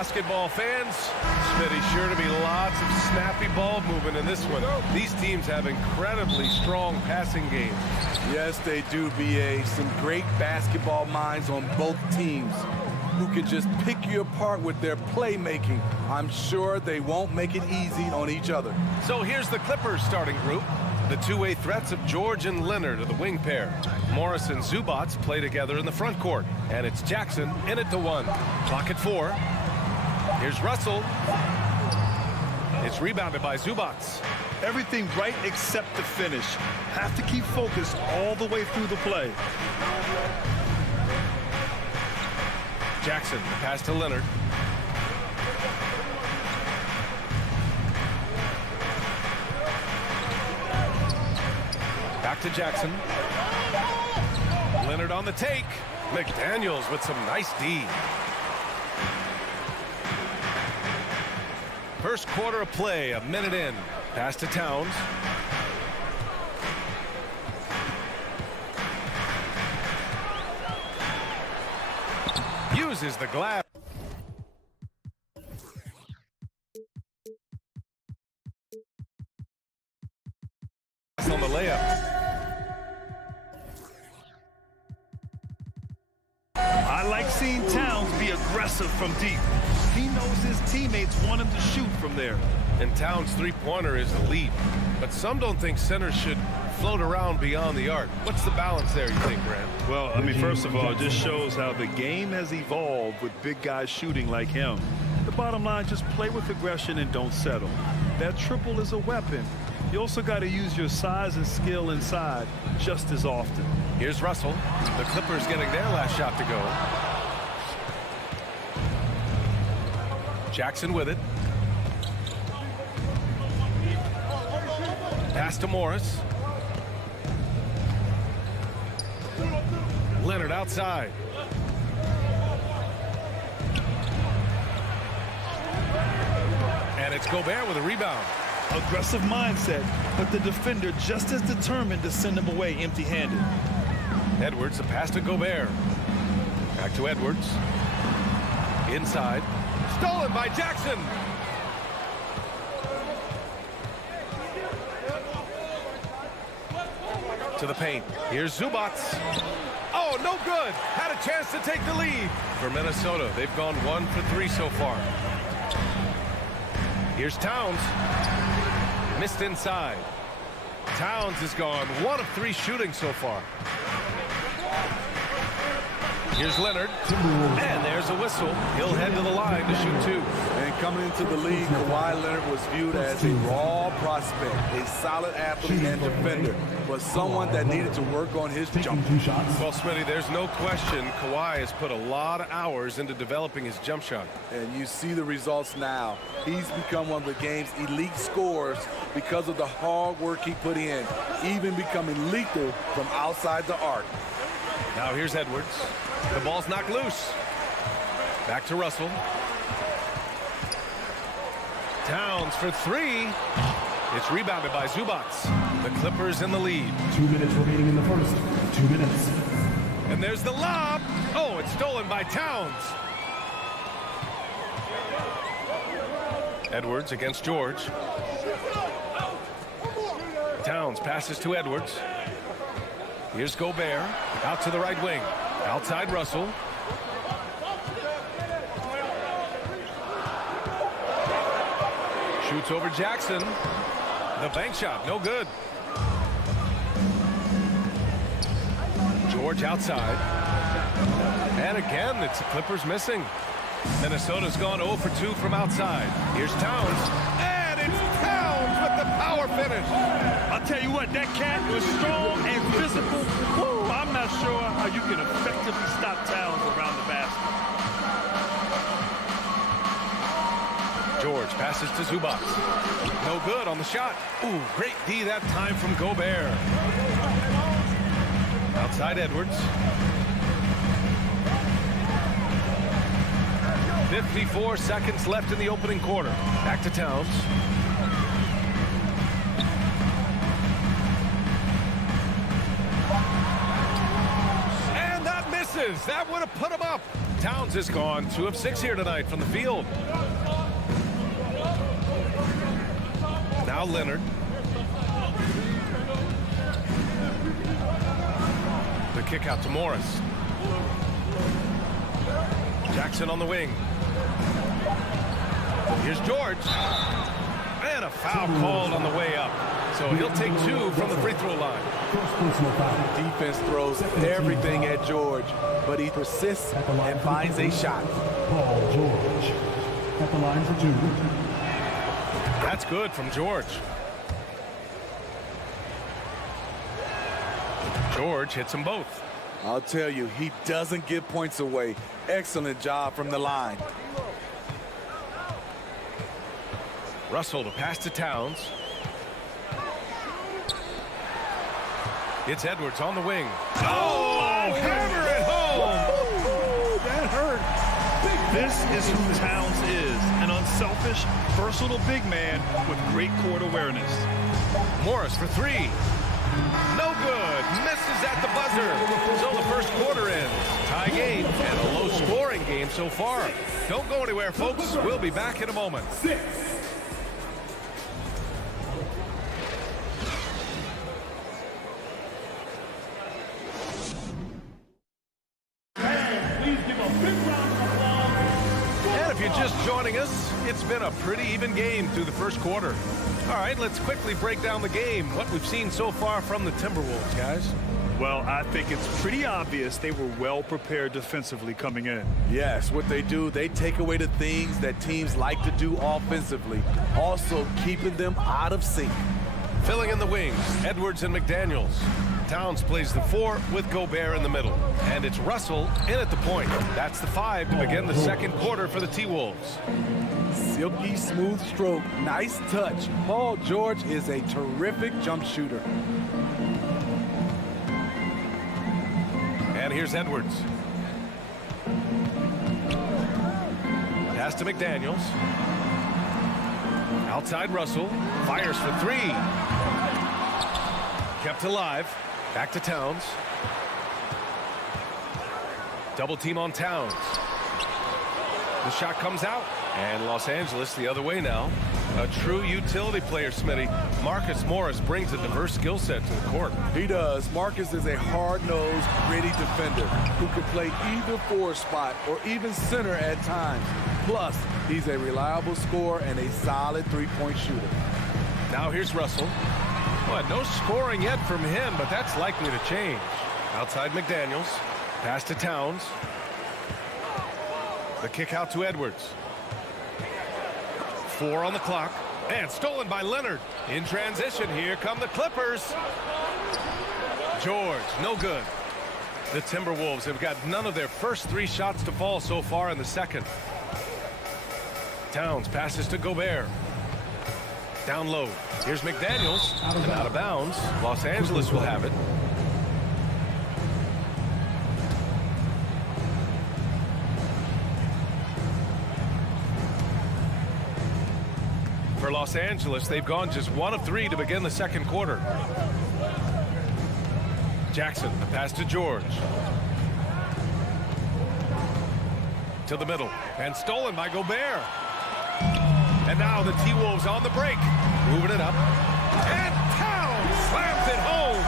basketball fans. Spydi, sure to be lots of snappy ball movement in this one. These teams have incredibly strong passing games. Yes, they do, BA. Some great basketball minds on both teams who can just pick you apart with their playmaking. I'm sure they won't make it easy on each other. So here's the Clippers starting group. The two-way threats of George and Leonard are the wing pair. Morris and Zubats play together in the front court. And it's Jackson in it to 1. Clock at 4. Here's Russell. It's rebounded by Zubats. Everything right except the finish. Have to keep focused all the way through the play. Jackson, the pass to Leonard. Back to Jackson. Leonard on the take. McDaniels with some nice D. First quarter of play, a minute in. Pass to Towns. Uses the glass. On the layup. I like seeing Towns be aggressive from deep. He knows his teammates want him to shoot from there. And Towns' three-pointer is the lead. But some don't think centers should float around beyond the arc. What's the balance there, you think, Grant? Well, I mean, first of all, it just shows how the game has evolved with big guys shooting like him. The bottom line, just play with aggression and don't settle. That triple is a weapon. You also got to use your size and skill inside just as often. Here's Russell. The Clippers getting their last shot to go. Jackson with it. Pass to Morris. Leonard outside. And it's Gobert with a rebound. Aggressive mindset, but the defender just as determined to send him away empty-handed. Edwards, a pass to Gobert. Back to Edwards. Inside. Stolen by Jackson. To the paint. Here's Zubats. Oh, no good. Had a chance to take the lead. For Minnesota, they've gone 1 for 3 so far. Here's Towns. Missed inside. Towns has gone 1 of 3 shooting so far. Here's Leonard. And there's a whistle. He'll head to the line to shoot 2. And coming into the league, Kawhi Leonard was viewed as a raw prospect, a solid athlete and defender, but someone that needed to work on his jump. Well, Smitty, there's no question Kawhi has put a lot of hours into developing his jump shot. And you see the results now. He's become one of the game's elite scorers because of the hard work he put in, even becoming lethal from outside the arc. Now here's Edwards. The ball's knocked loose. Back to Russell. Towns for 3. It's rebounded by Zubats. The Clippers in the lead. 2 minutes remaining in the first. 2 minutes. And there's the lob. Oh, it's stolen by Towns. Edwards against George. Towns passes to Edwards. Here's Gobert. Out to the right wing. Outside Russell. Shoots over Jackson. The bank shot, no good. George outside. And again, it's the Clippers missing. Minnesota's gone 0 for 2 from outside. Here's Towns. And it's Towns with the power finish. I'll tell you what, that cat was strong and physical. Woo, I'm not sure how you can effectively stop Towns around the basket. George passes to Zubats. No good on the shot. Ooh, great D that time from Gobert. Outside Edwards. 54 seconds left in the opening quarter. Back to Towns. And that misses. That would have put him up. Towns is gone. 2 of 6 here tonight from the field. Now Leonard. The kick out to Morris. Jackson on the wing. Here's George. And a foul called on the way up. So he'll take 2 from the free throw line. First personal foul. Defense throws everything at George, but he persists and finds a shot. Paul George at the line for 2. That's good from George. George hits them both. I'll tell you, he doesn't give points away. Excellent job from the line. Russell to pass to Towns. It's Edwards on the wing. Oh, hammer it home! That hurt. This is who Towns is, an unselfish, versatile big man with great court awareness. Morris for 3. No good. Misses at the buzzer. So the first quarter ends. Tie game and a low-scoring game so far. Don't go anywhere, folks. We'll be back in a moment. And if you're just joining us, it's been a pretty even game through the first quarter. All right, let's quickly break down the game, what we've seen so far from the Timberwolves, guys. Well, I think it's pretty obvious they were well prepared defensively coming in. Yes, what they do, they take away the things that teams like to do offensively, also keeping them out of sync. Filling in the wings, Edwards and McDaniels. Towns plays the 4 with Gobert in the middle. And it's Russell in at the point. That's the 5 to begin the second quarter for the T-Wolves. Silky smooth stroke, nice touch. Paul George is a terrific jump shooter. And here's Edwards. Pass to McDaniels. Outside Russell. Fires for 3. Kept alive. Back to Towns. Double team on Towns. The shot comes out. And Los Angeles the other way now. A true utility player, Smitty. Marcus Morris brings a diverse skill set to the court. He does. Marcus is a hard-nosed, gritty defender who can play either 4 spot or even center at times. Plus, he's a reliable scorer and a solid 3-point shooter. Now here's Russell. Well, no scoring yet from him, but that's likely to change. Outside McDaniels. Pass to Towns. The kick out to Edwards. 4 on the clock. And stolen by Leonard. In transition, here come the Clippers. George, no good. The Timberwolves have got none of their first 3 shots to fall so far in the second. Towns passes to Gobert. Down low. Here's McDaniels. And out of bounds. Los Angeles will have it. For Los Angeles, they've gone just 1 of 3 to begin the second quarter. Jackson, the pass to George. To the middle. And stolen by Gobert. And now the T-Wolves on the break. Moving it up. And Towns slams it home.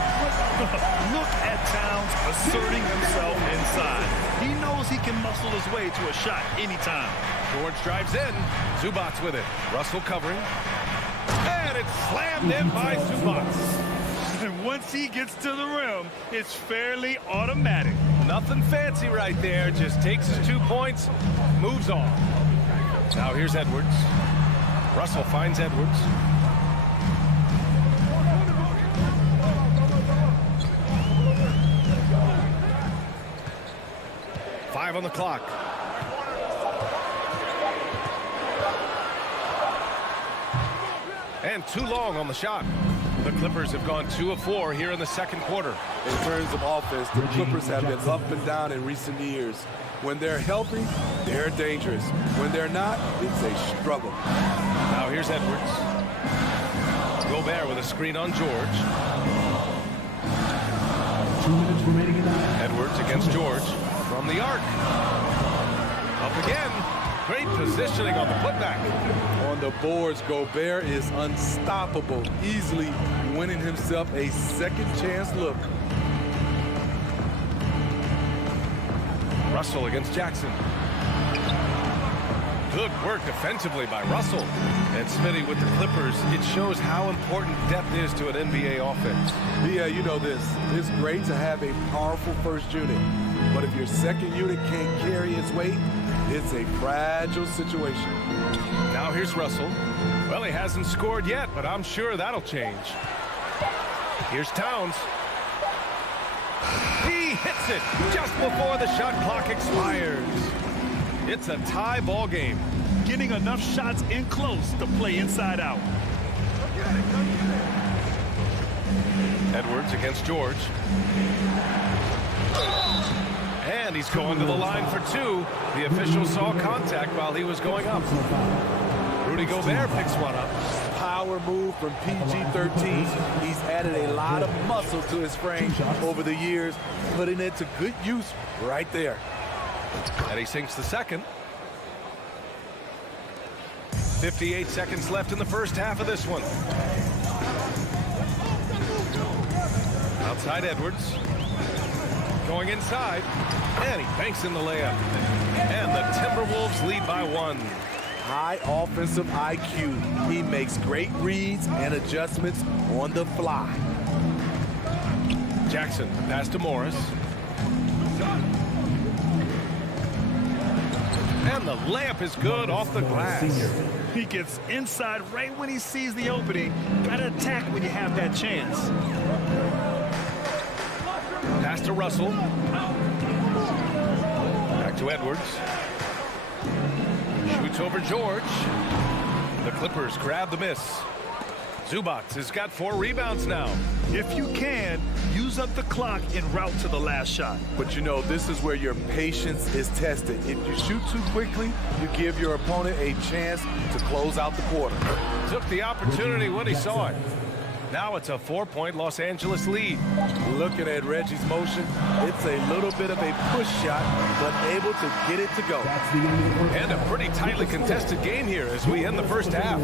Look at Towns asserting himself inside. He knows he can muscle his way to a shot anytime. George drives in. Zubats with it. Russell covering. And it's slammed in by Zubats. And once he gets to the rim, it's fairly automatic. Nothing fancy right there. Just takes his 2 points, moves on. Now here's Edwards. Russell finds Edwards. Five on the clock. And too long on the shot. The Clippers have gone 2 of 4 here in the second quarter. In terms of offense, the Clippers have been up and down in recent years. When they're healthy, they're dangerous. When they're not, it's a struggle. Now here's Edwards. Gobert with a screen on George. 2 minutes remaining in that. Edwards against George from the arc. Up again. Great positioning on the putback. On the boards, Gobert is unstoppable, easily winning himself a second chance look. Russell against Jackson. Good work defensively by Russell. And Spydi with the Clippers, it shows how important depth is to an NBA offense. Yeah, you know this. It's great to have a powerful first unit. But if your second unit can't carry its weight, it's a fragile situation. Now here's Russell. Well, he hasn't scored yet, but I'm sure that'll change. Here's Towns. He hits it just before the shot clock expires. It's a tie ball game. Getting enough shots in close to play inside out. Edwards against George. And he's going to the line for two. The official saw contact while he was going up. Rudy Gobert picks one up. Power move from PG-13. He's added a lot of muscle to his frame over the years, putting it to good use right there. And he sinks the second. 58 seconds left in the first half of this one. Outside Edwards. Going inside. And he banks in the layup. And the Timberwolves lead by one. High offensive IQ. He makes great reads and adjustments on the fly. Jackson, pass to Morris. And the layup is good off the glass. He gets inside right when he sees the opening. Gotta attack when you have that chance. Pass to Russell. Back to Edwards. Shoots over George. The Clippers grab the miss. Zubac has got 4 rebounds now. If you can, use up the clock en route to the last shot. But you know, this is where your patience is tested. If you shoot too quickly, you give your opponent a chance to close out the quarter. Took the opportunity when he saw it. Now it's a 4-point Los Angeles lead. Looking at Reggie's motion, it's a little bit of a push shot, but able to get it to go. And a pretty tightly contested game here as we end the first half.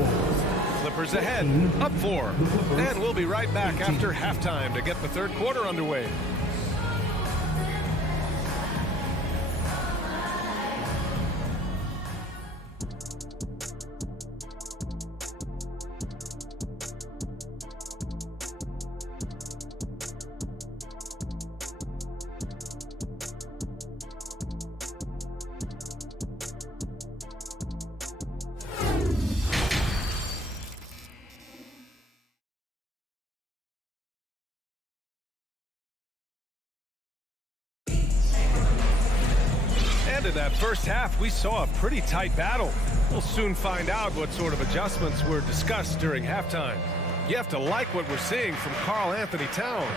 Clippers ahead, up 4. And we'll be right back after halftime to get the third quarter underway. In that first half, we saw a pretty tight battle. We'll soon find out what sort of adjustments were discussed during halftime. You have to like what we're seeing from Karl Anthony Towns.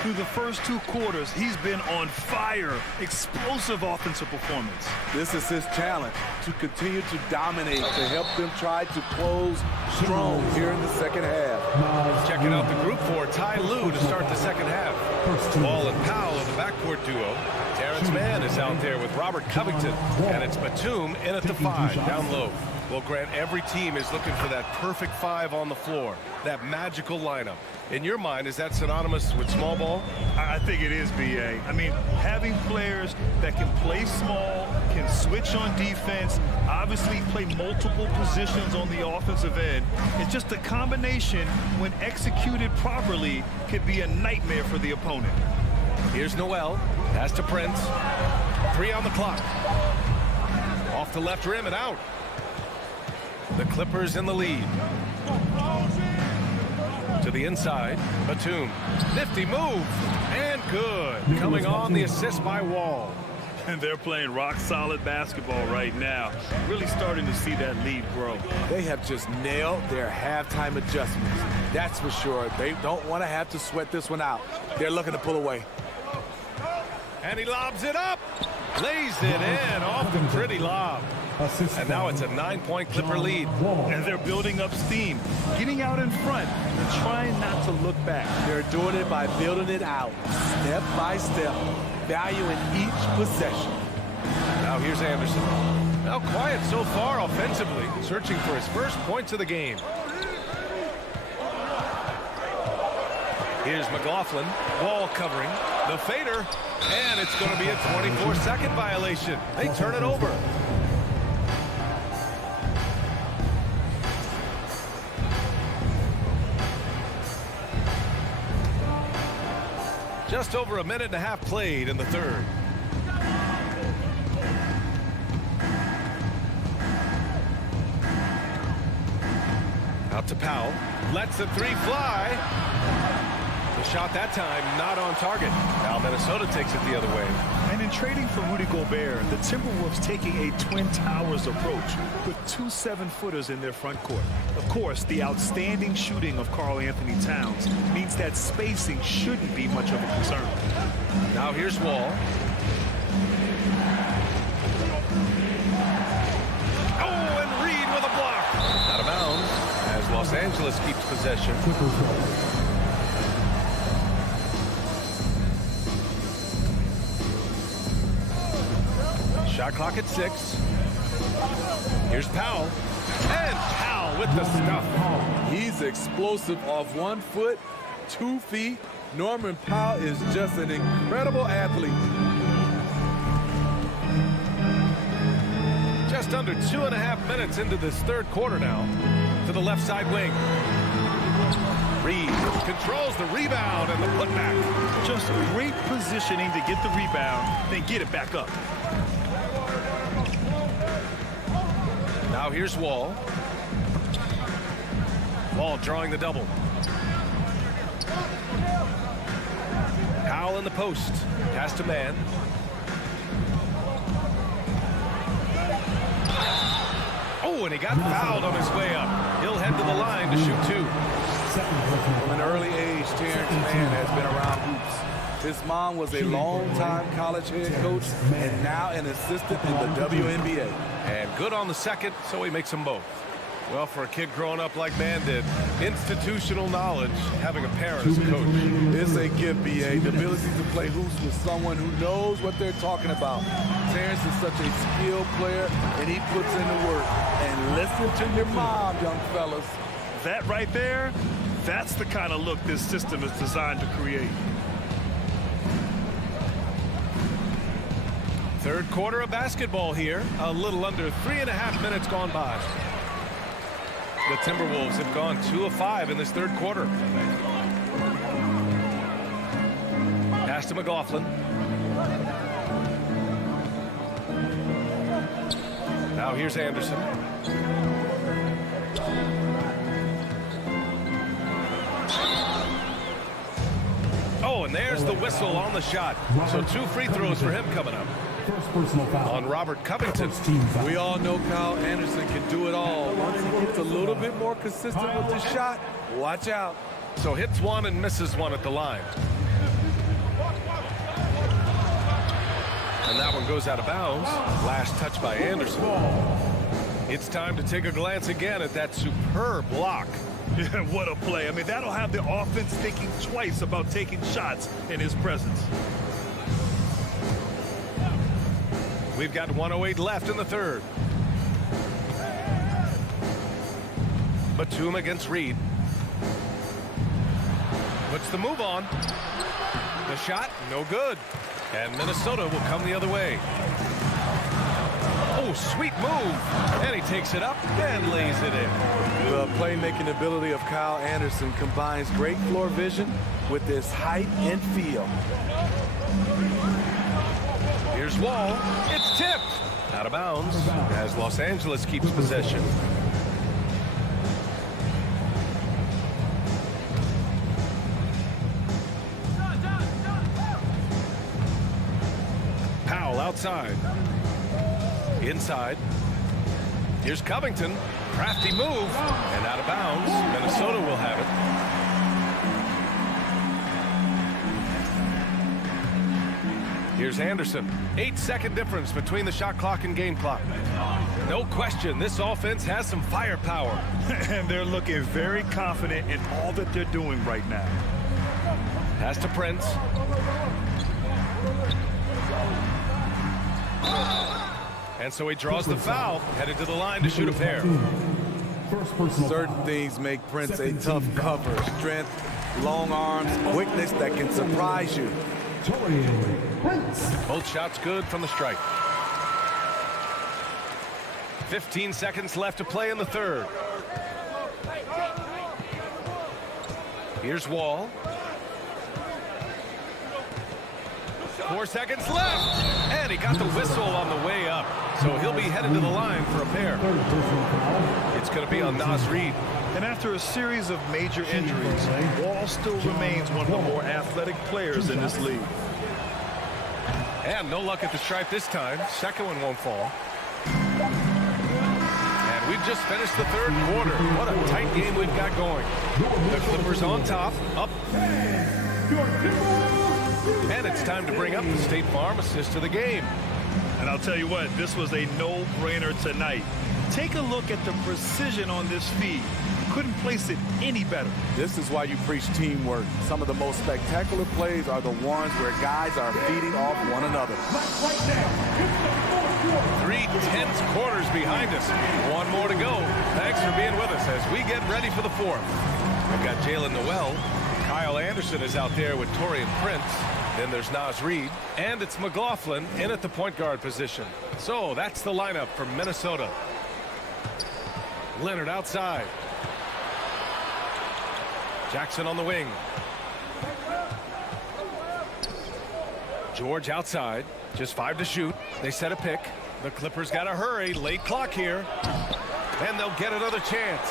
Through the first 2 quarters, he's been on fire. Explosive offensive performance. This is his challenge, to continue to dominate, to help them try to close strong here in the second half. Checking out the group for Ty Lue to start the second half. Ball and Powell in the backcourt duo. Terrence Mann is out there with Robert Covington. And it's Batum in at the 5, down low. Well, Grant, every team is looking for that perfect 5 on the floor, that magical lineup. In your mind, is that synonymous with small ball? I think it is, B.A. I mean, having players that can play small, can switch on defense, obviously play multiple positions on the offensive end. It's just a combination, when executed properly, could be a nightmare for the opponent. Here's Noel. Pass to Prince. 3 on the clock. Off the left rim and out. The Clippers in the lead. To the inside. Batum. Nifty move. And good. Coming on the assist by Wall. And they're playing rock-solid basketball right now. Really starting to see that lead grow. They have just nailed their halftime adjustments. That's for sure. They don't want to have to sweat this one out. They're looking to pull away. And he lobs it up. Lays it in off the pretty lob. And now it's a 9-point Clipper lead. And they're building up steam, getting out in front, and trying not to look back. They're doing it by building it out, step by step, valuing each possession. Now here's Anderson. Now quiet so far offensively, searching for his first points of the game. Here's McLaughlin, ball covering, the fader, and it's going to be a 24-second violation. They turn it over. Just over a minute and a half played in the third. Out to Powell, lets the three fly. The shot that time not on target. Now Minnesota takes it the other way. And in trading for Rudy Gobert, the Timberwolves taking a Twin Towers approach with 2 7-footers in their front court. Of course, the outstanding shooting of Karl Anthony Towns means that spacing shouldn't be much of a concern. Now here's Wall. Oh, and Reed with a block. Out of bounds as Los Angeles keeps possession. Shot clock at 6. Here's Powell. And Powell with the stuff. He's explosive off 1 foot, 2 feet. Norman Powell is just an incredible athlete. Just under 2.5 minutes into this third quarter now. To the left side wing. Reed controls the rebound and the putback. Just great positioning to get the rebound, then get it back up. Now here's Wall. Wall drawing the double. Powell in the post. Pass to man. Oh, and he got fouled on his way up. He'll head to the line to shoot 2. From an early age, Terrence Mann has been around hoops. His mom was a long-time college head coach and now an assistant in the WNBA. And good on the second, so he makes them both. Well, for a kid growing up like Man did, institutional knowledge, having a parent as a coach. It's a gift, B.A. The ability to play hoops with someone who knows what they're talking about. Terrence is such a skilled player, and he puts in the work. And listen to your mom, young fellas. That right there, that's the kind of look this system is designed to create. Third quarter of basketball here. A little under 3.5 minutes gone by. The Timberwolves have gone 2 of 5 in this third quarter. Pass to McLaughlin. Now here's Anderson. Oh, and there's the whistle on the shot. So 2 free throws for him coming up. First personal foul On Robert Covington. We all know Kyle Anderson can do it all. Once he gets a little bit more consistent with his shot, watch out. So hits 1 and misses 1 at the line. And that one goes out of bounds. Last touch by Anderson. It's time to take a glance again at that superb block. Yeah, what a play. I mean, that'll have the offense thinking twice about taking shots in his presence. We've got 1:08 left in the third. Batum against Reed. Puts the move on. The shot, no good. And Minnesota will come the other way. Oh, sweet move. And he takes it up and lays it in. The playmaking ability of Kyle Anderson combines great floor vision with his height and feel. Here's Wall. It's tipped. Out of bounds as Los Angeles keeps possession. Powell outside. Inside. Here's Covington. Crafty move. And out of bounds. Minnesota will have it. Here's Anderson. 8-second difference between the shot clock and game clock. No question, this offense has some firepower. And they're looking very confident in all that they're doing right now. Pass to Prince. And so he draws the foul, headed to the line to shoot a pair. First personal Certain foul. things make Prince a tough cover. Strength, long arms, quickness that can surprise you. Torian Prince. Both shots good from the stripe. 15 seconds left to play in the third. Here's Wall. 4 seconds left. And he got the whistle on the way up. So he'll be headed to the line for a pair. Third personal foul. It's going to be on Nas Reed. And after a series of major injuries, Wall still remains one of the more athletic players in this league. And no luck at the stripe this time. Second one won't fall. And we've just finished the third quarter. What a tight game we've got going. The Clippers on top, up. And it's time to bring up the State Farm assist of the game. And I'll tell you what, this was a no-brainer tonight. Take a look at the precision on this feed. Couldn't place it any better. This is why you preach teamwork. Some of the most spectacular plays are the ones where guys are feeding off one another. 3 tense quarters behind us. One more to go. Thanks for being with us as we get ready for the fourth. We've got Jalen Noel. Kyle Anderson is out there with Torian Prince. Then there's Nas Reed. And it's McLaughlin in at the point guard position. So that's the lineup for Minnesota. Leonard outside. Jackson on the wing. George outside. Just 5 to shoot. They set a pick. The Clippers got to hurry. Late clock here. And they'll get another chance.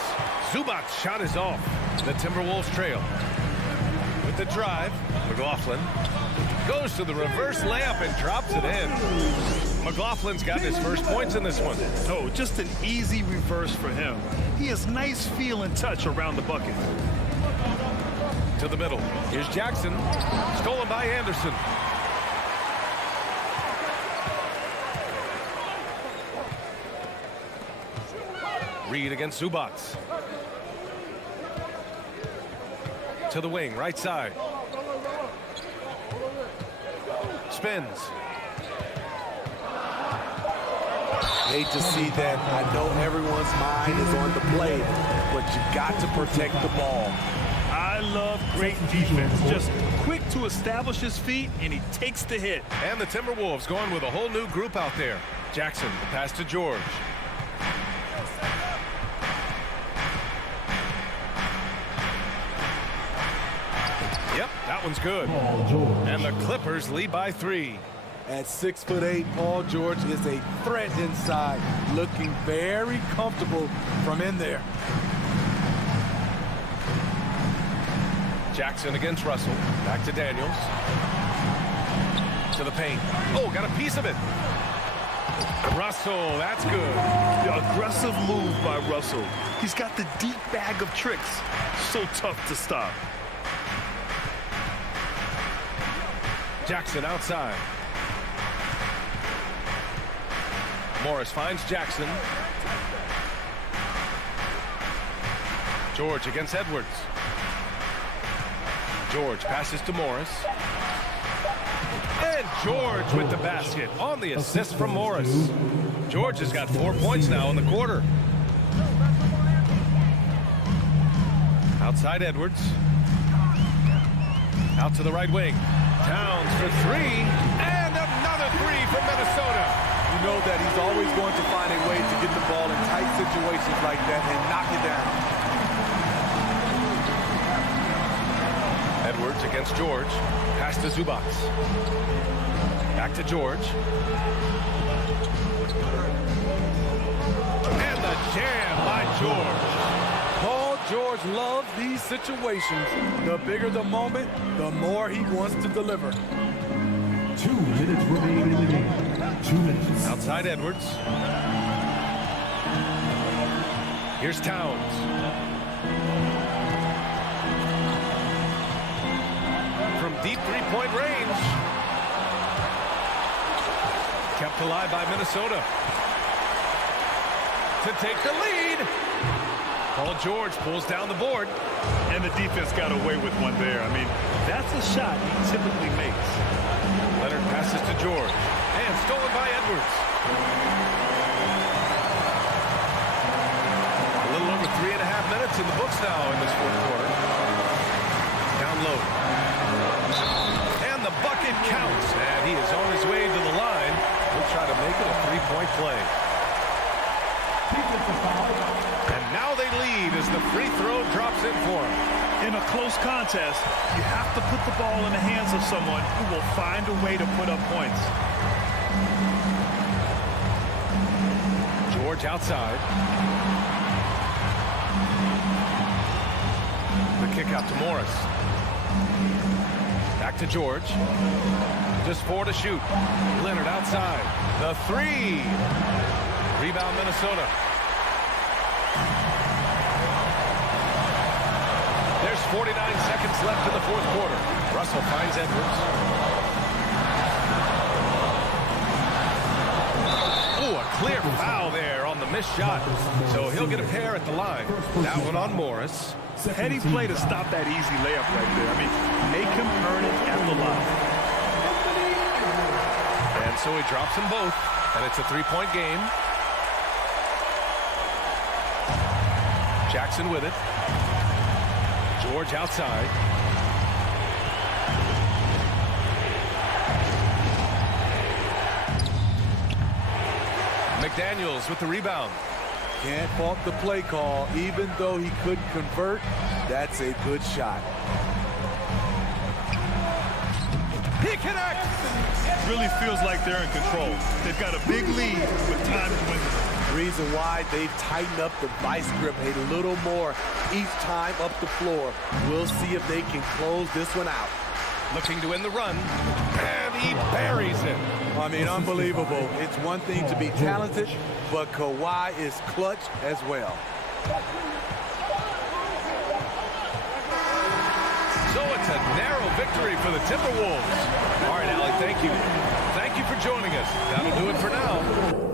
Zubac's shot is off. The Timberwolves trail. With the drive, McLaughlin goes to the reverse layup and drops it in. McLaughlin's gotten his first points in this one. Oh, just an easy reverse for him. He has nice feel and touch around the bucket. To the middle. Here's Jackson. Stolen by Anderson. Reed against Zubac. To the wing, right side. Spins. Hate to see that. I know everyone's mind is on the play, but you got to protect the ball. I love great defense. Just quick to establish his feet, and he takes the hit. And the Timberwolves going with a whole new group out there. Jackson, the pass to George. Yep, that one's good. And the Clippers lead by 3. At 6'8", Paul George is a threat inside, looking very comfortable from in there. Jackson against Russell. Back to Daniels. To the paint. Oh, got a piece of it. Russell, that's good. The aggressive move by Russell. He's got the deep bag of tricks. So tough to stop. Jackson outside. Morris finds Jackson. George against Edwards. George passes to Morris. And George with the basket on the assist from Morris. George has got 4 points now in the quarter. Outside Edwards. Out to the right wing. Towns for 3. And another 3 from Minnesota. You know that he's always going to find a way to get the ball in tight situations like that and knock it down. Edwards against George. Pass to Zubac. Back to George. And the jam by George. Paul George loves these situations. The bigger the moment, the more he wants to deliver. 2 minutes remaining in the game. 2 minutes. Outside Edwards. Here's Towns. From deep three-point range. Kept alive by Minnesota. To take the lead. Paul George pulls down the board. And the defense got away with one there. I mean, that's a shot he typically makes. Leonard passes to George. And stolen by Edwards. A little over 3.5 minutes in the books now in this fourth quarter. Down low. And the bucket counts. And he is on his way to the line. He'll try to make it a three-point play. And now they lead as the free throw drops in for him. In a close contest, you have to put the ball in the hands of someone who will find a way to put up points. George outside. The kick out to Morris. Back to George. Just 4 to shoot. Leonard outside. The three. Rebound Minnesota. There's 49 seconds left in the fourth quarter. Russell finds Edwards. Oh, a clear foul there on the missed shot. So he'll get a pair at the line. That one on Morris. Heady play to stop that easy layup right there. I mean, make him earn it at the line. And so he drops them both. And it's a three-point game. Jackson with it. George outside. McDaniels with the rebound. Can't fault the play call. Even though he couldn't convert, that's a good shot. He connects! Really feels like they're in control. They've got a big lead with time to win. Reason why they've tightened up the vice grip a little more each time up the floor. We'll see if they can close this one out. Looking to win the run, and he buries it. I mean, unbelievable. It's one thing to be talented, but Kawhi is clutch as well. So it's a narrow victory for the Timberwolves. All right, Allie, thank you. Thank you for joining us. That'll do it for now.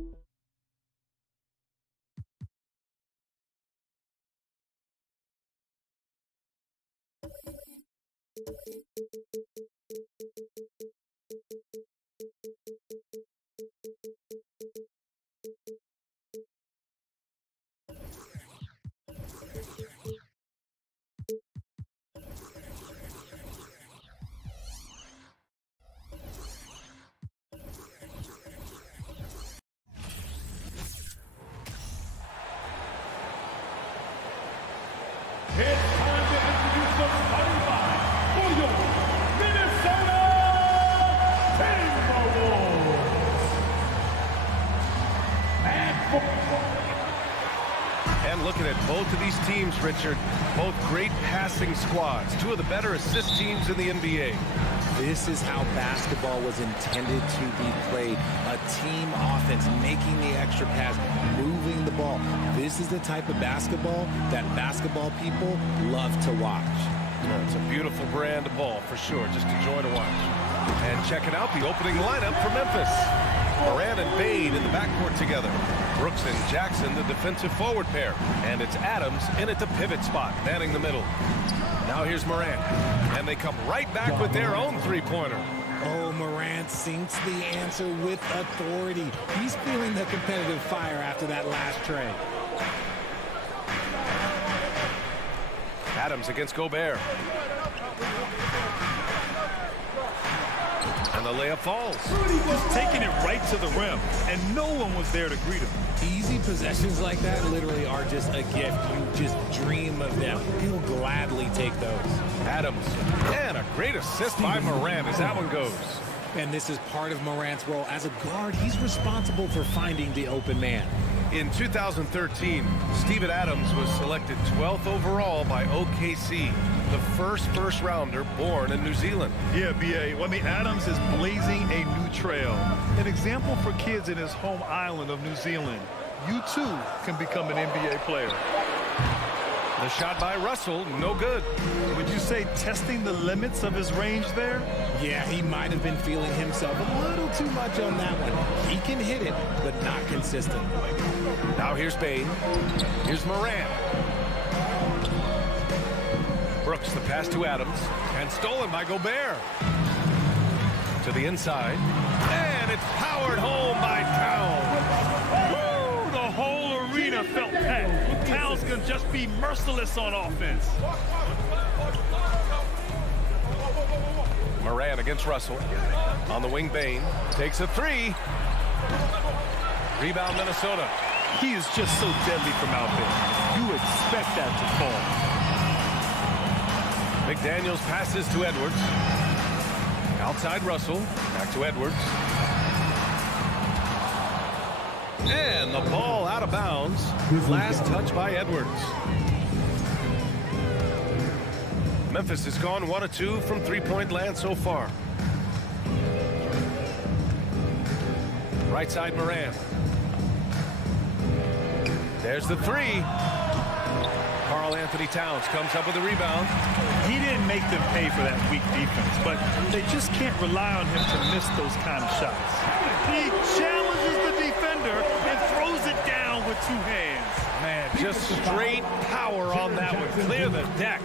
It's time to introduce the starting five for your Minnesota Timberwolves. And looking at both of these teams, Richard, both great passing squads, two of the better assist teams in the NBA. This is how basketball was intended to be played. A team offense, making the extra pass, moving the ball. This is the type of basketball that basketball people love to watch. Yeah, it's a beautiful brand of ball, for sure. Just a joy to watch. And checking out the opening lineup for Memphis. Moran and Bade in the backcourt together. Brooks and Jackson, the defensive forward pair. And it's Adams in at the pivot spot, manning the middle. Now here's Moran. And they come right back with their own three-pointer. Oh, Morant sinks the answer with authority. He's feeling the competitive fire after that last tray. Adams against Gobert. And the layup falls. Just taking it right to the rim, and no one was there to greet him. Easy possessions like that literally are just a gift. You just dream of them. He'll gladly take those. Adams. And a great assist by Moran as that one goes. And this is part of Morant's role. As a guard, he's responsible for finding the open man. In 2013, Steven Adams was selected 12th overall by OKC, the first rounder born in New Zealand. Yeah, B.A. Well, I mean, Adams is blazing a new trail. An example for kids in his home island of New Zealand. You, too, can become an NBA player. The shot by Russell, no good. Would you say testing the limits of his range there? Yeah, he might have been feeling himself a little too much on that one. He can hit it, but not consistent. Now here's Bade. Here's Moran. Brooks, the pass to Adams. And stolen by Gobert. To the inside. And it's powered home by Towns. Woo! The whole arena felt that. Towns can just be merciless on offense. Moran against Russell. On the wing, Bane. Takes a three. Rebound, Minnesota. He is just so deadly from out there. You expect that to fall. McDaniels passes to Edwards. Outside Russell. Back to Edwards. And the ball out of bounds. Last touch by Edwards. Memphis has gone 1 of 2 from three-point land so far. Right side Moran. There's the three. Karl Anthony Towns comes up with a rebound. He didn't make them pay for that weak defense, but they just can't rely on him to miss those kind of shots. He challenges the defender and throws it down with two hands. Man, just straight power on that one. Clear the deck.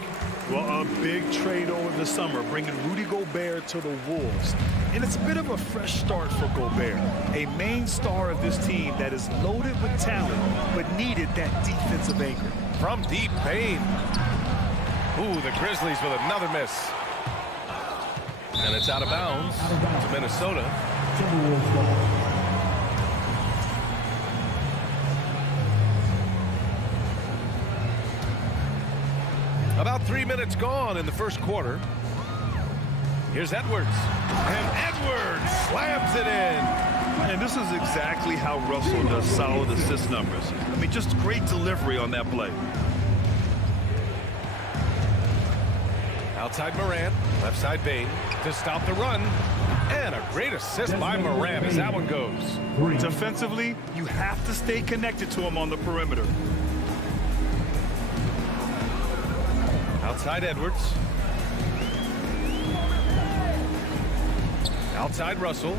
Well, a big trade over the summer, bringing Rudy Gobert to the Wolves. And it's a bit of a fresh start for Gobert, a main star of this team that is loaded with talent, but needed that defensive anchor. From deep, Bane. Ooh, the Grizzlies with another miss. And it's out of bounds to Minnesota. About 3 minutes gone in the first quarter. Here's Edwards. And Edwards slams it in. And this is exactly how Russell does solid assist numbers. I mean, just great delivery on that play. Outside Moran, left side Bane to stop the run. And a great assist by Moran as that one goes. Defensively, you have to stay connected to him on the perimeter. Outside Edwards. Outside Russell.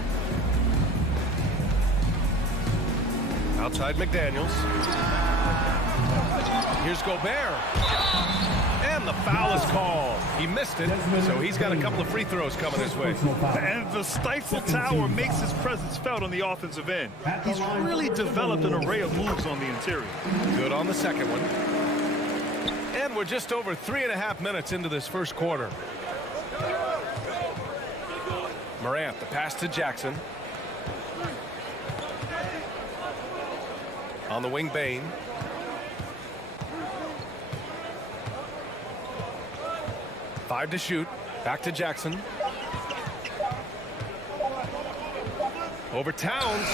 Outside McDaniels. Here's Gobert. And the foul is called. He missed it, so he's got a couple of free throws coming his way. And the Stifle Tower makes his presence felt on the offensive end. He's really developed an array of moves on the interior. Good on the second one. And we're just over 3.5 minutes into this first quarter. Morant, the pass to Jackson. On the wing, Bane. Five to shoot. Back to Jackson. Over Towns.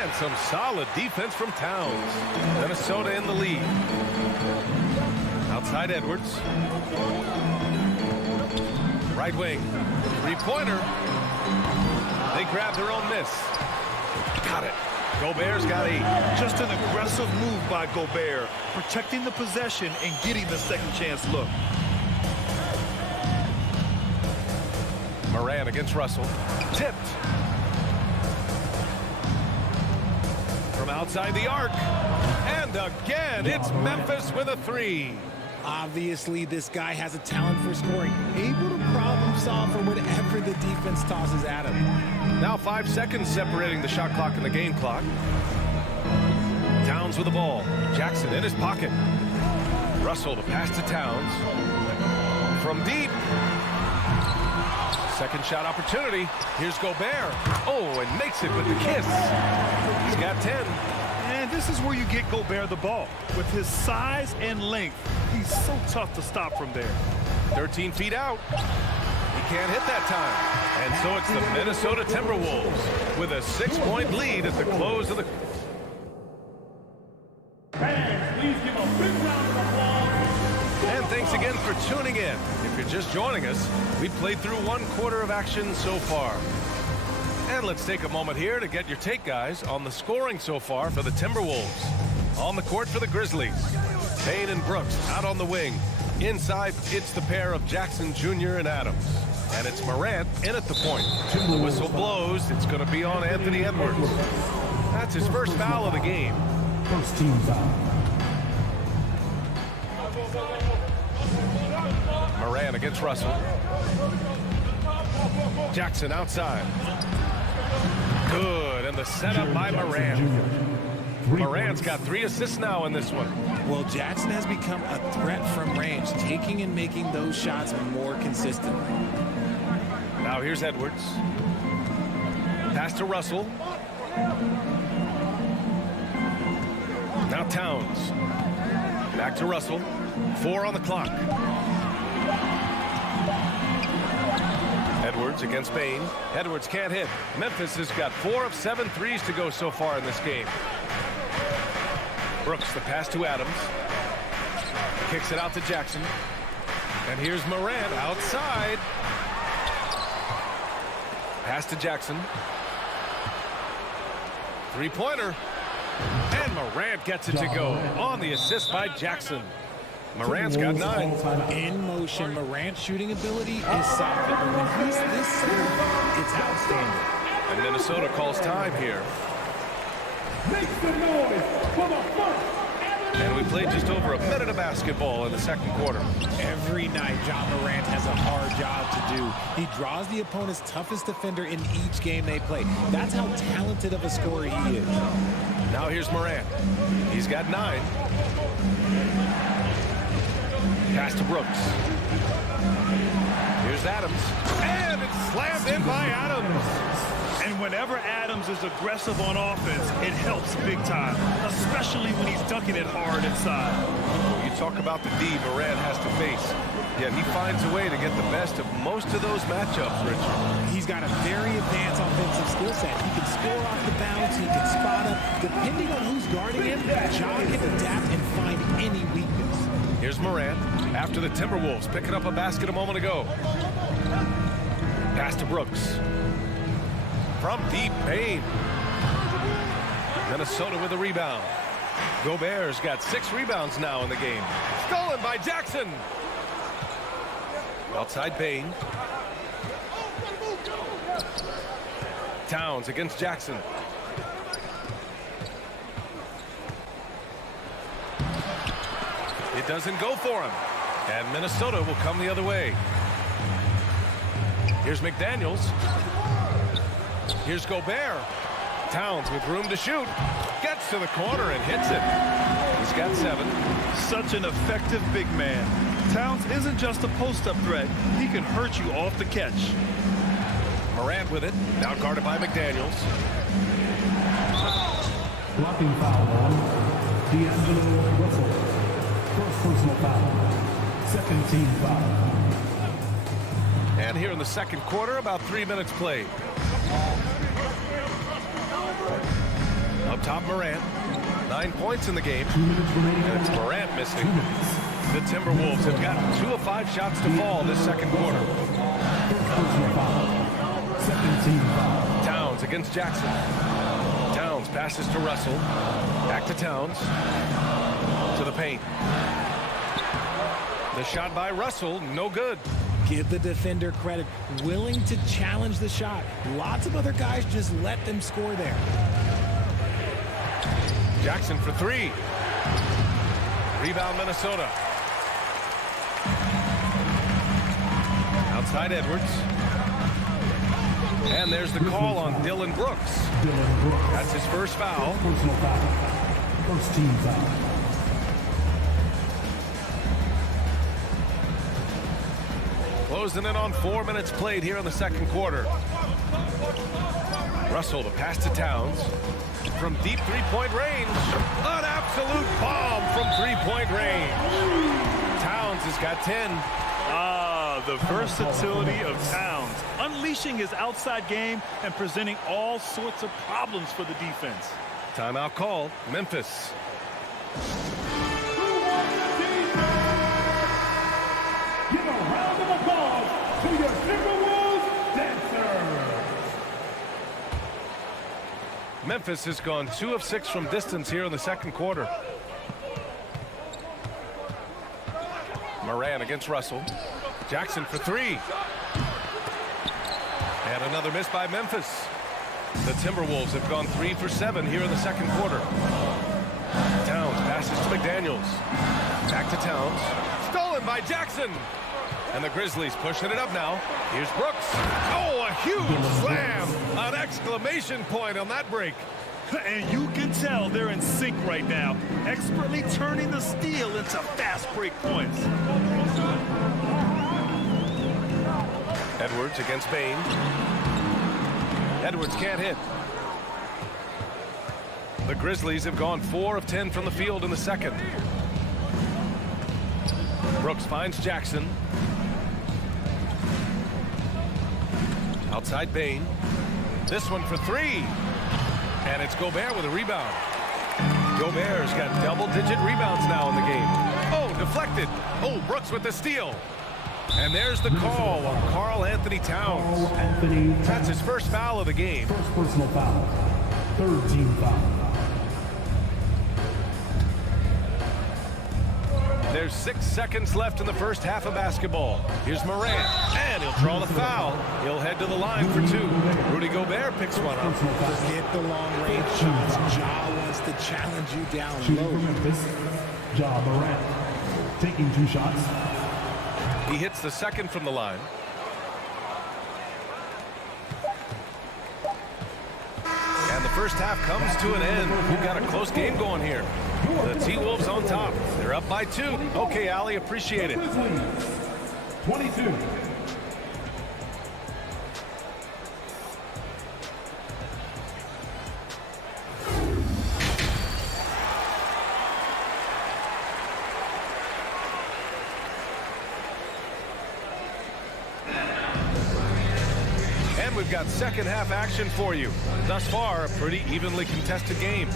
And some solid defense from Towns. Minnesota in the lead. Outside Edwards. Right wing. Three-pointer. They grab their own miss. Got it. Gobert's got 8. Just an aggressive move by Gobert, protecting the possession and getting the second chance look. Morant against Russell. Tipped. From outside the arc. And again, it's Memphis with a 3. Obviously, this guy has a talent for scoring, able to problem solve for whatever the defense tosses at him. Now 5 seconds separating the shot clock and the game clock. Towns with the ball. Jackson in his pocket. Russell the pass to Towns. From deep. Second shot opportunity. Here's Gobert. Oh, and makes it with the kiss. He's got 10. And this is where you get Gobert the ball. With his size and length, he's so tough to stop from there. 13 feet out. He can't hit that time. And so it's the Minnesota Timberwolves with a 6-point lead at the close of the... Fans, please give a big round of applause. And thanks again for tuning in. If you're just joining us, we've played through 1 quarter of action so far. And let's take a moment here to get your take, guys, on the scoring so far for the Timberwolves. On the court for the Grizzlies, Payne and Brooks out on the wing. Inside, it's the pair of Jackson Jr. and Adams. And it's Morant in at the point. The whistle blows. It's going to be on Anthony Edwards. That's his first foul of the game. First team foul. Morant against Russell. Jackson outside. Good, and the setup by Morant. Morant's got 3 assists now in this one. Well, Jackson has become a threat from range, taking and making those shots more consistently. Now here's Edwards. Pass to Russell. Now Towns. Back to Russell. 4 on the clock. Edwards against Bane. Edwards can't hit. Memphis has got 4 of 7 threes to go so far in this game. Brooks, the pass to Adams. Kicks it out to Jackson. And here's Morant outside. Pass to Jackson. Three-pointer. And Morant gets it to go on the assist by Jackson. Morant's got 9. In motion, Morant's shooting ability is solid. But when he's this set, it's outstanding. And Minnesota calls time here. Make some noise for the first. And we played just over a minute of basketball in the second quarter. Every night, John Morant has a hard job to do. He draws the opponent's toughest defender in each game they play. That's how talented of a scorer he is. Now here's Morant. He's got 9. Pass to Brooks. Here's Adams. And it's slammed in by Adams. And whenever Adams is aggressive on offense, it helps big time, especially when he's dunking it hard inside. You talk about the D Morant has to face. Yet he finds a way to get the best of most of those matchups, Richard. He's got a very advanced offensive skill set. He can score off the bounce. He can spot up. Depending on who's guarding him, John can adapt and find any weakness. Here's Morant after the Timberwolves picking up a basket a moment ago. Pass to Brooks. From deep, Payne. Minnesota with a rebound. Gobert's got 6 rebounds now in the game. Stolen by Jackson. Outside Payne. Towns against Jackson. It doesn't go for him. And Minnesota will come the other way. Here's McDaniels. Here's Gobert. Towns with room to shoot. Gets to the corner and hits it. He's got 7. Such an effective big man. Towns isn't just a post-up threat. He can hurt you off the catch. Morant with it. Now guarded by McDaniels. Blocking foul on D'Angelo Russell. First personal foul. Second team foul. And here in the second quarter, about 3 minutes played. Up top, Morant. 9 points in the game. 2 minutes remaining. And it's Morant missing. The Timberwolves have gotten 2 of 5 shots to fall this second quarter. First personal foul. Second team foul. Towns against Jackson. Towns passes to Russell. Back to Towns. To the paint. The shot by Russell, no good. Give the defender credit. Willing to challenge the shot. Lots of other guys just let them score there. Jackson for 3. Rebound Minnesota. Outside Edwards. And there's the call on Dillon Brooks. That's his first foul. Personal foul. First team foul. Closing in on 4 minutes played here in the second quarter. Russell, the pass to Towns. From deep three-point range. An absolute bomb from three-point range. Towns has got 10. The versatility of Towns, unleashing his outside game and presenting all sorts of problems for the defense. Timeout called. Memphis. Give a round of applause to your Timberwolves dancers. Memphis has gone 2 of 6 from distance here in the second quarter. Morant against Russell. Jackson for 3. And another miss by Memphis. The Timberwolves have gone 3 for 7 here in the second quarter. Towns passes to McDaniels. Back to Towns. Stolen by Jackson. And the Grizzlies pushing it up now. Here's Brooks. Oh, a huge slam. An exclamation point on that break. And you can tell they're in sync right now, expertly turning the steal into fast break points. Edwards against Bain. Edwards can't hit. The Grizzlies have gone 4 of 10 from the field in the second. Brooks finds Jackson. Outside Bain. This one for 3. And it's Gobert with a rebound. Gobert's got double-digit rebounds now in the game. Oh, deflected. Oh, Brooks with the steal. And there's the call on Karl Anthony Towns. That's his first foul of the game. First personal foul. Third team foul. There's 6 seconds left in the first half of basketball. Here's Morant, and he'll draw the foul. He'll head to the line for 2. Rudy Gobert picks one up. Forget the long-range shots. Ja wants to challenge you down Shooting low. for Memphis. Ja Morant. Taking 2 shots. He hits the second from the line. And the first half comes to an end. We've got a close game going here. The T-Wolves on top. They're up by 2. Okay, Allie, appreciate it. Grizzlies. 22. And we've got second half action for you. Thus far, a pretty evenly contested game.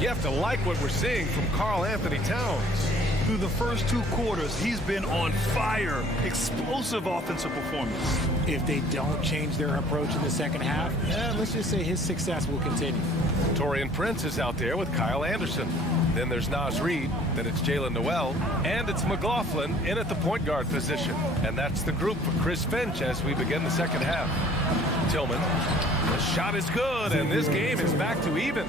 You have to like what we're seeing from Karl Anthony Towns. Through the first 2 quarters, he's been on fire. Explosive offensive performance. If they don't change their approach in the second half, let's just say his success will continue. Torian Prince is out there with Kyle Anderson. Then there's Naz Reid. Then it's Jalen Noel. And it's McLaughlin in at the point guard position. And that's the group for Chris Finch as we begin the second half. Tillman. The shot is good, and this game is back to even.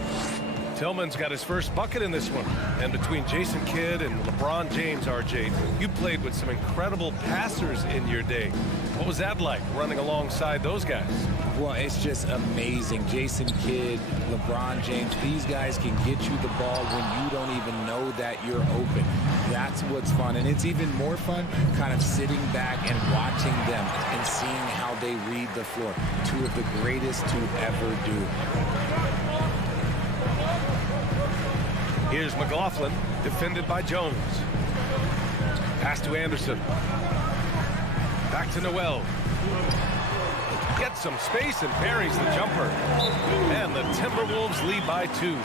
Tillman's got his first bucket in this one. And between Jason Kidd and LeBron James, RJ, you played with some incredible passers in your day. What was that like, running alongside those guys? Well, it's just amazing. Jason Kidd, LeBron James, these guys can get you the ball when you don't even know that you're open. That's what's fun. And it's even more fun kind of sitting back and watching them and seeing how they read the floor. Two of the greatest to ever do. Here's McLaughlin, defended by Jones. Pass to Anderson. Back to Noel. Gets some space and buries the jumper. And the Timberwolves lead by 2.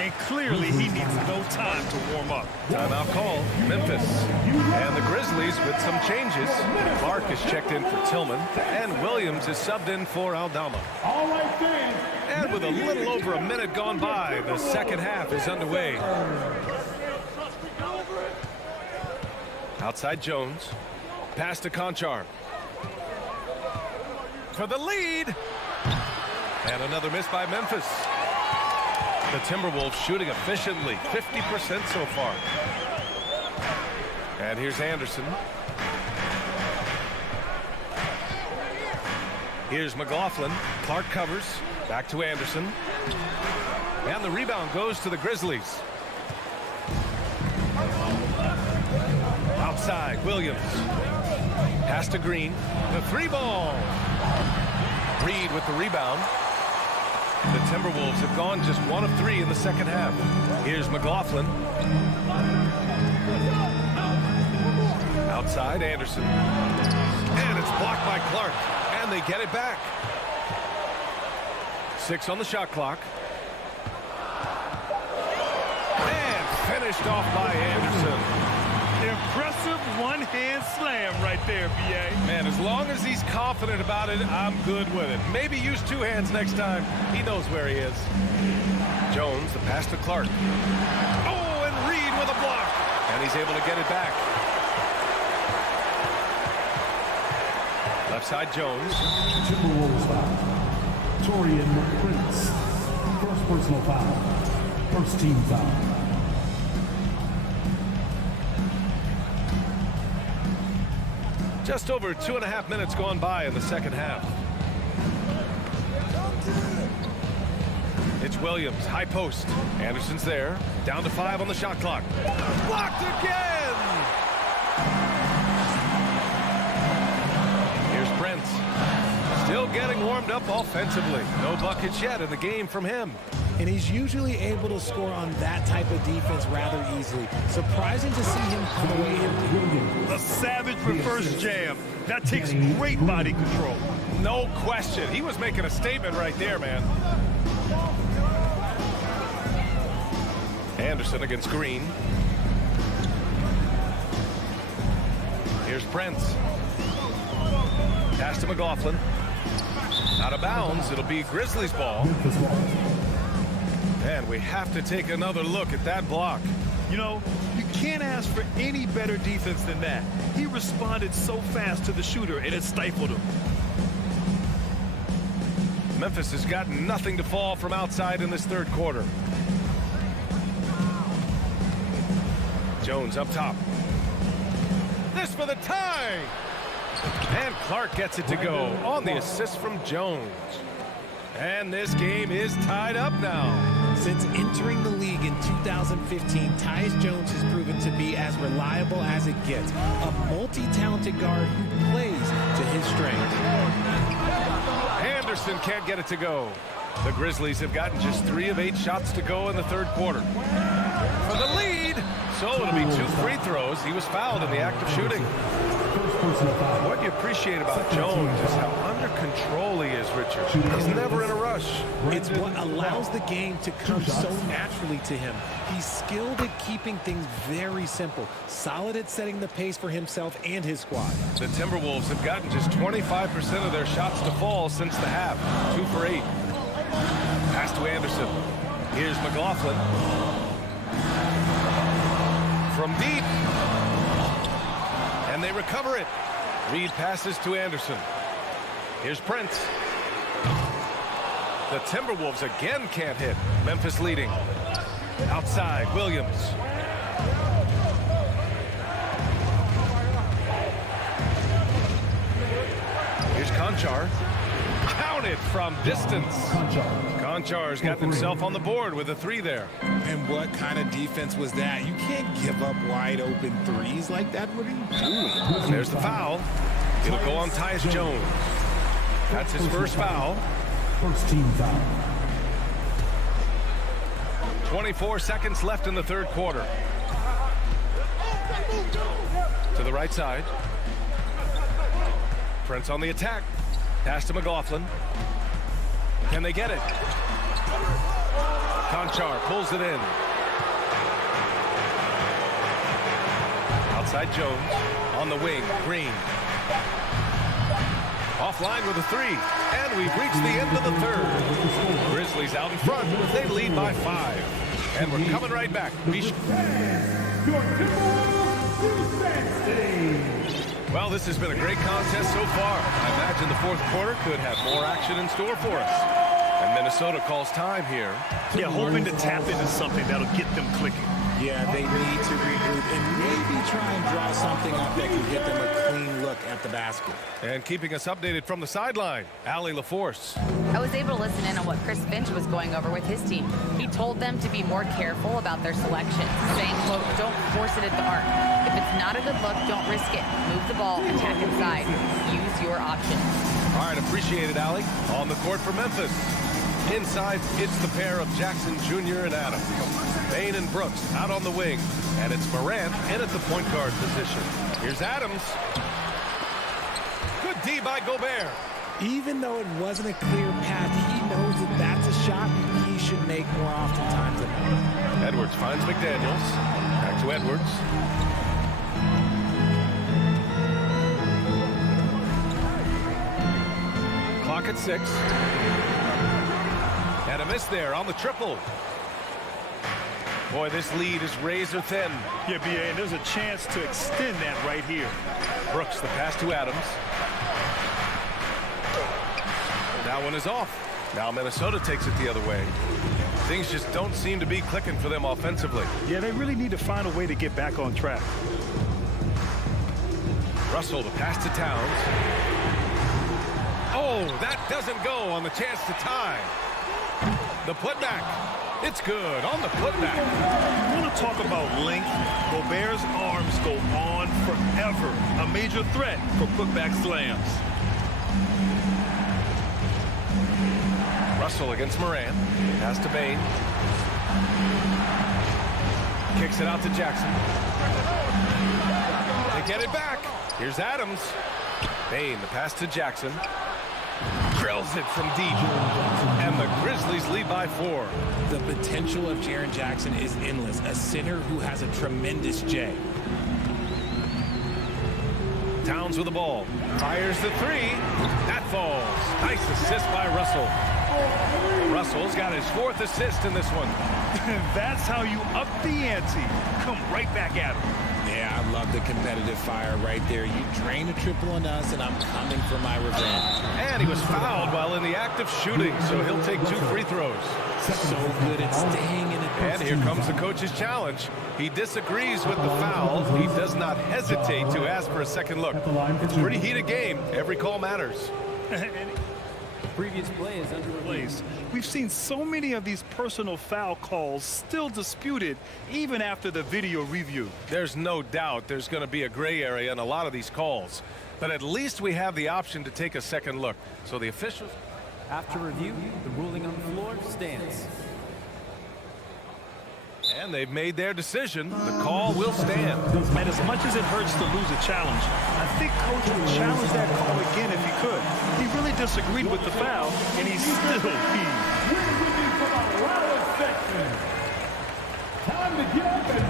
And clearly he needs no time to warm up. Timeout call, Memphis. And the Grizzlies with some changes. Clark is checked in for Tillman. And Williams is subbed in for Aldama. All right, fans. And with a little over a minute gone by, the second half is underway. Outside Jones. Pass to Conchar. For the lead. And another miss by Memphis. The Timberwolves shooting efficiently, 50% so far. And here's Anderson. Here's McLaughlin. Clark covers. Back to Anderson. And the rebound goes to the Grizzlies. Outside, Williams. Pass to Green. The 3-ball. Reed with the rebound. The Timberwolves have gone just 1 of 3 in the second half. Here's McLaughlin. Outside, Anderson. And it's blocked by Clark. And they get it back. 6 on the shot clock. And finished off by Anderson. Impressive one-hand slam right there, B.A. Man, as long as he's confident about it, I'm good with it. Maybe use 2 hands next time. He knows where he is. Jones, the pass to Clark. Oh, and Reed with a block. And he's able to get it back. Left side, Jones. Timberwolves foul. Torian Prince. First personal foul. First team foul. Just over 2.5 minutes gone by in the second half. It's Williams, high post. Anderson's there. Down to 5 on the shot clock. Blocked again! Here's Prince. Still getting warmed up offensively. No buckets yet in the game from him. And he's usually able to score on that type of defense rather easily. Surprising to see him come away empty. A savage reverse jam. That takes great body control. No question. He was making a statement right there, man. Anderson against Green. Here's Prince. Pass to McLaughlin. Out of bounds. It'll be Grizzlies ball. And we have to take another look at that block. You know, you can't ask for any better defense than that. He responded so fast to the shooter, and it stifled him. Memphis has got nothing to fall from outside in this third quarter. Jones up top. This for the tie. And Clark gets it to go on the assist from Jones. And this game is tied up now. Since entering the league in 2015, Tyus Jones has proven to be as reliable as it gets. A multi-talented guard who plays to his strengths. Anderson can't get it to go. The Grizzlies have gotten just 3 of 8 shots to go in the third quarter. For the lead. So it'll be 2 free throws. He was fouled in the act of shooting. What you appreciate about Jones is how under control he is, Richard. He's never in a rush. It's what allows the game to come so naturally to him. He's skilled at keeping things very simple, solid at setting the pace for himself and his squad. The Timberwolves have gotten just 25% of their shots to fall since the half. 2 for 8. Pass to Anderson. Here's McLaughlin. From deep. And they recover it. Reed passes to Anderson. Here's Prince. The Timberwolves again can't hit. Memphis leading. Outside, Williams. Here's Conchar. Counted from distance. Conchar's got himself on the board with a 3 there. And what kind of defense was that? You can't give up wide open threes like that. What are you doing? There's the foul. It'll go on Tyus Jones. That's his first foul. First team foul. 24 seconds left in the third quarter. To the right side. Prince on the attack. Pass to McLaughlin. Can they get it? Conchar pulls it in. Outside Jones. On the wing, Green. Offline with a 3. And we've reached the end of the third. Grizzlies out in front. They lead by 5. And we're coming right back. Well, this has been a great contest so far. I imagine the fourth quarter could have more action in store for us. And Minnesota calls time here. Yeah, hoping to tap into something that'll get them clicking. Yeah, they need to regroup and maybe try and draw something up that can get them a clean look at the basket. And keeping us updated from the sideline, Allie LaForce. I was able to listen in on what Chris Finch was going over with his team. He told them to be more careful about their selections, saying, quote, don't force it at the arc. If it's not a good look, don't risk it. Move the ball, attack inside. Use your options. All right, appreciate it, Allie. On the court for Memphis. Inside, it's the pair of Jackson Jr. and Adams. Bain and Brooks out on the wing. And it's Morant in at the point guard position. Here's Adams. Good D by Gobert. Even though it wasn't a clear path, he knows that that's a shot he should make more oftentimes than not. Edwards finds McDaniels. Back to Edwards. Clock at 6. And a miss there on the triple. Boy, this lead is razor thin. Yeah, BA, and there's a chance to extend that right here. Brooks, the pass to Adams. That one is off. Now Minnesota takes it the other way. Things just don't seem to be clicking for them offensively. Yeah, they really need to find a way to get back on track. Russell, the pass to Towns. Oh, that doesn't go on the chance to tie. The putback. It's good on the putback. You want to talk about length? Gobert's arms go on forever. A major threat for putback slams. Russell against Morant. Pass to Bain. Kicks it out to Jackson. They get it back. Here's Adams. Bain, the pass to Jackson. Drills it from deep. And the Grizzlies lead by 4. The potential of Jaren Jackson is endless. A center who has a tremendous J. Towns with the ball. Fires the 3. That falls. Nice assist by Russell. Russell's got his 4th assist in this one. That's how you up the ante. Come right back at him. Yeah, I love the competitive fire right there. You drain a triple on us, and I'm coming for my revenge. And he was fouled while in the act of shooting, so he'll take 2 free throws. So good at staying in it. And here comes the coach's challenge. He disagrees with the foul. He does not hesitate to ask for a second look. It's a pretty heated game. Every call matters. Previous play is under review. We've seen so many of these personal foul calls still disputed even after the video review. There's no doubt there's going to be a gray area in a lot of these calls. But at least we have the option to take a second look. So the officials... After review, the ruling on the floor stands. And they've made their decision. The call will stand. And as much as it hurts to lose a challenge, I think Coach would challenge that call again if he could. He really disagreed with the foul, and he's still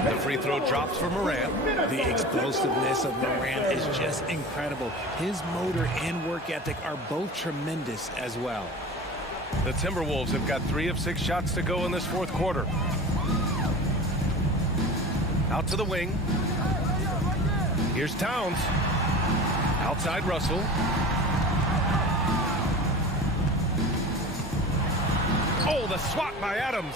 The free throw drops for Morant. The explosiveness of Morant is just incredible. His motor and work ethic are both tremendous as well. The Timberwolves have got 3 of 6 shots to go in this fourth quarter. Out to the wing. Here's Towns. Outside Russell. Oh, the swat by Adams.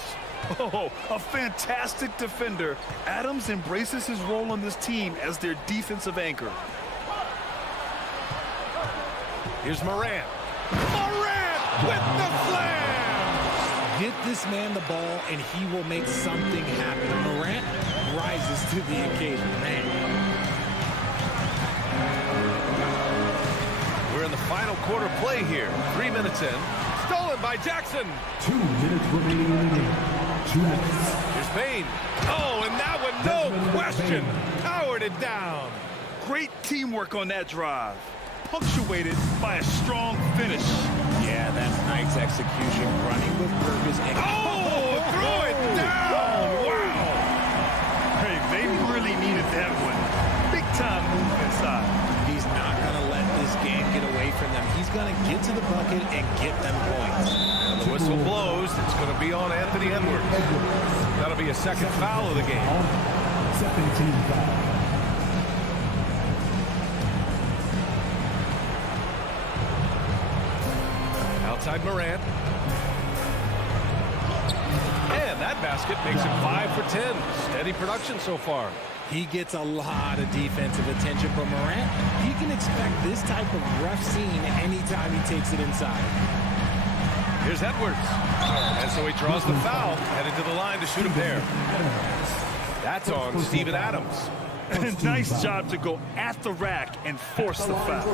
Oh, a fantastic defender. Adams embraces his role on this team as their defensive anchor. Here's Morant. Morant with the slam! Get this man the ball, and he will make something happen. Morant rises to the occasion. Man. We're in the final quarter play here. 3 minutes in. Stolen by Jackson. 2 minutes remaining in the game. Jackson. Here's Payne. Oh, and that one, no question, powered it down. Great teamwork on that drive, punctuated by a strong finish. Yeah, that's nice execution, running with purpose. And Oh, threw it down. Wow. Hey, they really needed that one. Big time move inside. He's not going to let this game get away from them. He's going to get to the bucket and get them points. And the whistle blows. It's going to be on Anthony Edwards. That'll be a second foul of the game. Second team foul. Outside Morant. And that basket makes it 5 for 10. Steady production so far. He gets a lot of defensive attention from Morant. You can expect this type of rough scene anytime he takes it inside. Here's Edwards. And so he draws the foul, headed to the line to shoot a pair. That's on Steven Adams. Nice job to go at the rack and force the foul.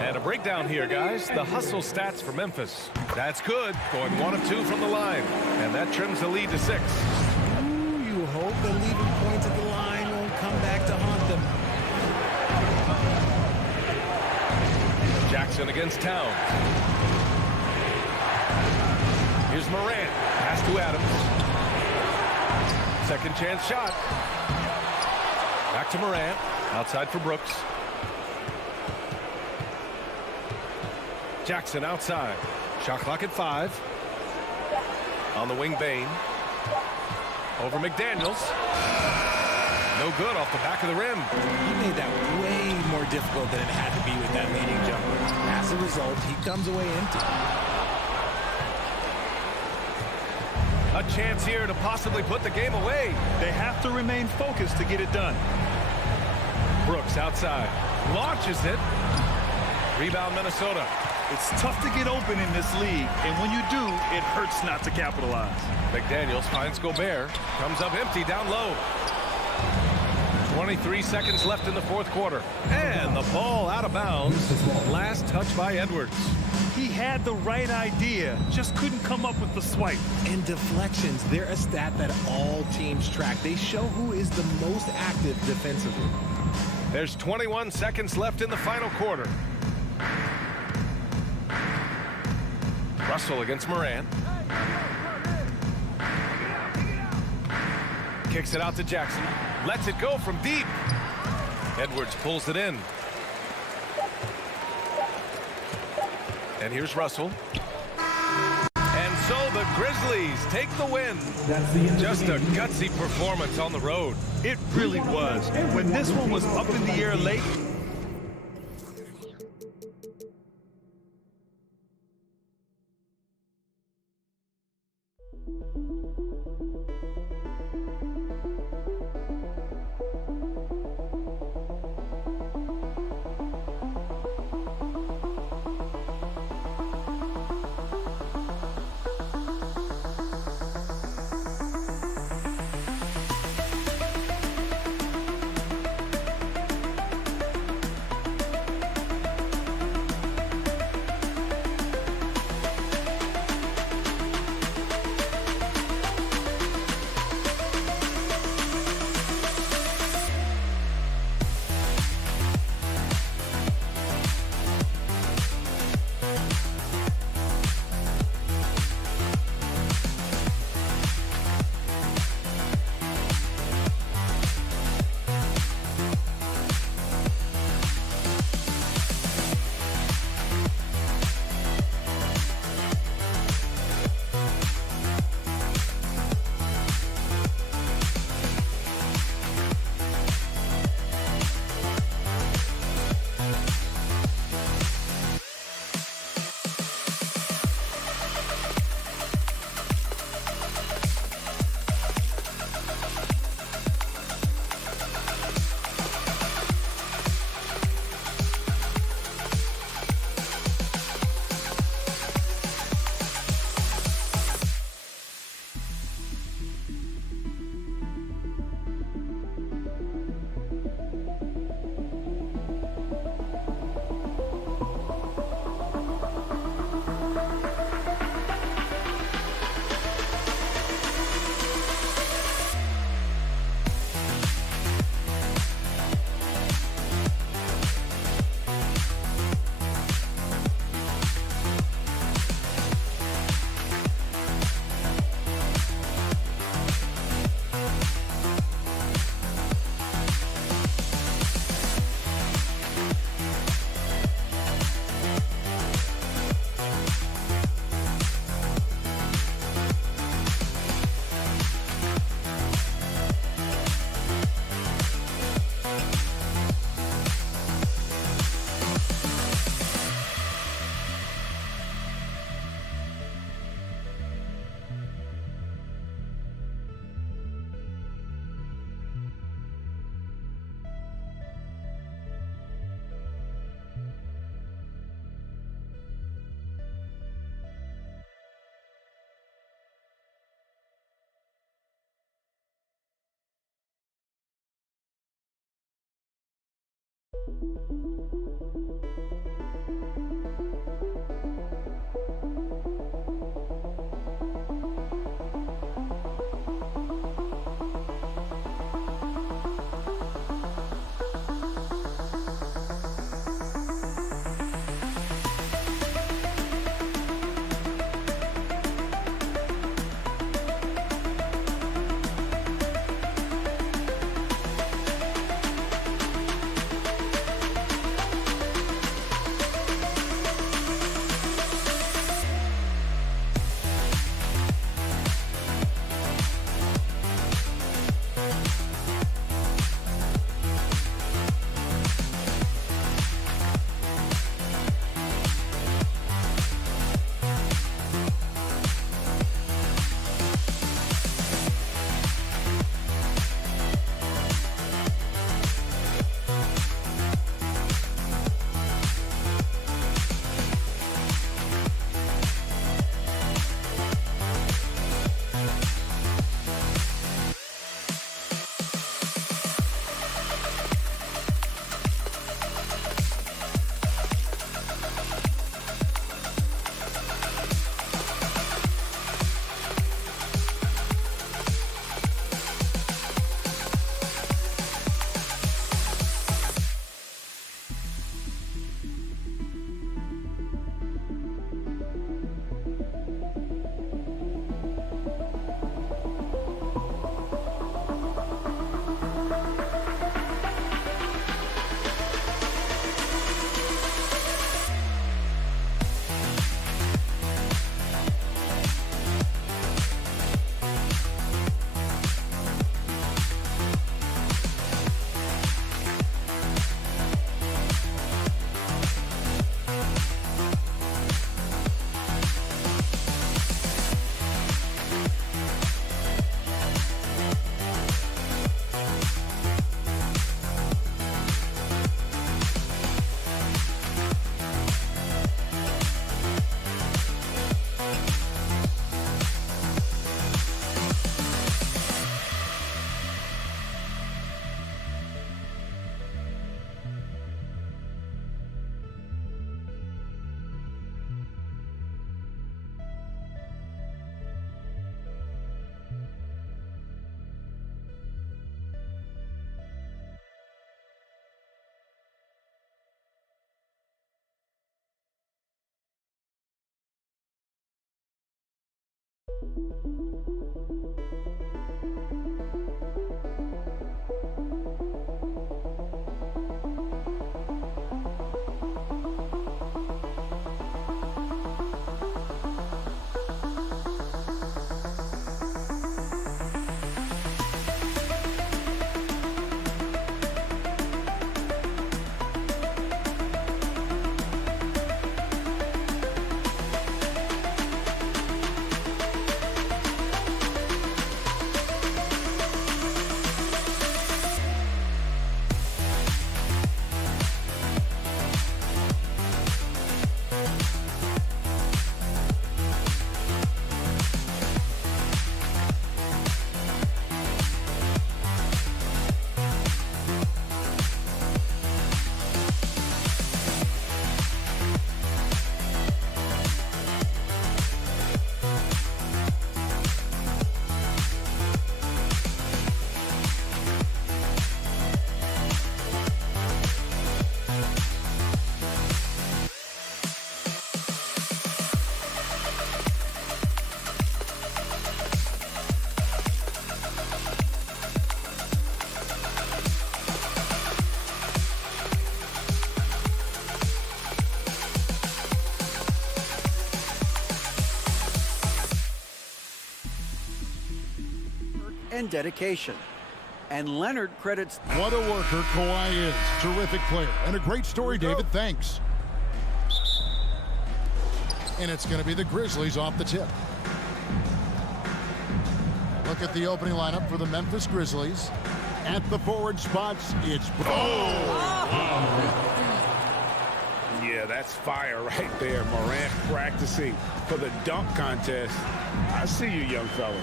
And a breakdown here, guys. The hustle stats for Memphis. That's good, going 1 of 2 from the line. And that trims the lead to 6. Ooh, you hope the leaving points at the line won't come back to haunt them. Jackson against Towns. Here's Morant. Pass to Adams. Second chance shot. Back to Morant. Outside for Brooks. Jackson outside. Shot clock at 5. On the wing, Bain. Over McDaniels. No good off the back of the rim. He made that way more difficult than it had to be with that leading jumper. As a result, he comes away empty. A chance here to possibly put the game away. They have to remain focused to get it done. Brooks outside. Launches it. Rebound Minnesota. It's tough to get open in this league, and when you do, it hurts not to capitalize. McDaniels finds Gobert. Comes up empty down low. 23 seconds left in the fourth quarter. And the ball out of bounds. Last touch by Edwards. He had the right idea, just couldn't come up with the swipe. And deflections, they're a stat that all teams track. They show who is the most active defensively. There's 21 seconds left in the final quarter. Russell against Morant. Kicks it out to Jackson. Lets it go from deep. Edwards pulls it in. And here's Russell. And so the Grizzlies take the win. Just a gutsy performance on the road. It really was. When this one was up in the air late, and dedication. And Leonard credits... What a worker Kawhi is. Terrific player. And a great story, David. Thanks. And it's going to be the Grizzlies off the tip. Look at the opening lineup for the Memphis Grizzlies. At the forward spots, it's... Yeah, Yeah, that's fire right there. Morant practicing for the dunk contest. I see you, young fella.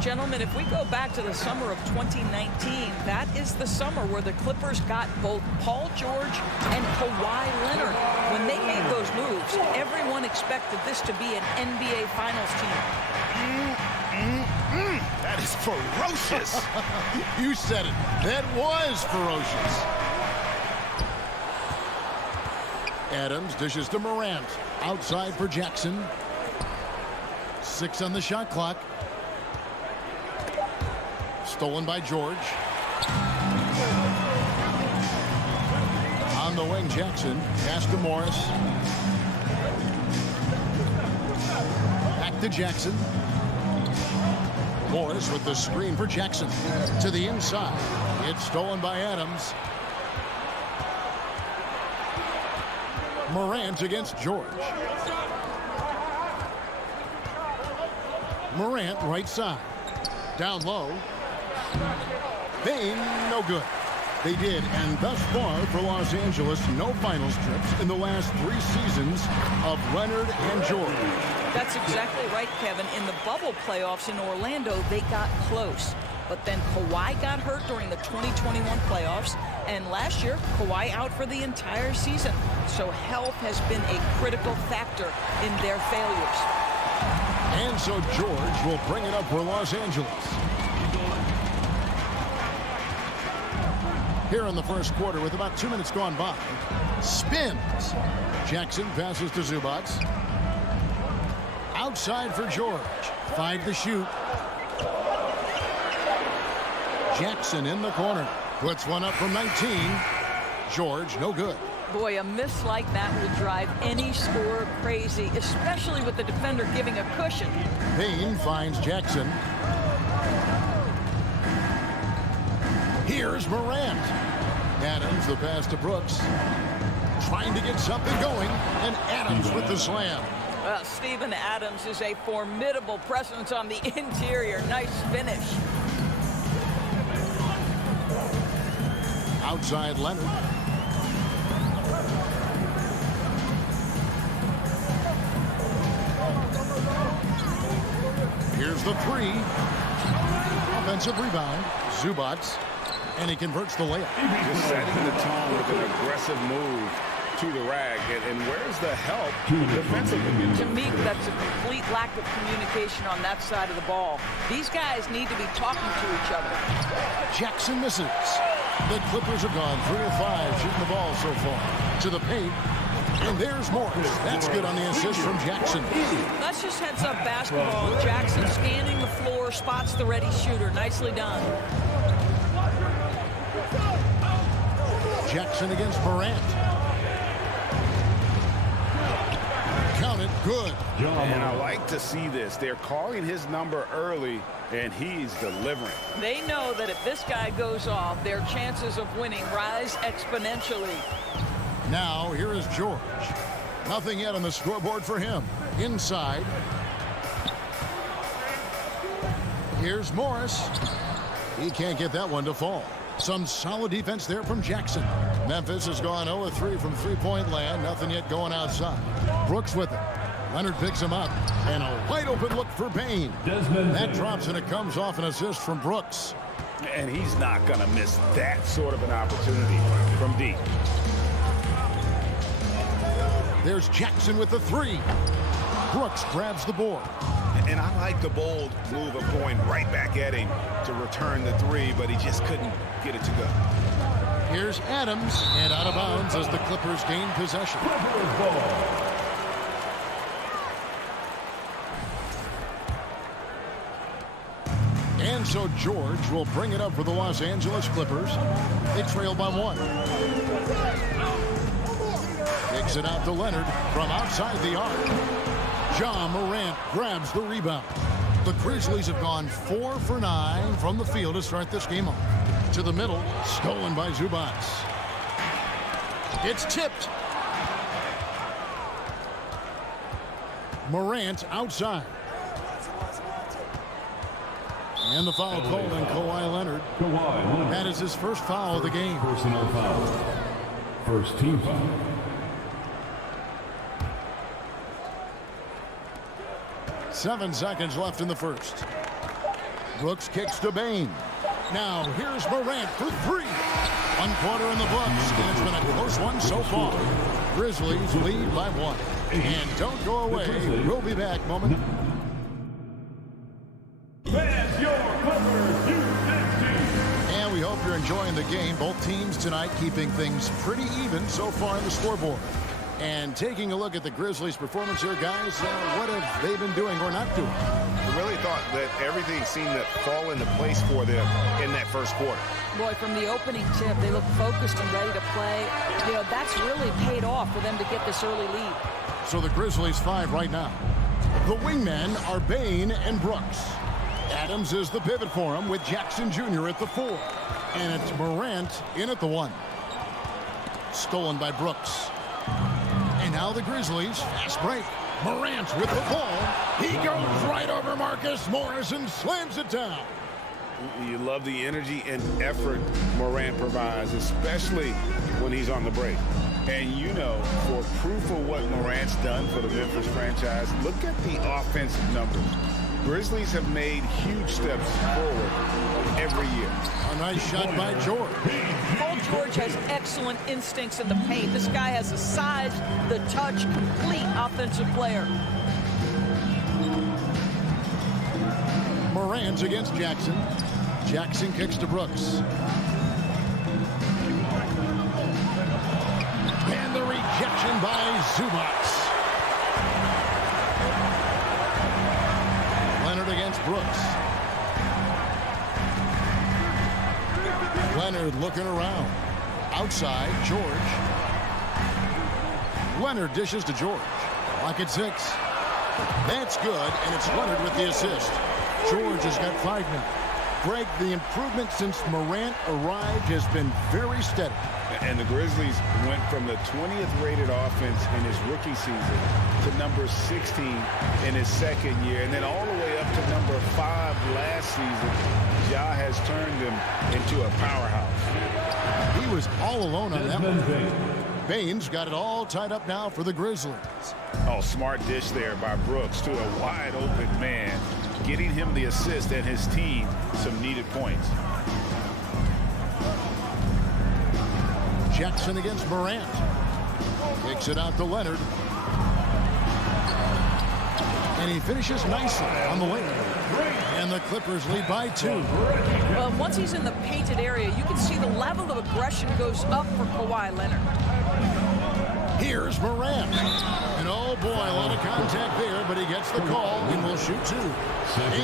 Gentlemen, if we go back to the summer of 2019, that is the summer where the Clippers got both Paul George and Kawhi Leonard. When they made those moves, everyone expected this to be an NBA Finals team. That is ferocious. You said it. That was ferocious. Adams dishes to Morant. Outside for Jackson. 6 on the shot clock. Stolen by George. On the wing, Jackson. Pass to Morris. Back to Jackson. Morris with the screen for Jackson. To the inside. It's stolen by Adams. Morant against George. Morant right side. Down low. Bain, no good. They did, and thus far for Los Angeles, no finals trips in the last 3 seasons of Leonard and George. That's exactly right, Kevin. In the bubble playoffs in Orlando, they got close. But then Kawhi got hurt during the 2021 playoffs, and last year, Kawhi out for the entire season. So health has been a critical factor in their failures. And so George will bring it up for Los Angeles. Here in the first quarter with about 2 minutes gone by. Spins. Jackson passes to Zubac. Outside for George. 5 to shoot. Jackson in the corner. Puts one up from 19. George, no good. Boy, a miss like that will drive any scorer crazy, especially with the defender giving a cushion. Bain finds Jackson. Here's Morant. Adams, the pass to Brooks. Trying to get something going, and Adams with the slam. Well, Steven Adams is a formidable presence on the interior. Nice finish. Outside Leonard. Here's the 3. Offensive rebound. Zubac. And he converts the layup. Just setting the tone with an aggressive move to the rag. And where's the help defensively? To me, that's a complete lack of communication on that side of the ball. These guys need to be talking to each other. Jackson misses. The Clippers have gone 3 of 5 shooting the ball so far. To the paint. And there's Morris. That's good on the assist from Jackson. That's just heads-up basketball. Jackson scanning the floor, spots the ready shooter. Nicely done. Jackson against Morant. Count it. Good. And I like to see this. They're calling his number early, and he's delivering. They know that if this guy goes off, their chances of winning rise exponentially. Now, here is George. Nothing yet on the scoreboard for him. Inside. Here's Morris. He can't get that one to fall. Some solid defense there from Jackson. Memphis has gone 0 of 3 from three-point land. Nothing yet going outside. Brooks with it. Leonard picks him up. And a wide open look for Bain. That drops and it comes off an assist from Brooks. And he's not going to miss that sort of an opportunity from deep. There's Jackson with the 3. Brooks grabs the board. And I like the bold move of going right back at him to return the 3, but he just couldn't get it to go. Here's Adams, and out of bounds as the Clippers gain possession. And so George will bring it up for the Los Angeles Clippers. They trail by 1. Takes it out to Leonard from outside the arc. Ja Morant grabs the rebound. The Grizzlies have gone 4 for 9 from the field to start this game off. To the middle, stolen by Zubac. It's tipped. Morant outside. And the foul called on Kawhi Leonard. That is his first foul of the game. Personal foul. First team foul. 7 seconds left in the first. Brooks kicks to Bain. Now here's Morant for 3. 1/4 in the books, and it's been a close one so far. Grizzlies lead by 1. And don't go away. We'll be back moment. Fans, your Clippers, And we hope you're enjoying the game. Both teams tonight keeping things pretty even so far on the scoreboard. And taking a look at the Grizzlies' performance here, guys, what have they been doing or not doing? I really thought that everything seemed to fall into place for them in that first quarter. Boy, from the opening tip, they look focused and ready to play. You know, that's really paid off for them to get this early lead. So the Grizzlies 5 right now. The wingmen are Bain and Brooks. Adams is the pivot for him with Jackson Jr. at the 4. And it's Morant in at the 1. Stolen by Brooks. And now the Grizzlies, fast break. Morant with the ball. He goes right over Marcus Morris and slams it down. You love the energy and effort Morant provides, especially when he's on the break. And you know, for proof of what Morant's done for the Memphis franchise, look at the offensive numbers. Grizzlies have made huge steps forward every year. A nice shot by George. Paul George has excellent instincts in the paint. This guy has the size, the touch, complete offensive player. Morant against Jackson. Jackson kicks to Brooks. And the rejection by Zubac. Leonard against Brooks. Leonard looking around. Outside, George. Leonard dishes to George. Lock at 6. That's good, and it's Leonard with the assist. George has got 5 now. Greg, the improvement since Morant arrived has been very steady. And the Grizzlies went from the 20th rated offense in his rookie season to number 16 in his second year, and then all the way up to number 5 last season. Ja has turned him into a powerhouse. He was all alone on that one. Bain's got it all tied up now for the Grizzlies. Oh, smart dish there by Brooks to a wide open man, getting him the assist and his team some needed points. Jackson against Morant. Kicks it out to Leonard. And he finishes nicely on the wing. And the Clippers lead by 2. Well, once he's in the painted area, you can see the level of aggression goes up for Kawhi Leonard. Here's Morant. And oh boy, a lot of contact there, but he gets the call and will shoot 2.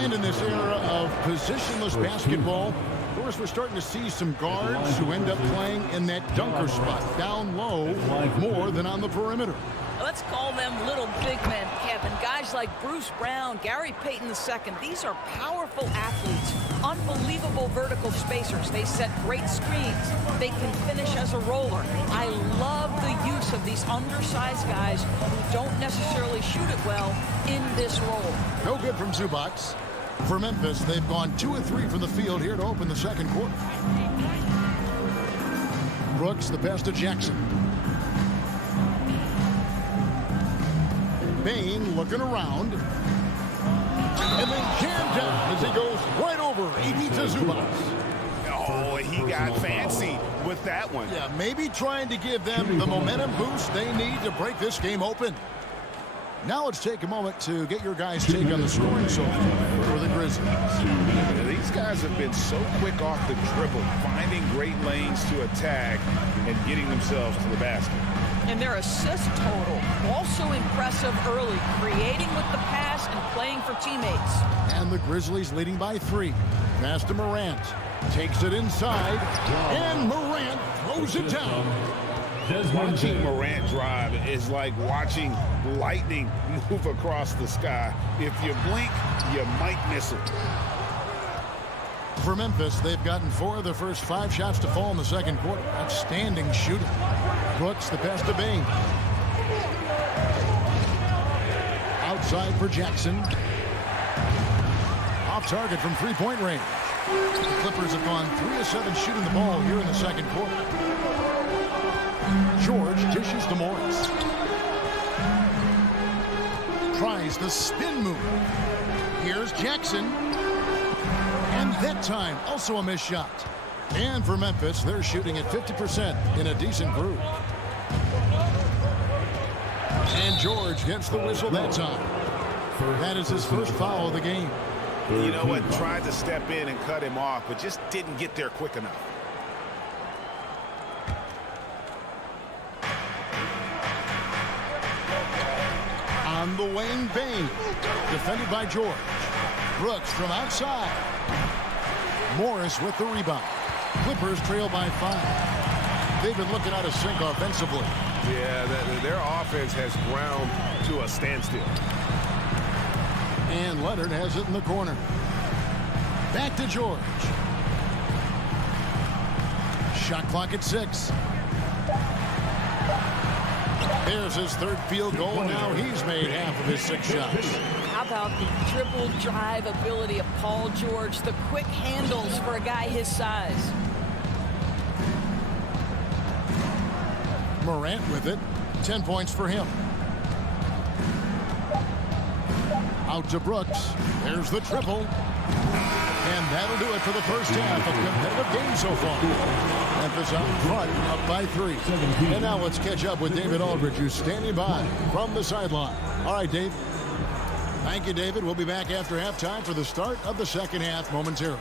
And in this era of positionless basketball, of course, we're starting to see some guards who end up playing in that dunker spot, down low, more than on the perimeter. Let's call them little big men, Kevin. Guys like Bruce Brown, Gary Payton II. These are powerful athletes, unbelievable vertical spacers. They set great screens. They can finish as a roller. I love the use of these undersized guys who don't necessarily shoot it well in this role. No good from Zubac. For Memphis, they've gone 2 of 3 from the field here to open the second quarter. Brooks, the pass to Jackson. Bain looking around. And then jammed down as he goes right over Ivica Zubac. Oh, he got fancy with that one. Yeah, maybe trying to give them the momentum boost they need to break this game open. Now let's take a moment to get your guys' take on the scoring so far for the Grizzlies. These guys have been so quick off the dribble, finding great lanes to attack and getting themselves to the basket. And their assist total, also impressive early, creating with the pass and playing for teammates. And the Grizzlies leading by 3. Pass to Morant. Takes it inside, and Morant throws it down. Watching Morant drive is like watching lightning move across the sky. If you blink, you might miss it. For Memphis, they've gotten 4 of their first 5 shots to fall in the second quarter. Outstanding shooting. Brooks, the pass to Bain. Outside for Jackson. Off target from 3-point range. The Clippers have gone 3 of 7 shooting the ball here in the second quarter. George dishes to Morris. tries the spin move. Here's Jackson. And that time, also a missed shot. And for Memphis, they're shooting at 50% in a decent group. And George gets the whistle that time. That is his first foul of the game. You know what? Tried to step in and cut him off, but just didn't get there quick enough. On the wing, Bain. Defended by George. Brooks from outside. Morris with the rebound. Clippers trail by 5. They've been looking out of sync offensively. Yeah, their offense has ground to a standstill. And Leonard has it in the corner. Back to George. Shot clock at 6. There's his third field goal. Now he's made half of his 6 shots. How about the dribble drive ability of Paul George, the quick handles for a guy his size. Morant with it. 10 points for him. Out to Brooks. There's the triple. And that'll do it for the first half of competitive game so far. Memphis out in front, up by 3. And now let's catch up with David Aldridge, who's standing by from the sideline. All right, Dave. Thank you, David. We'll be back after halftime for the start of the second half momentarily.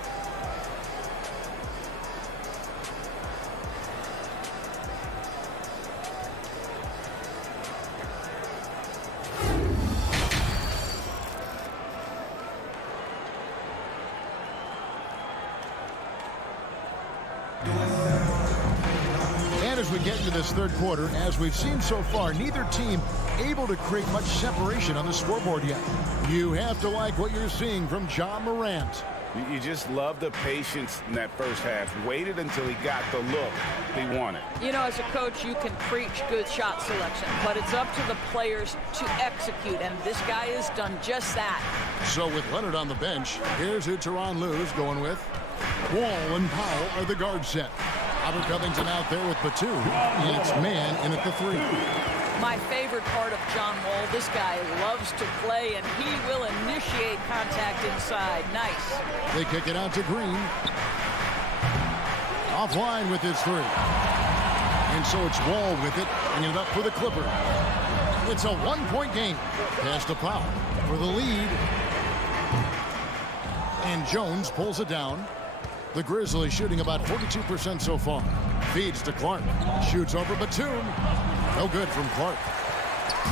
As we get into this third quarter, as we've seen so far, neither team able to create much separation on the scoreboard yet. You have to like what you're seeing from Ja Morant. You just love the patience in that first half. Waited until he got the look he wanted. You know, as a coach, you can preach good shot selection, but it's up to the players to execute, and this guy has done just that. So with Leonard on the bench, here's who Tyronn Lue's going with. Wall and Powell are the guard set. Robert Covington out there with Batum, and it's man in at the 3. My favorite part of John Wall, this guy loves to play, and he will initiate contact inside. Nice. They kick it out to Green. Offline with his 3. And so it's Wall with it, bringing it up for the Clippers. It's a 1-point game. Pass to Powell for the lead. And Jones pulls it down. The Grizzlies shooting about 42% so far. Feeds to Clark. Shoots over Batum. No good from Clark.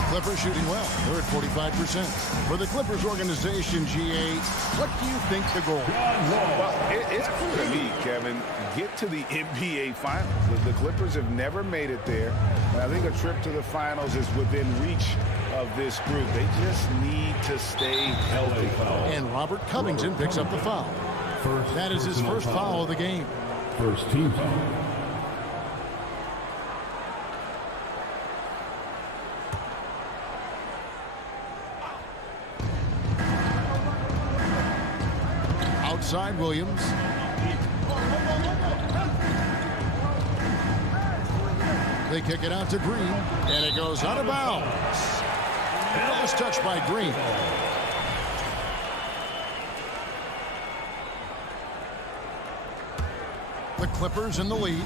Clippers shooting well. They're at 45%. For the Clippers organization, GA, what do you think the goal? Well, it's clear to me, Kevin. Get to the NBA Finals. The Clippers have never made it there. And I think a trip to the Finals is within reach of this group. They just need to stay healthy. And Robert Covington picks up the foul. That is his first foul of the game. First team foul. Outside Williams. They kick it out to Green, and it goes out of bounds. Last touch by Green. The Clippers in the lead.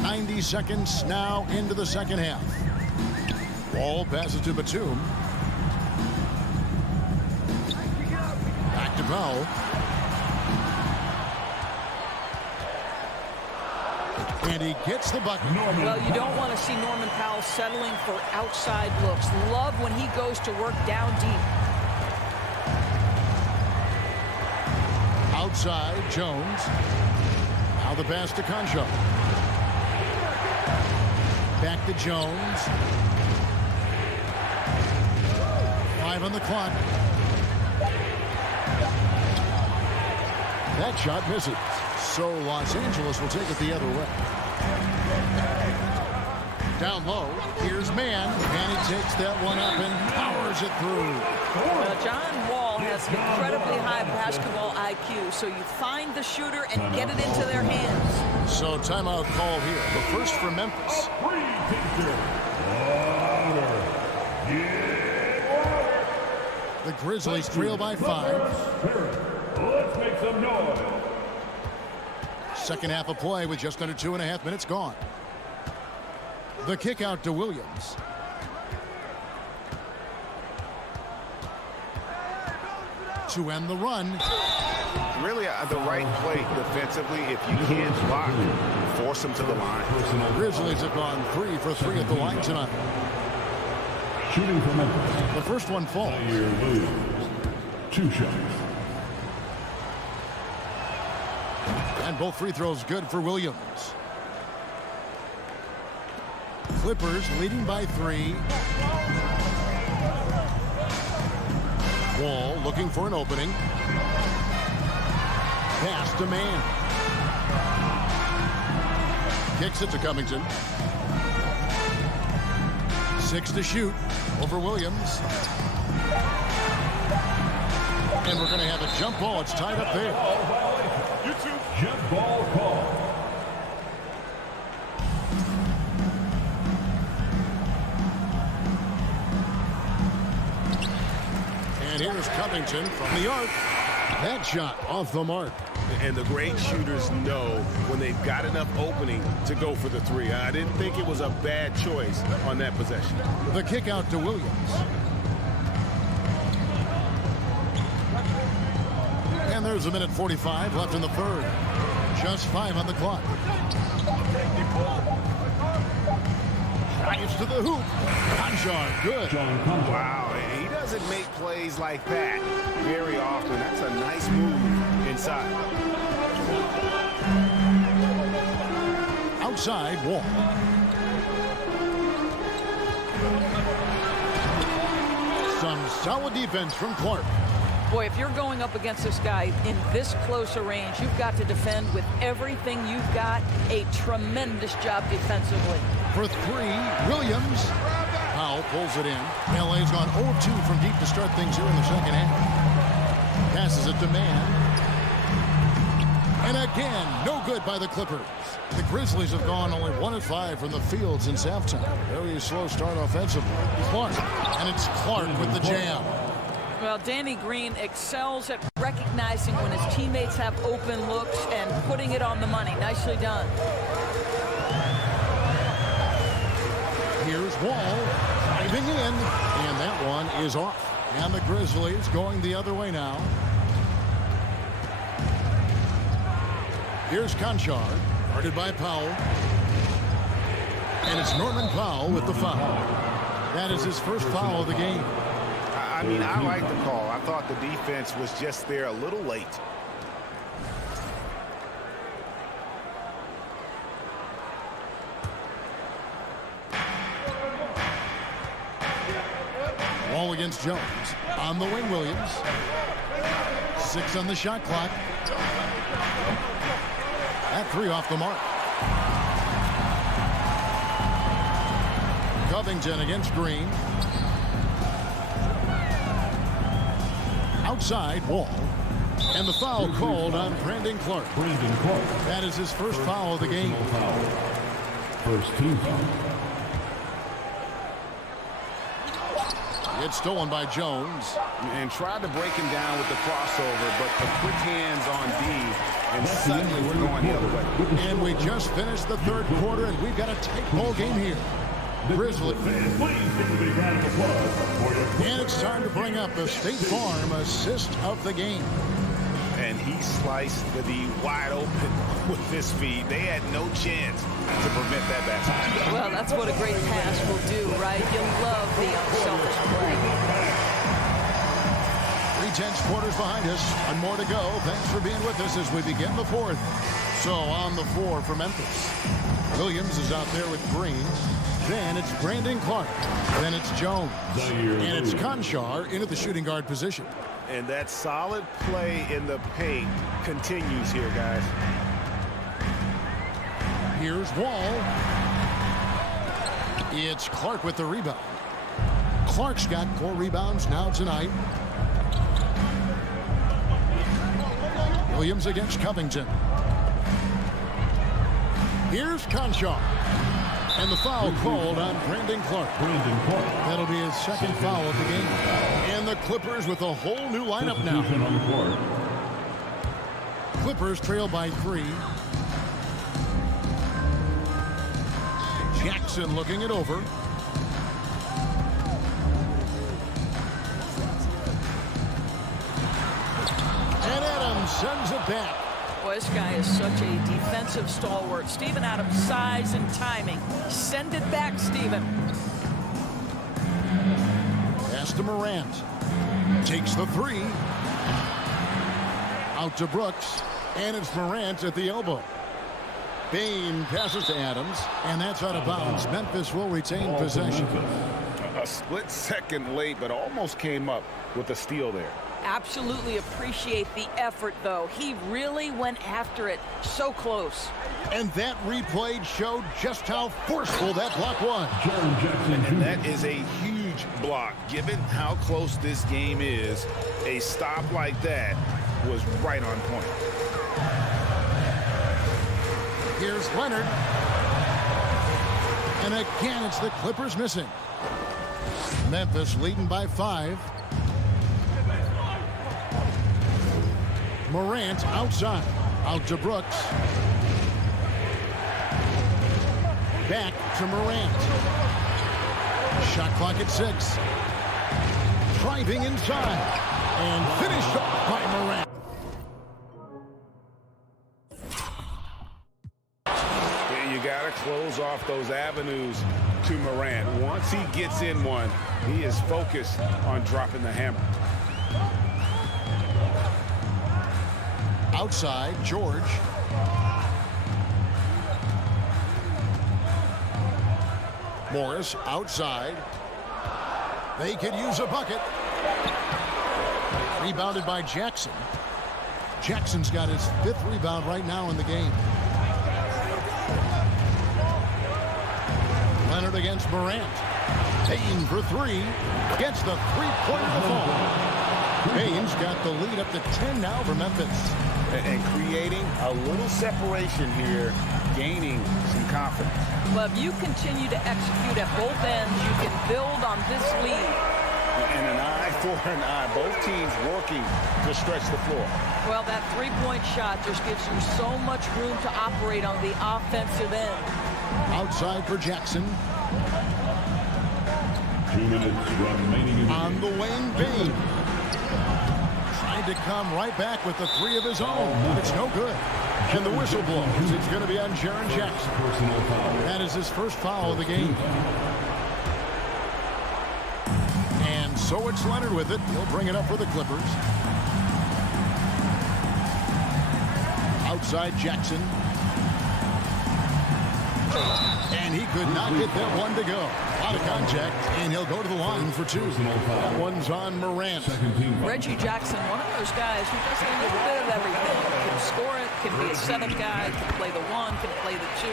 90 seconds now into the second half. Wall passes to Batum. Back to Powell. And he gets the bucket. Well, you don't want to see Norman Powell settling for outside looks. Love when he goes to work down deep. Outside, Jones. Now the pass to Concho. Back to Jones. 5 on the clock. That shot misses. So Los Angeles will take it the other way. Down low, here's Mann, and he takes that one up and powers it through. Well, John Wall has incredibly high basketball IQ, so you find the shooter and get it into their hands. So timeout called here. The first for Memphis. The Grizzlies trail by 5. Let's make some noise. Second half of play with just under 2.5 minutes gone. The kick out to Williams. To end the run. Really the right play defensively. If you can't block, force them to the line. Grizzlies have gone 3 for 3 at the line tonight. Shooting for Memphis. The first one falls. Williams. 2 shots. And both free throws good for Williams. Clippers leading by 3. Wall looking for an opening. Pass to man. Kicks it to Covington. 6 to shoot over Williams. And we're going to have a jump ball. It's tied up there. Jump ball call. And here's Covington from the arc. That shot off the mark. And the great shooters know when they've got enough opening to go for the 3. I didn't think it was a bad choice on that possession. The kick out to Williams. And there's 1:45 left in the third. Just 5 on the clock. Drives to the hoop. Conchar, good. Wow, he doesn't make plays like that very often. That's a nice move inside. Outside, Wall. Some solid defense from Clark. Boy, if you're going up against this guy in this close a range, you've got to defend with everything you've got. A tremendous job defensively. For 3, Williams. Powell pulls it in. LA's gone 0-2 from deep to start things here in the second half. Passes it to man. And again, no good by the Clippers. The Grizzlies have gone only 1 of 5 from the field since halftime. Very slow start offensively. Clark. And it's Clark with the jam. Well, Danny Green excels at recognizing when his teammates have open looks and putting it on the money. Nicely done. Here's Wall diving in, and that one is off. And the Grizzlies going the other way now. Here's Conchar, guarded by Powell. And it's Norman Powell with the foul. That is his first foul of the game. I mean, I like the call. I thought the defense was just there a little late. Wall against Jones. On the wing, Williams. 6 on the shot clock. That 3 off the mark. Covington against Green. Outside, Wall. And the foul called on Brandon Clark. That is his first foul of the game. First team foul. It's stolen by Jones. And tried to break him down with the crossover, but the quick hands on D, and suddenly we're going the other way. And we just finished the third quarter, and we've got a tight ball game here. Grizzlies. And it's time to bring up the State Farm assist of the game. And he sliced the D wide open with his feet. They had no chance to prevent that basket. Well, that's what a great pass will do, right? You'll love the unselfish play. 3/10 quarters behind us. One more to go. Thanks for being with us as we begin the fourth. So on the floor for Memphis. Williams is out there with Green. Then it's Brandon Clark. Then it's Jones. And it's Conchar into the shooting guard position. And that solid play in the paint continues here, guys. Here's Wall. It's Clark with the rebound. Clark's got 4 rebounds now tonight. Williams against Covington. Here's Conchar. And the foul called on Brandon Clark. That'll be his second foul of the game. And the Clippers with a whole new lineup now. Clippers trail by 3. Jackson looking it over. And Adams sends it back. Boy, this guy is such a defensive stalwart. Steven Adams' size and timing. Send it back, Steven. Pass to Morant. Takes the 3. Out to Brooks. And it's Morant at the elbow. Bain passes to Adams. And that's out of bounds. Memphis will retain possession. A split second late, but almost came up with a steal there. Absolutely appreciate the effort, though. He really went after it. So close. And that replay showed just how forceful that block was. And that is a huge block. Given how close this game is, a stop like that was right on point. Here's Leonard. And again, it's the Clippers missing. Memphis leading by 5. Morant outside. Out to Brooks. Back to Morant. Shot clock at 6. Driving inside. And finished off by Morant. You got to close off those avenues to Morant. Once he gets in one, he is focused on dropping the hammer. Outside, George. Morris outside. They could use a bucket. Rebounded by Jackson. Jackson's got his 5th rebound right now in the game. Leonard against Morant. Payne for 3. Gets the 3-pointer to fall. Payne's got the lead up to 10 now for Memphis. And creating a little separation here, gaining some confidence. Well, if you continue to execute at both ends, you can build on this lead. And an eye for an eye. Both teams working to stretch the floor. Well, that 3-point shot just gives you so much room to operate on the offensive end. Outside for Jackson. 2 minutes remaining. On the wing, Bain. Tried to come right back with the 3 of his own. It's no good. And the whistle blows. It's going to be on Jaren Jackson. That is his first foul of the game. And so it's Leonard with it. He'll bring it up for the Clippers. Outside Jackson. And he could not get that one to go. A lot of contact, and he'll go to the line for 2. That one's on Morant. Reggie Jackson, one of those guys who does a little bit of everything. Can score it, can be a 7th guy, can play the 1, can play the 2.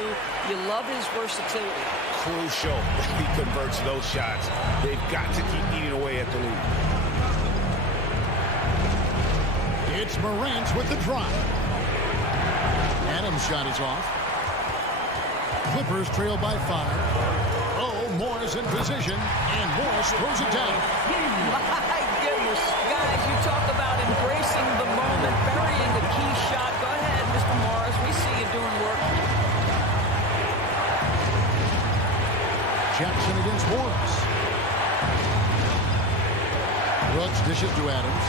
You love his versatility. Crucial if he converts those shots. They've got to keep eating away at the lead. It's Morant with the drive. Adams' shot is off. Clippers trail by 5. Oh, Morris in position, and Morris throws it down. My goodness. Guys, you talk about embracing the moment, burying the key shot. Go ahead, Mr. Morris. We see you doing work. Jackson against Morris. Brooks dishes to Adams.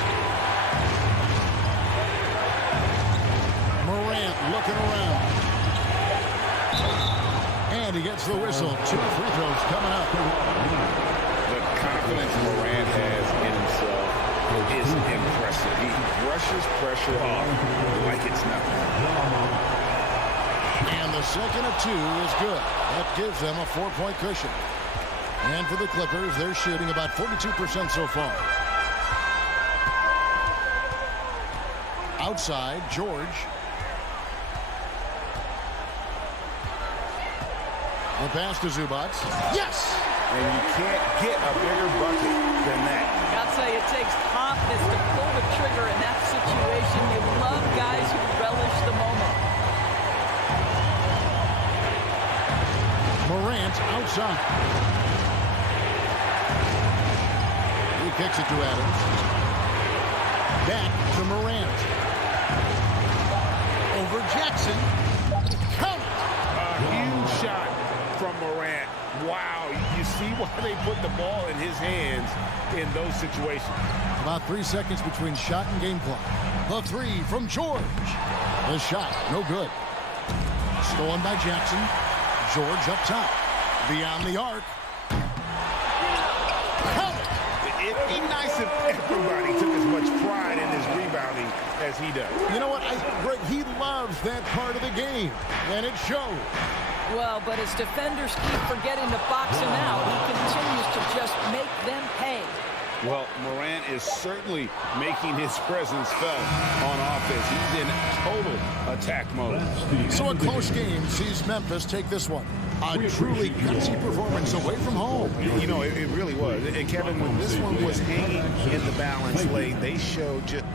Morant looking around. And he gets the whistle. 2 free throws coming up. The confidence Morant has in himself is impressive. He brushes pressure off like it's nothing. And the second of 2 is good. That gives them a 4-point cushion. And for the Clippers, they're shooting about 42% so far. Outside, George. The pass to Zubats. Yes! And you can't get a bigger bucket than that. I'll tell you, it takes confidence to pull the trigger in that situation. You love guys who relish the moment. Morant outside. He kicks it to Adams. Back to Morant. Over Jackson. Count. A huge shot from Morant. Wow, you see why they put the ball in his hands in those situations. About 3 seconds between shot and game clock. The three from George. The shot, no good. Stolen by Jackson. George up top. Beyond the arc. It'd be nice if everybody took as much pride in his rebounding as he does. You know what? Greg, he loves that part of the game, and it shows. Well, but as defenders keep forgetting to box him out, he continues to just make them pay. Well, Morant is certainly making his presence felt on offense. He's in total attack mode. So a close game sees Memphis take this one. A truly gutsy performance away from home. You know, it really was. And Kevin, when this one was hanging in the balance lane, they showed just...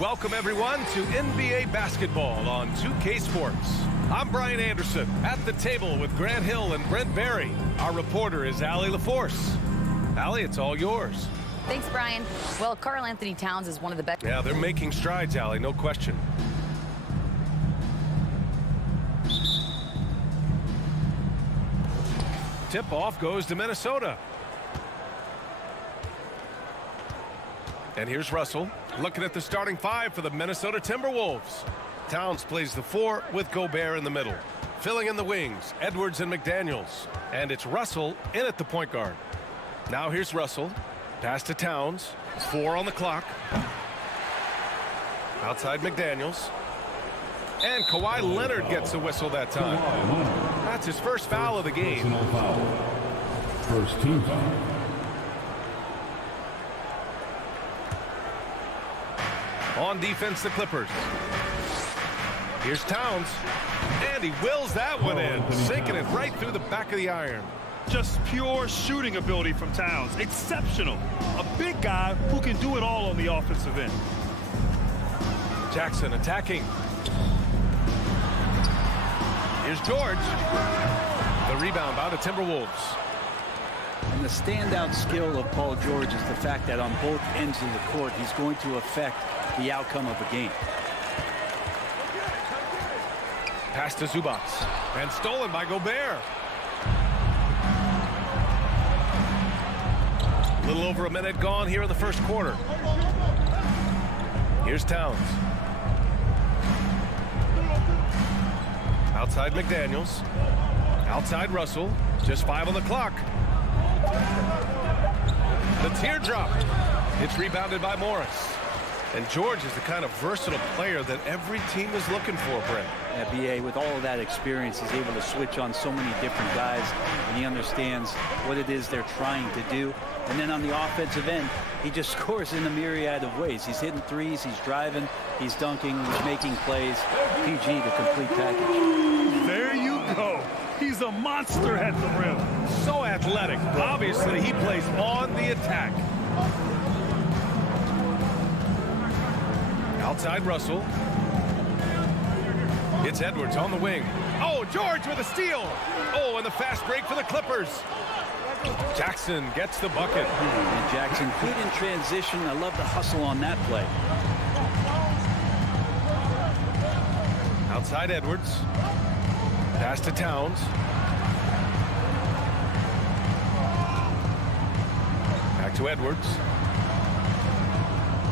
Welcome, everyone, to NBA basketball on 2K Sports. I'm Brian Anderson, at the table with Grant Hill and Brent Barry. Our reporter is Allie LaForce. Allie, it's all yours. Thanks, Brian. Well, Karl Anthony Towns is one of the best. Yeah, they're making strides, Allie, no question. Tip-off goes to Minnesota. And here's Russell, looking at the starting five for the Minnesota Timberwolves. Towns plays the 4 with Gobert in the middle. Filling in the wings, Edwards and McDaniels. And it's Russell in at the point guard. Now here's Russell. Pass to Towns. 4 on the clock. Outside McDaniels. And Kawhi Leonard gets the whistle that time. That's his first foul of the game. First team foul. On defense, the Clippers. Here's Towns. And he wills that one in, sinking it right through the back of the iron. Just pure shooting ability from Towns. Exceptional. A big guy who can do it all on the offensive end. Jackson attacking. Here's George. The rebound by the Timberwolves. And the standout skill of Paul George is the fact that on both ends of the court, he's going to affect the outcome of a game. Pass to Zubac. And stolen by Gobert. A little over a minute gone here in the first quarter. Here's Towns. Outside McDaniels. Outside Russell. Just 5 on the clock. The teardrop. It's rebounded by Morris. And George is the kind of versatile player that every team is looking for, Brent. Yeah, BA, with all of that experience, he's able to switch on so many different guys, and he understands what it is they're trying to do. And then on the offensive end, he just scores in a myriad of ways. He's hitting threes, he's driving, he's dunking, he's making plays. PG, the complete package. There you go. He's a monster at the rim. So athletic. Obviously, he plays on the attack. Outside Russell. It's Edwards on the wing. Oh, George with a steal. Oh, and the fast break for the Clippers. Jackson gets the bucket. And Jackson good in transition. I love the hustle on that play. Outside Edwards. Pass to Towns. Back to Edwards.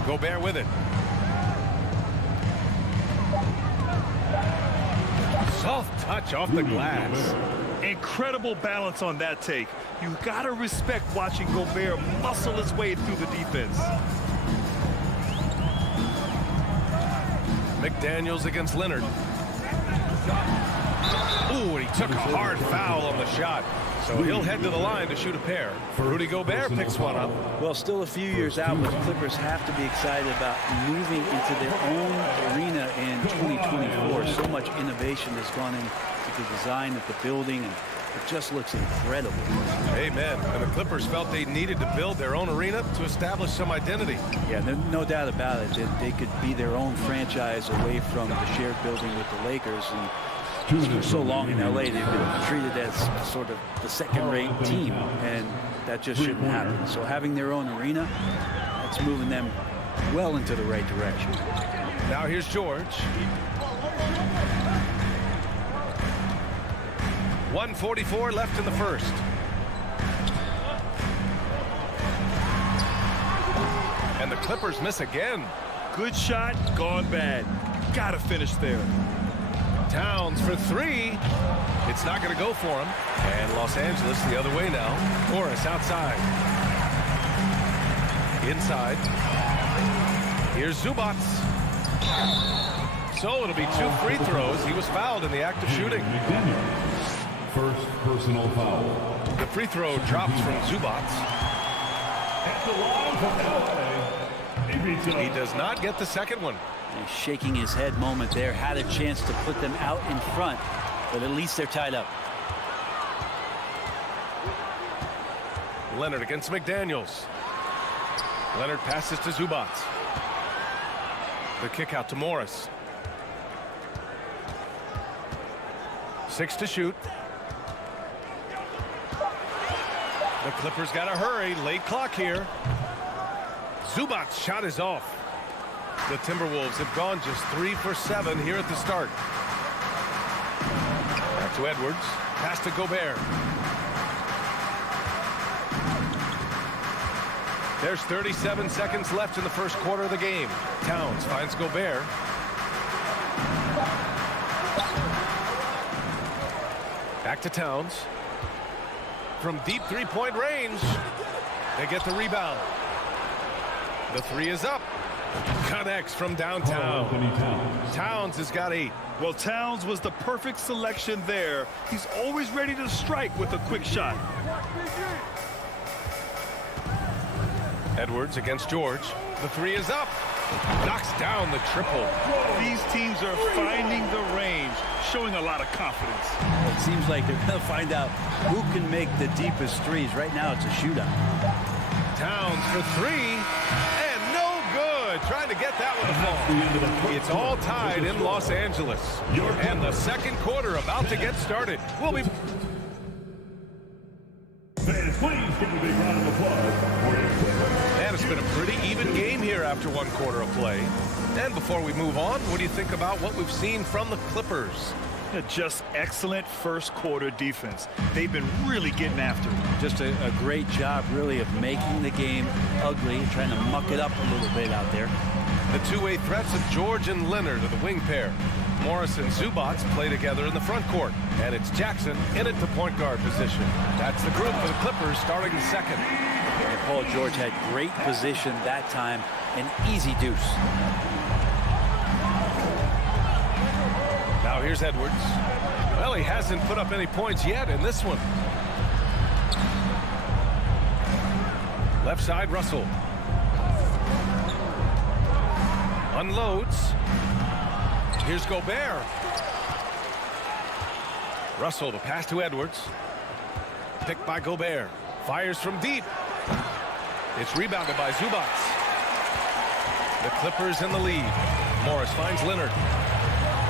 Gobert with it. Soft touch off the glass. Incredible balance on that take. You gotta respect watching Gobert muscle his way through the defense. McDaniels against Leonard. Ooh, and he took a hard foul on the shot. So he'll head to the line to shoot a pair. Rudy Gobert picks one up. Well, still a few years out, but the Clippers have to be excited about moving into their own arena in 2024. So much innovation has gone into the design of the building, and it just looks incredible. Amen. And the Clippers felt they needed to build their own arena to establish some identity. Yeah, no doubt about it. They could be their own franchise away from the shared building with the Lakers. And for so long in LA, they've been treated as sort of the second-rate team, and that just shouldn't happen. So having their own arena, that's moving them well into the right direction. Now here's George. 1:44 left in the first. And the Clippers miss again. Good shot, gone bad. Gotta finish there. Towns for three. It's not going to go for him. And Los Angeles the other way now. Morris outside. Inside. Here's Zubac. So it'll be 2 free throws. He was fouled in the act of shooting. First personal foul. The free throw drops from Zubac. At the line from LA. He does not get the second one. He's shaking his head moment there. Had a chance to put them out in front, but at least they're tied up. Leonard against McDaniels. Leonard passes to Zubac. The kick out to Morris. 6 to shoot. The Clippers got to hurry. Late clock here. Zubac's shot is off. The Timberwolves have gone just 3 for 7 here at the start. Back to Edwards. Pass to Gobert. There's 37 seconds left in the first quarter of the game. Towns finds Gobert. Back to Towns. From deep three-point range, they get the rebound. The three is up. Connects from downtown. Towns has got 8. Well, Towns was the perfect selection there. He's always ready to strike with a quick shot. Edwards against George. The three is up. Knocks down the triple. These teams are finding the range, showing a lot of confidence. It seems like they're going to find out who can make the deepest threes. Right now, it's a shootout. Towns for three, and no good. Trying to get that one to fall. It's all tied in Los Angeles. And the second quarter about to get started. We'll be... Fans, please give a big round of applause for your player. And it's been a pretty even game here after one quarter of play. And before we move on, what do you think about what we've seen from the Clippers? Just excellent first quarter defense. They've been really getting after it. Just a great job, really, of making the game ugly, trying to muck it up a little bit out there. The two-way threats of George and Leonard are the wing pair. Morris and Zubac play together in the front court. And it's Jackson in at the point guard position. That's the group for the Clippers starting the second. And Paul George had great position that time. An easy deuce. Now here's Edwards. Well, he hasn't put up any points yet in this one. Left side, Russell. Unloads. Here's Gobert. Russell, the pass to Edwards. Picked by Gobert. Fires from deep. It's rebounded by Zubac. The Clippers in the lead. Morris finds Leonard.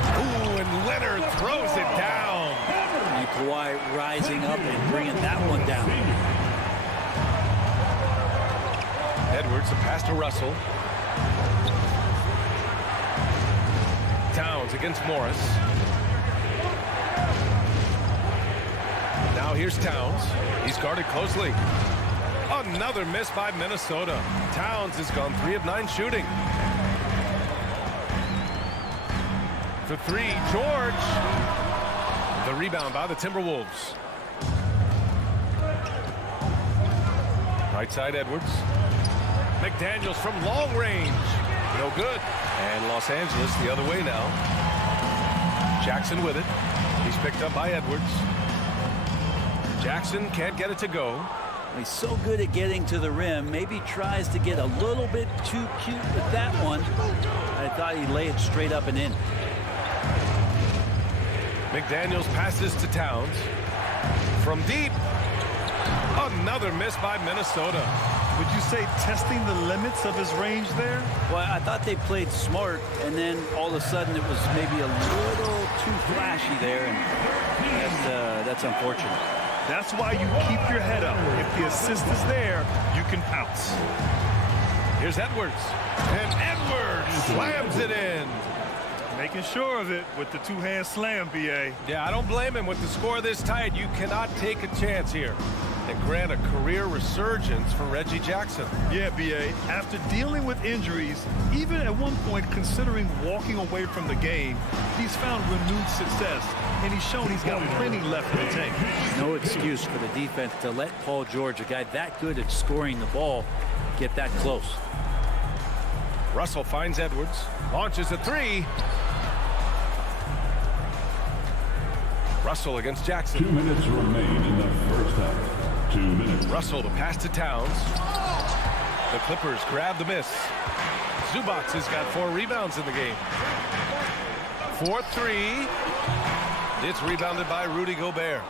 Ooh, and Leonard throws it down. And Kawhi rising up and bringing that one down. Edwards, the pass to Russell. Towns against Morris. Now here's Towns. He's guarded closely. Another miss by Minnesota. Towns has gone 3 of 9 shooting. For three, George. The rebound by the Timberwolves. Right side, Edwards. McDaniels from long range. No good. And Los Angeles the other way now. Jackson with it. He's picked up by Edwards. Jackson can't get it to go. He's so good at getting to the rim. Maybe tries to get a little bit too cute with that one. I thought he'd lay it straight up and in. McDaniels passes to Towns. From deep. Another miss by Minnesota. Would you say testing the limits of his range there? Well, I thought they played smart, and then all of a sudden it was maybe a little too flashy there, and that's unfortunate. That's why you keep your head up. If the assist is there, you can pounce. Here's Edwards. And Edwards slams it in. Making sure of it with the two-hand slam, B.A. Yeah, I don't blame him. With the score this tight, you cannot take a chance here. And grant a career resurgence for Reggie Jackson. Yeah, B.A. After dealing with injuries, even at one point considering walking away from the game, he's found renewed success, and he's shown he's got plenty left in the tank. No excuse for the defense to let Paul George, a guy that good at scoring the ball, get that close. Russell finds Edwards, launches a three. Russell against Jackson. 2 minutes remain in the first half. 2 minutes. Russell, the pass to Towns. The Clippers grab the miss. Zubac has got 4 rebounds in the game. 4-3. It's rebounded by Rudy Gobert.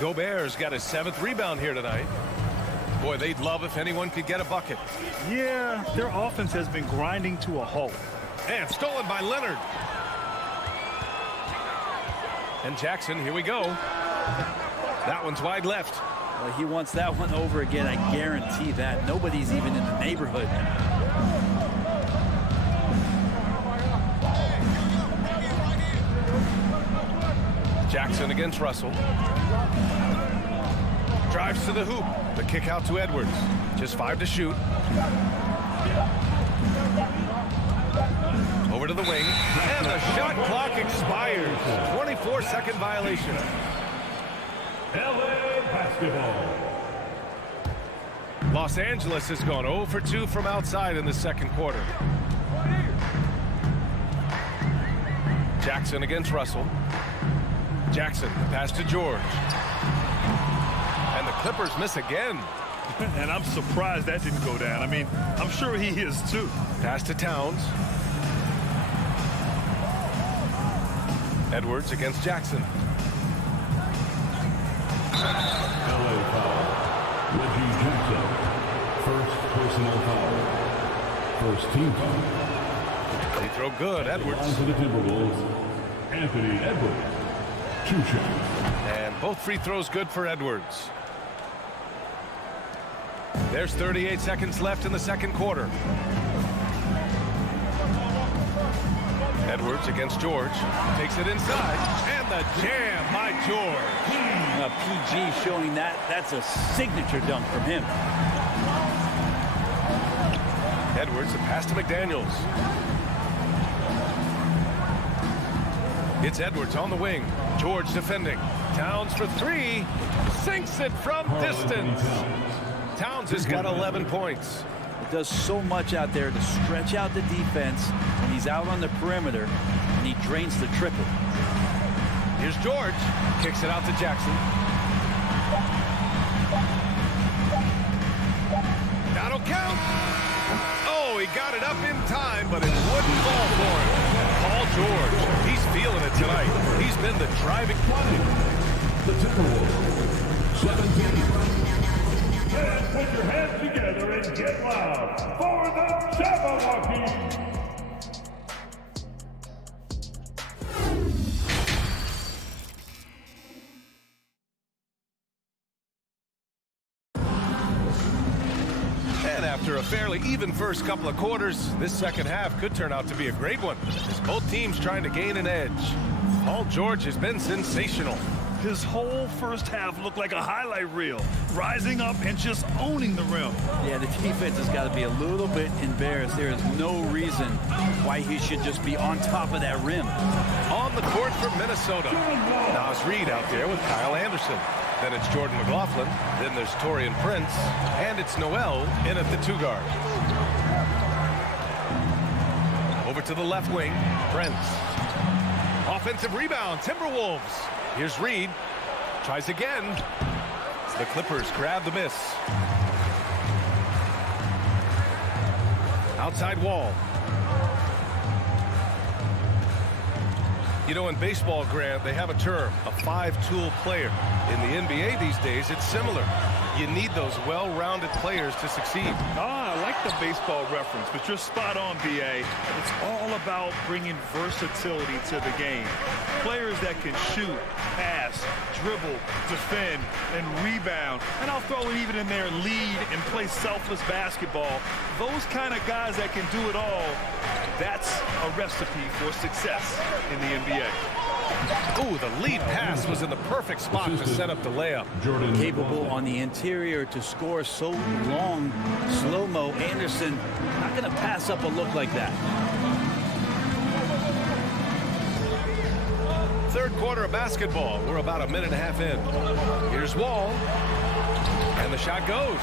Gobert's got his 7th rebound here tonight. Boy, they'd love if anyone could get a bucket. Yeah, their offense has been grinding to a halt. And stolen by Leonard. And Jackson, here we go. That one's wide left. Well, he wants that one over again, I guarantee that. Nobody's even in the neighborhood. Jackson against Russell. Drives to the hoop. The kick out to Edwards. Just 5 to shoot. Over to the wing. And the shot clock expires. 24-second violation. LA basketball. Los Angeles has gone 0 for 2 from outside in the second quarter. Jackson against Russell. Jackson, the pass to George. And the Clippers miss again. And I'm surprised that didn't go down. I mean, I'm sure he is too. Pass to Towns. Edwards against Jackson. LA foul. Reggie Jackson. First personal foul. First team foul. They throw good. Edwards. On to the Timberwolves. Anthony Edwards. 2 shots. And both free throws good for Edwards. There's 38 seconds left in the second quarter. Edwards against George. Takes it inside. And the jam by George. PG showing that's a signature dunk from him. Edwards, a pass to McDaniels. It's Edwards on the wing. George defending. Towns for 3. Sinks it from distance. Towns has got 11 points. It does so much out there to stretch out the defense when he's out on the perimeter, and he drains the triple. Here's George. Kicks it out to Jackson. That'll count. Oh, he got it up in time, but it wouldn't fall for him. Paul George, he's feeling it tonight. He's been the driving point. The Timberwolves. 17. Let's put your hands together and get loud for the Jabberwocky. And after a fairly even first couple of quarters, this second half could turn out to be a great one, as both teams trying to gain an edge. Paul George has been sensational. His whole first half looked like a highlight reel, rising up and just owning the rim. Yeah, the defense has got to be a little bit embarrassed. There is no reason why he should just be on top of that rim. On the court for Minnesota. Nas Reed out there with Kyle Anderson. Then it's Jordan McLaughlin. Then there's Taurean Prince. And it's Noel in at the 2 guard. Over to the left wing, Prince. Offensive rebound, Timberwolves. Here's Reed. Tries again. The Clippers grab the miss. Outside Wall. You know, in baseball, Grant, they have a term, a 5-tool player. In the NBA these days, it's similar. You need those well-rounded players to succeed. I like the baseball reference, but you're spot on, BA. It's all about bringing versatility to the game. Players that can shoot, pass, dribble, defend, and rebound. And I'll throw it even in there, lead and play selfless basketball. Those kind of guys that can do it all, that's a recipe for success in the NBA. Ooh, the lead pass was in the perfect spot to set up the layup. Capable on the interior to score so long. Slow-mo. Anderson not going to pass up a look like that. Third quarter of basketball. We're about a minute and a half in. Here's Wall. And the shot goes.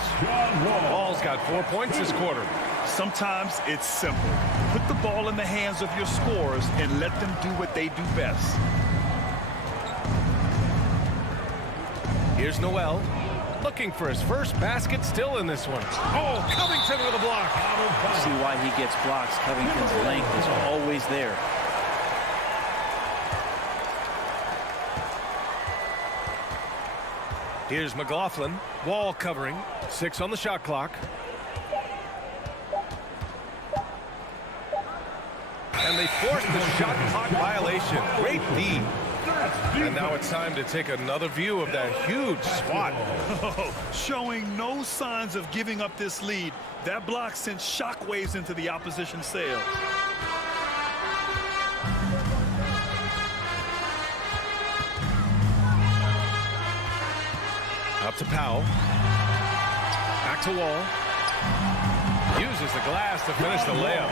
Wall's got 4 points this quarter. Sometimes it's simple. Put the ball in the hands of your scorers and let them do what they do best. Here's Noel. Looking for his first basket, still in this one. Oh, Covington with a block. See why he gets blocks. Covington's length is always there. Here's McLaughlin. Wall covering. 6 on the shot clock. And they forced the shot clock violation. Great D. And now it's time to take another view of that huge swat. Showing no signs of giving up this lead. That block sent shockwaves into the opposition sails. Up to Powell. Back to Wall. Uses the glass to finish the layup.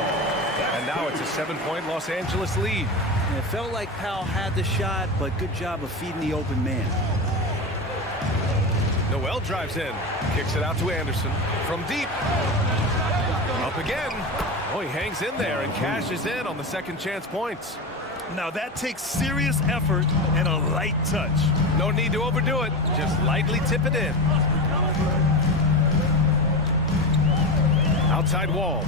And now it's a 7-point Los Angeles lead. And it felt like Powell had the shot, but good job of feeding the open man. Noel drives in. Kicks it out to Anderson. From deep. Up again. Oh, he hangs in there and cashes in on the second chance points. Now that takes serious effort and a light touch. No need to overdo it. Just lightly tip it in. Outside Wall.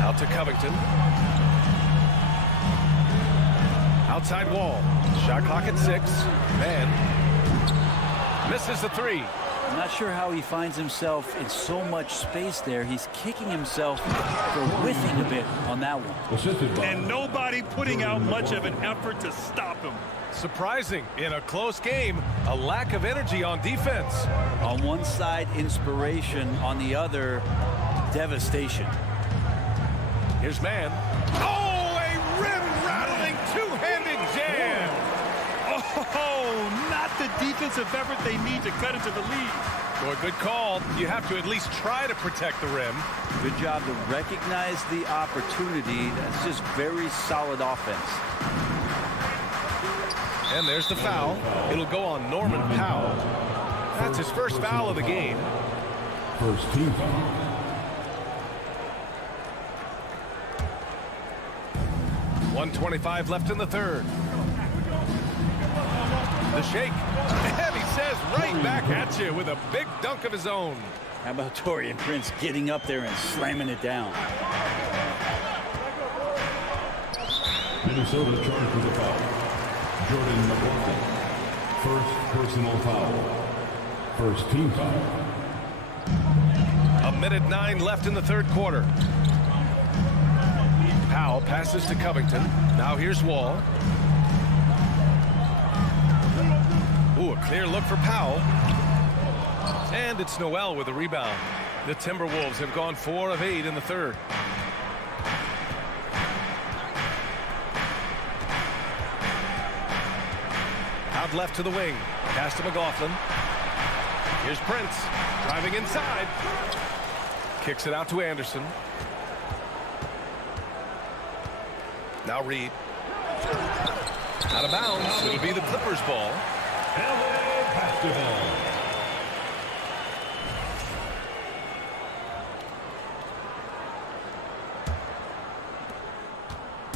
Out to Covington. Outside Wall. Shot clock at 6. Man misses the 3. I'm not sure how he finds himself in so much space there. He's kicking himself for whiffing a bit on that one. And nobody putting out much of an effort to stop him. Surprising in a close game, a lack of energy on defense. On one side, inspiration. On the other, devastation. Here's man. Oh, a rim-rattling two-handed jam. Oh, not the defensive effort they need to cut into the lead. Boy, good call. You have to at least try to protect the rim. Good job to recognize the opportunity. That's just very solid offense. And there's the foul. It'll go on Norman Powell. That's his first foul of the game. First team foul. .125 left in the third. The shake. And he says right back at you with a big dunk of his own. How about Taurean Prince getting up there and slamming it down? Minnesota charged with a foul. Jordan McLaughlin. First personal foul. First team foul. 1:09 left in the third quarter. Powell passes to Covington. Now here's Wall. Ooh, a clear look for Powell. And it's Noel with a rebound. The Timberwolves have gone 4 of 8 in the third. Out left to the wing. Pass to McLaughlin. Here's Prince. Driving inside. Kicks it out to Anderson. Now Reed. Out of bounds. It'll be the Clippers' ball. LA basketball.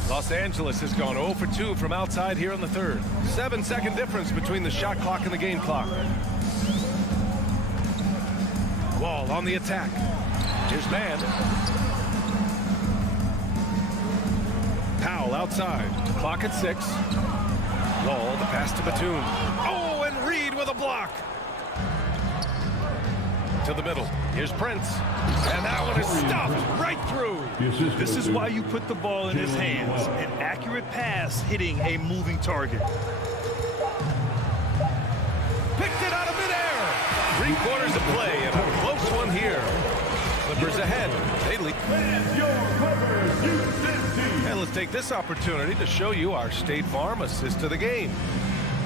Los Angeles has gone 0 for 2 from outside here in the third. 7-second difference between the shot clock and the game clock. Wall on the attack. Here's man. Powell outside. Clock at 6. Wall, the pass to Batum. Oh, and Reed with a block. To the middle. Here's Prince. And that one is stuffed right through. This is why you put the ball in his hands. An accurate pass hitting a moving target. Picked it out of midair. 3 quarters of play and a close one here. Clippers ahead. They lead. And let's take this opportunity to show you our State Farm assist to the game.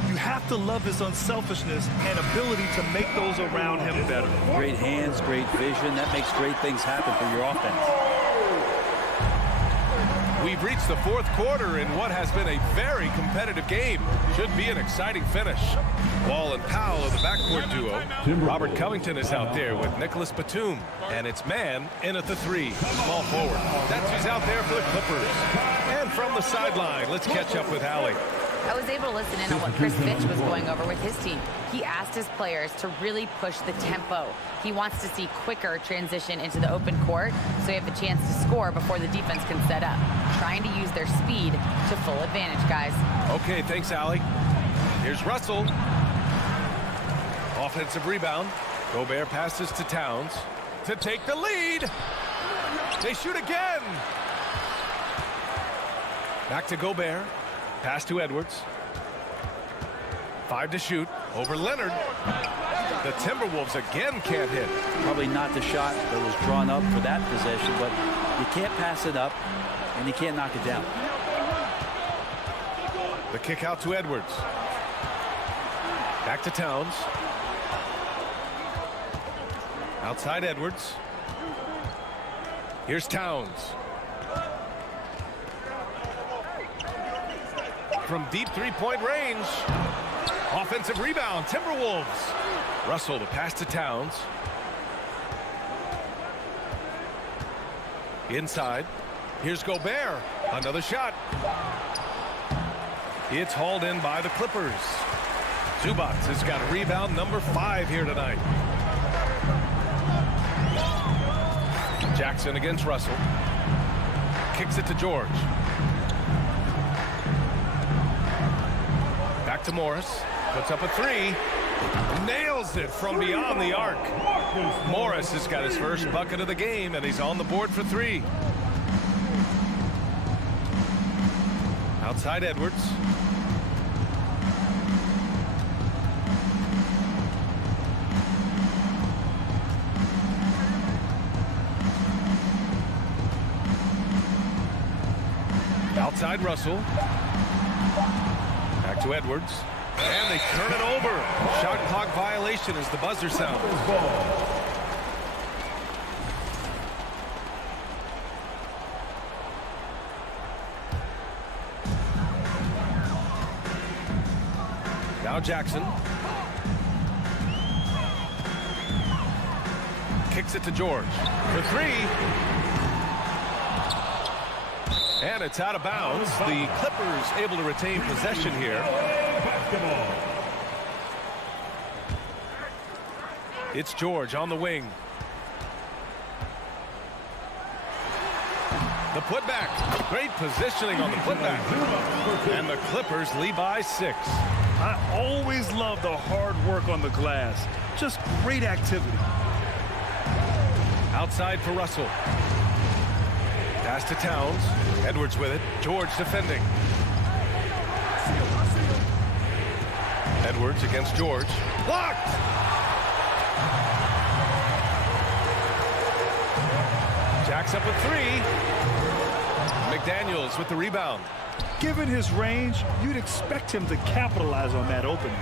You have to love his unselfishness and ability to make those around him better. Great hands, great vision. That makes great things happen for your offense. We've reached the fourth quarter in what has been a very competitive game. Should be an exciting finish. Wall and Powell are the backcourt duo. Robert Covington is out there with Nicholas Batum. And it's man in at the 3. Small forward. That's who's out there for the Clippers. And from the sideline, let's catch up with Hallie. I was able to listen in on what Chris Finch was going over with his team. He asked his players to really push the tempo. He wants to see quicker transition into the open court so you have the chance to score before the defense can set up. Trying to use their speed to full advantage, guys. Okay, thanks, Allie. Here's Russell. Offensive rebound. Gobert passes to Towns to take the lead. They shoot again. Back to Gobert. Pass to Edwards. 5 to shoot. Over Leonard. The Timberwolves again can't hit. Probably not the shot that was drawn up for that possession, but you can't pass it up, and you can't knock it down. The kick out to Edwards. Back to Towns. Outside Edwards. Here's Towns. From deep three-point range. Offensive rebound, Timberwolves. Russell to pass to Towns. Inside. Here's Gobert. Another shot. It's hauled in by the Clippers. Zubac has got rebound number 5 here tonight. Jackson against Russell. Kicks it to George. Back to Morris. Puts up a three. Nails it from beyond the arc. Morris has got his first bucket of the game, and he's on the board for three. Outside Edwards. Outside Russell. Back to Edwards. And they turn it over. Shot clock violation as the buzzer sounds. Now Jackson. Kicks it to George. For three. And it's out of bounds. The Clippers able to retain possession here. It's George on the wing. The putback. Great positioning on the putback. And the Clippers lead by 6. I always love the hard work on the glass. Just great activity. Outside for Russell. Pass to Towns. Edwards with it. George defending. Edwards against George. Blocked! Jacks up with 3. McDaniels with the rebound. Given his range, you'd expect him to capitalize on that opening.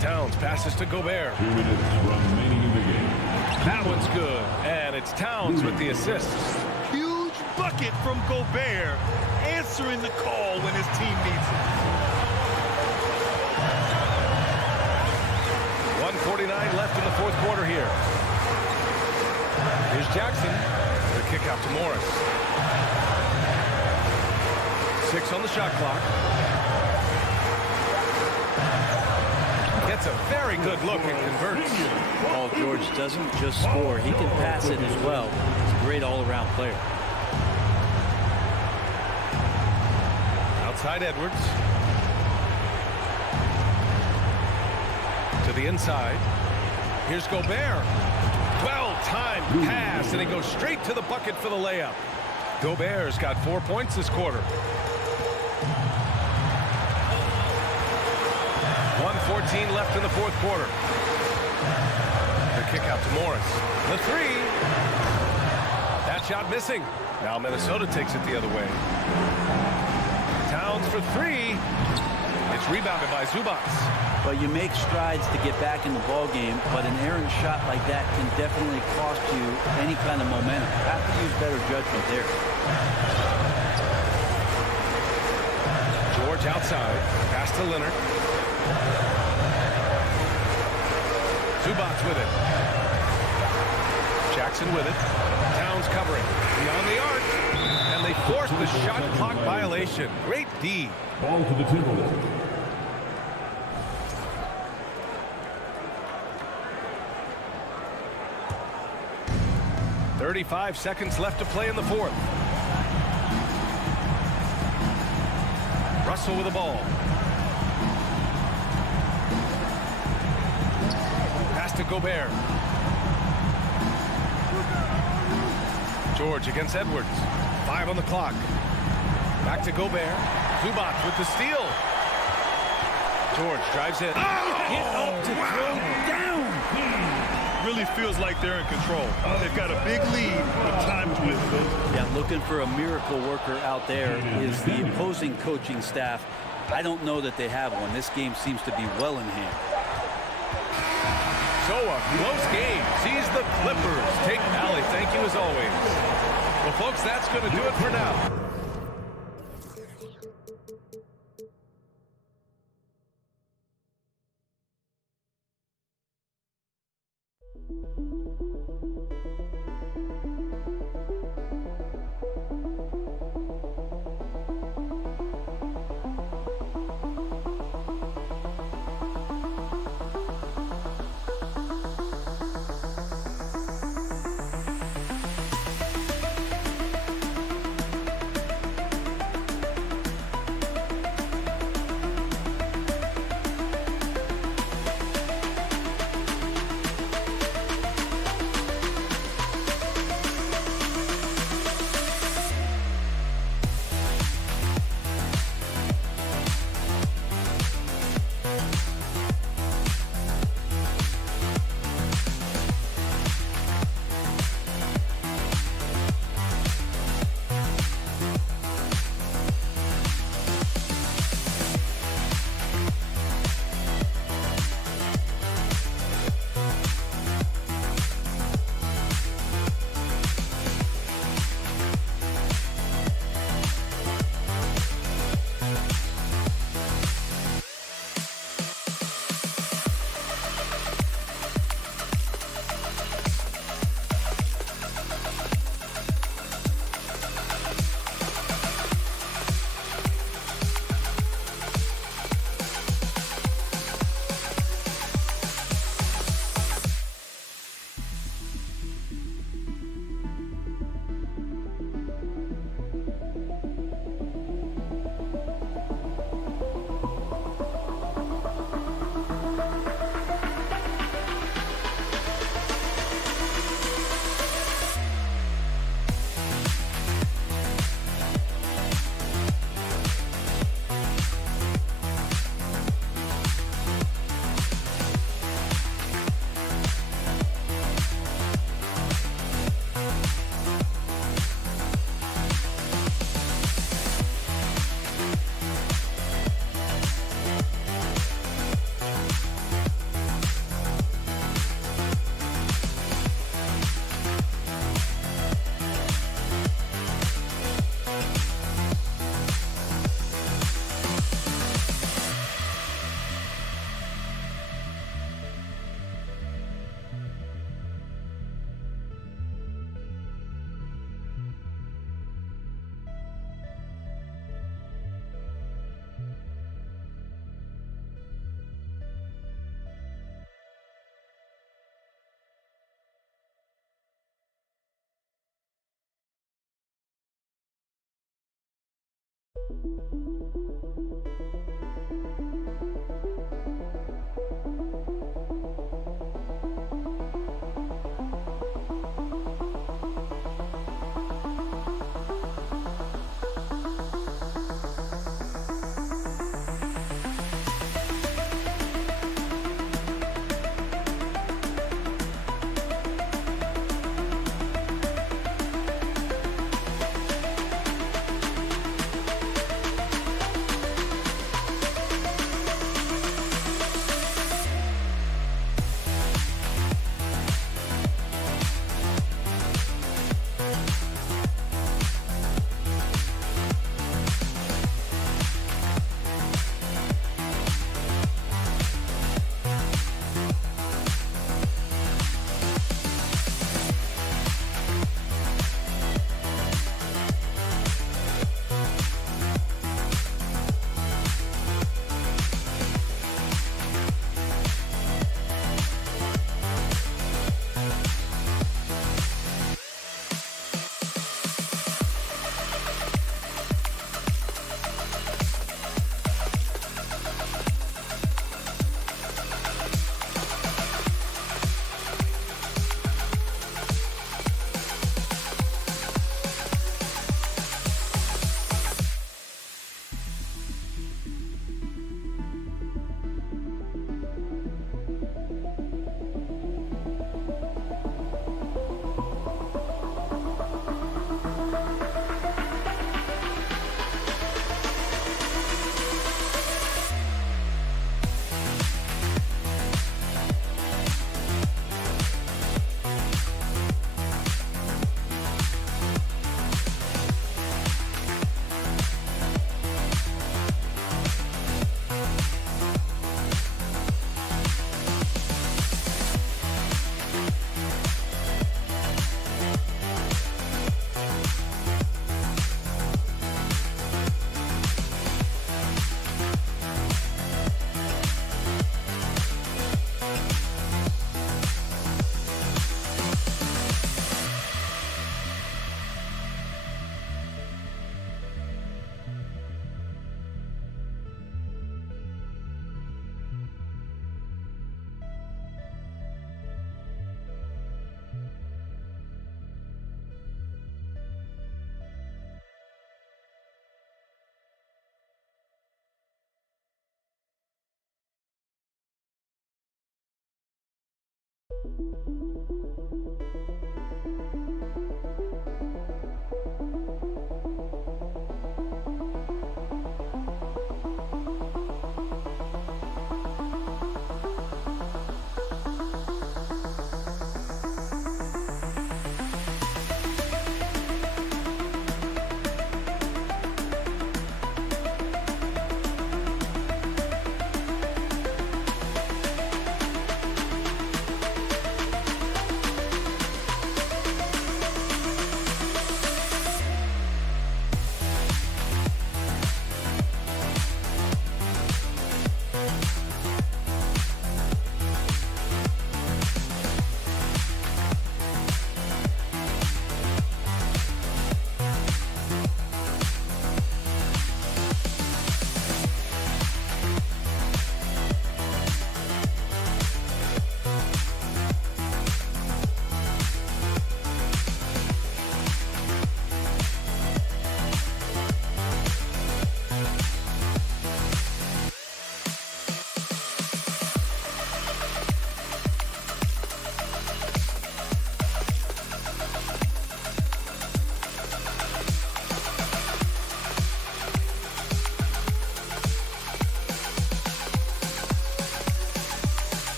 Towns passes to Gobert. 2 minutes remaining in the game. That one's good. And it's Towns with the assist. Huge bucket from Gobert, answering the call when his team needs it. 1:49 left in the fourth quarter here. Here's Jackson. The kick out to Morris. 6 on the shot clock. Gets a very good look and converts. Paul George doesn't just score, he can pass it as well. He's a great all-around player. Outside Edwards. To the inside. Here's Gobert. Well-timed pass, and he goes straight to the bucket for the layup. Gobert's got 4 points this quarter. 1:14 left in the fourth quarter. The kick out to Morris. The 3. That shot missing. Now Minnesota takes it the other way. Towns for 3. It's rebounded by Zubats. Well, you make strides to get back in the ball game, but an errant shot like that can definitely cost you any kind of momentum. You have to use better judgment there. George outside. Pass to Leonard. Zubats with it. Jackson with it. Towns covering. Beyond the arc. And they force the shot clock violation. Great D. Ball to the Timberwolves. 35 seconds left to play in the fourth. Russell with the ball. Pass to Gobert. George against Edwards. 5 on the clock. Back to Gobert. Zubats with the steal. George drives in. Get up to throw down. Really feels like they're in control. They've got a big lead with time to it. Yeah, looking for a miracle worker out there is the opposing coaching staff. I don't know that they have one. This game seems to be well in hand. So a close game sees the Clippers take Valley. Thank you as always. Well, folks, that's going to do it for now.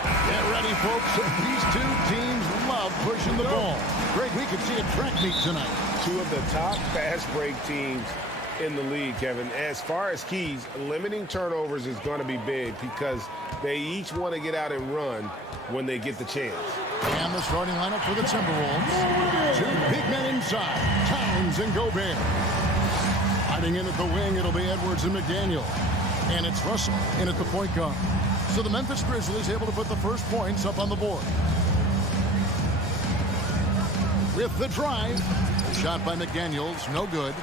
Get ready, folks. These two teams love pushing the ball. Greg, we could see a track meet tonight. Two of the top fast break teams in the league, Kevin. As far as keys, limiting turnovers is going to be big because they each want to get out and run when they get the chance. And the starting lineup for the Timberwolves. Two big men inside, Towns and Gobert. Hiding in at the wing, it'll be Edwards and McDaniel. And it's Russell in at the point guard. So the Memphis Grizzlies able to put the first points up on the board. With the drive, the shot by McDaniels, no good.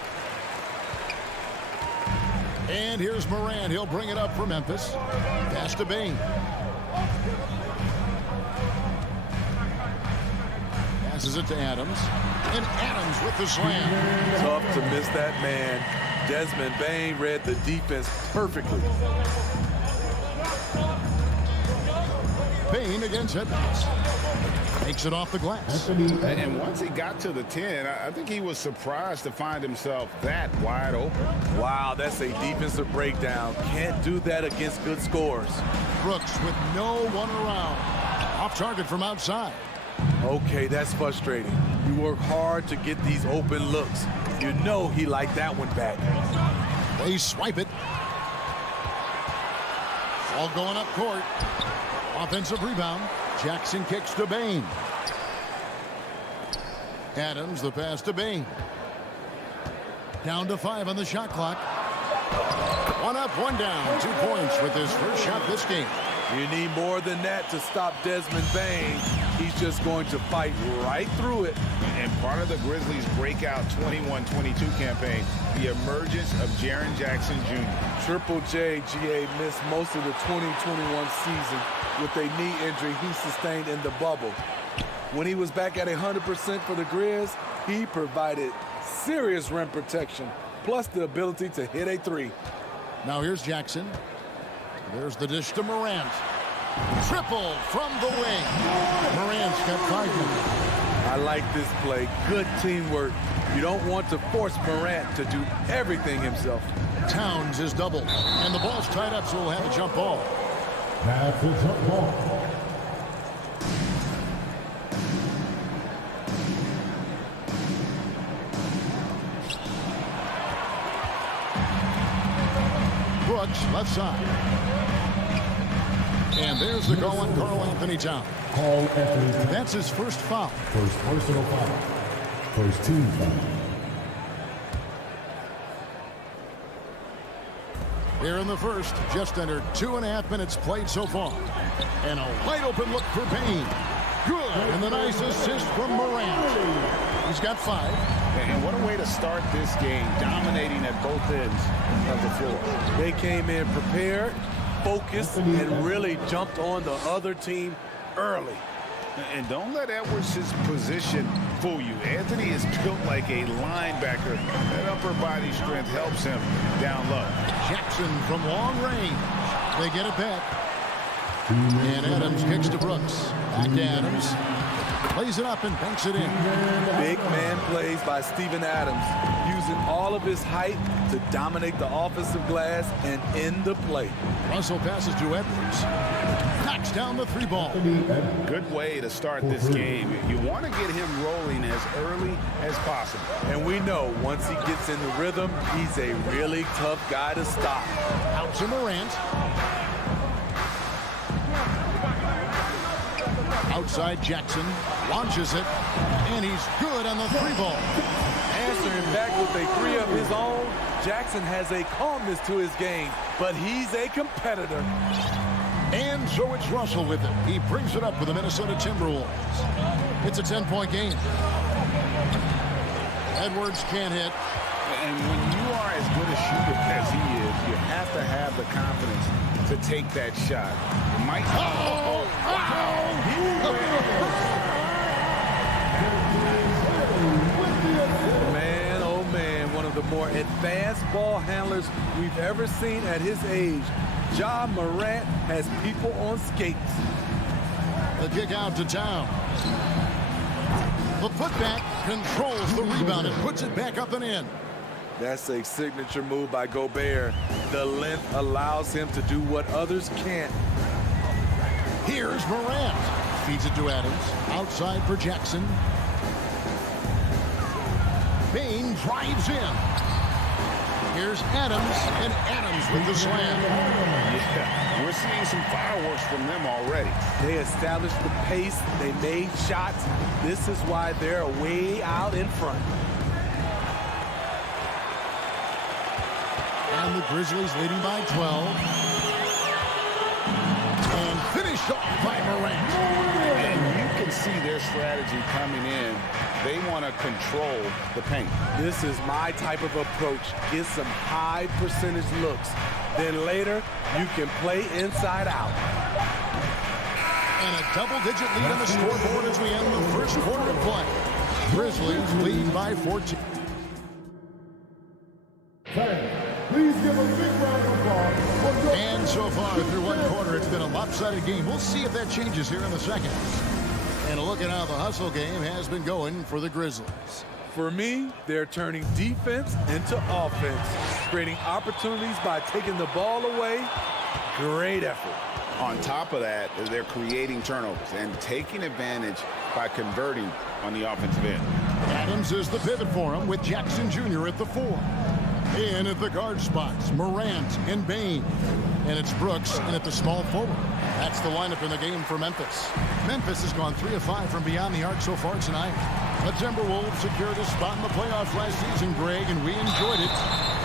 And here's Morant. He'll bring it up for Memphis. Pass to Bain. Passes it to Adams. And Adams with the slam. Tough to miss that man. Desmond Bain read the defense perfectly. Bain against Edwards. Takes it off the glass. And once he got to the 10, I think he was surprised to find himself that wide open. Wow, that's a defensive breakdown. Can't do that against good scores. Brooks with no one around. Off target from outside. Okay, that's frustrating. You work hard to get these open looks. You know he liked that one back. They swipe it. All going up court. Offensive rebound. Jackson kicks to Bain. Adams, the pass to Bain. Down to 5 on the shot clock. One up, one down. 2 points with his first shot this game. You need more than that to stop Desmond Bain. He's just going to fight right through it. And part of the Grizzlies' breakout 21-22 campaign, the emergence of Jaren Jackson Jr. Triple J, GA, missed most of the 2021 season with a knee injury he sustained in the bubble. When he was back at 100% for the Grizz, he provided serious rim protection, plus the ability to hit a 3. Now here's Jackson. There's the dish to Morant. Triple from the wing. Morant's got 5 minutes. I like this play. Good teamwork. You don't want to force Morant to do everything himself. Towns is doubled. And the ball's tied up, so we'll have a jump ball. That's a jump ball. Brooks, left side. And there's the call on Karl Anthony Towns. Karl Anthony Towns. That's his first foul. First personal foul. First team foul. Here in the first, just under 2.5 minutes played so far. And a wide open look for Bain. Good. And the nice assist from Morant. He's got 5. And what a way to start this game, dominating at both ends of the floor. They came in prepared, focused, and really jumped on the other team early. And don't let Edwards' position fool you. Anthony is built like a linebacker. That upper body strength helps him down low. Jackson from long range. They get it back. And Adams kicks to Brooks. Back to Adams. Plays it up and banks it in. Big man plays by Steven Adams, using all of his height to dominate the offensive glass and end the play. Russell passes to Edwards. Knocks down the 3 ball. Good way to start this game. You want to get him rolling as early as possible. And we know once he gets in the rhythm, he's a really tough guy to stop. Out to Morant. Outside Jackson launches it, and he's good on the 3 ball. Answering back with a 3 of his own, Jackson has a calmness to his game, but he's a competitor. And so it's Russell with it. He brings it up with the Minnesota Timberwolves. It's a 10-point game. Edwards can't hit. And when you are as good a shooter as he is, you have to have the confidence to take that shot. Mike. Man, oh man, one of the more advanced ball handlers we've ever seen at his age. Ja Morant has people on skates. The kick out to Towns. The putback controls the rebound and puts it back up and in. That's a signature move by Gobert. The length allows him to do what others can't. Here's Morant. Feeds it to Adams. Outside for Jackson. Bain drives in. Here's Adams, and Adams with the slam. Yeah, we're seeing some fireworks from them already. They established the pace. They made shots. This is why they're way out in front. And the Grizzlies leading by 12. And finished off by Morant. And you can see their strategy coming in. They want to control the paint. This is my type of approach. Get some high percentage looks. Then later, you can play inside out. And a double-digit lead on the scoreboard as we end the first quarter of play. Grizzlies lead by 14. Please give a big round of applause. And so far through one quarter, it's been a lopsided game. We'll see if that changes here in the second. And a look at how the hustle game has been going for the Grizzlies. For me, they're turning defense into offense, creating opportunities by taking the ball away. Great effort. On top of that, they're creating turnovers and taking advantage by converting on the offensive end. Adams is the pivot for him with Jackson Jr. at the 4. In at the guard spots, Morant and Bain. And it's Brooks in at the small forward. That's the lineup in the game for Memphis. Memphis has gone 3 of 5 from beyond the arc so far tonight. The Timberwolves secured a spot in the playoffs last season, Greg, and we enjoyed it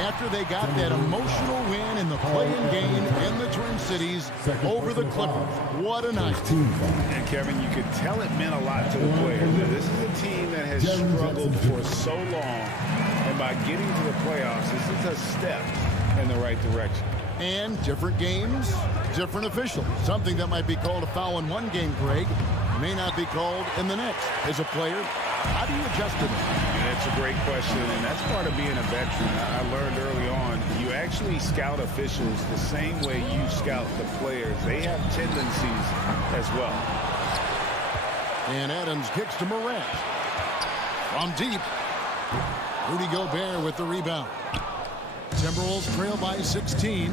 after they got that emotional win in the play-in game in the Twin Cities over the Clippers. What a night. And Kevin, you could tell it meant a lot to the players. This is a team that has struggled for so long, and by getting to the playoffs, this is a step in the right direction. And different games, different officials. Something that might be called a foul in one game, Greg, may not be called in the next. As a player, how do you adjust to that? That's a great question, and that's part of being a veteran. I learned early on, you actually scout officials the same way you scout the players. They have tendencies as well. And Adams kicks to Morant. From deep, Rudy Gobert with the rebound. Timberwolves trail by 16.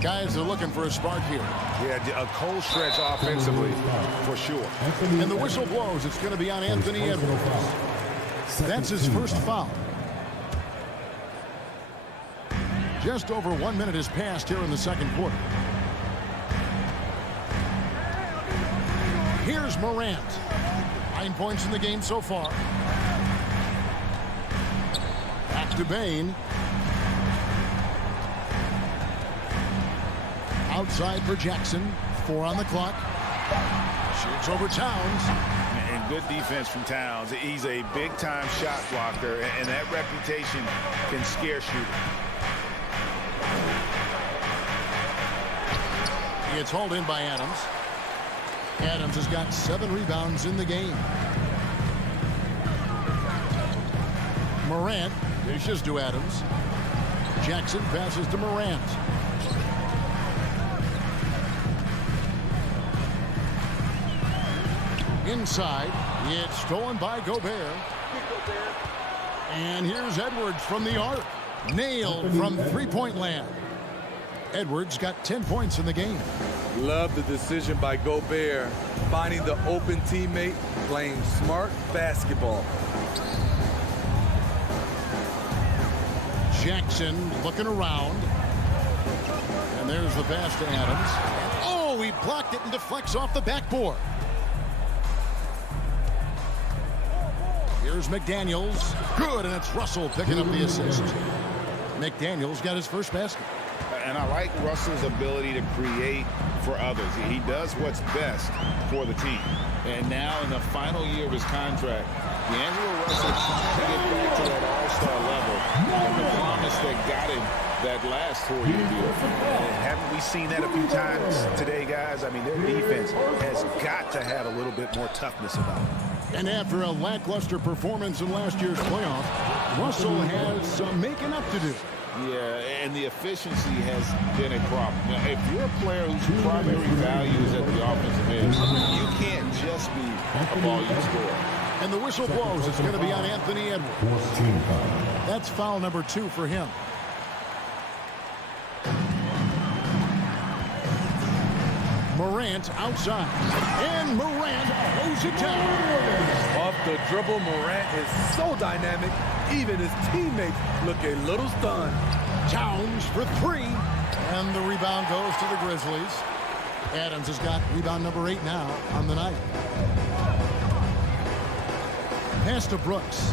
Guys are looking for a spark here. Yeah, a cold stretch offensively, for sure. And the whistle blows. It's going to be on Anthony Edwards. That's his first foul. Just over 1 minute has passed here in the second quarter. Here's Morant. 9 points in the game so far. Back to Bain. Outside for Jackson. 4 on the clock. Shoots over Towns. And good defense from Towns. He's a big-time shot blocker, and that reputation can scare shooters. It's hauled in by Adams. Adams has got 7 rebounds in the game. Morant dishes to Adams. Jackson passes to Morant. Inside, it's stolen by Gobert. And here's Edwards from the arc. Nailed from three-point land. Edwards got 10 points in the game. Love the decision by Gobert, finding the open teammate, playing smart basketball. Jackson looking around. And there's the pass to Adams. Oh, he blocked it and deflects off the backboard. Here's McDaniels. Good, and it's Russell picking up the assist. McDaniels got his first basket. And I like Russell's ability to create for others. He does what's best for the team. And now in the final year of his contract, D'Angelo Russell trying to get back to that all-star level. And the promise that got him that last 4-year deal. Haven't we seen that a few times today, guys? I mean, their defense has got to have a little bit more toughness about it. And after a lackluster performance in last year's playoff, Russell has some making up to do. Yeah, and the efficiency has been a problem. Now, if you're a player whose primary value is at the offensive end, you can't just be a volume scorer. And the whistle blows. It's going to be on Anthony Edwards. That's foul number 2 for him. Morant outside. And Morant throws it down. Off the dribble, Morant is so dynamic. Even his teammates look a little stunned. Towns for three. And the rebound goes to the Grizzlies. Adams has got rebound number 8 now on the night. Pass to Brooks.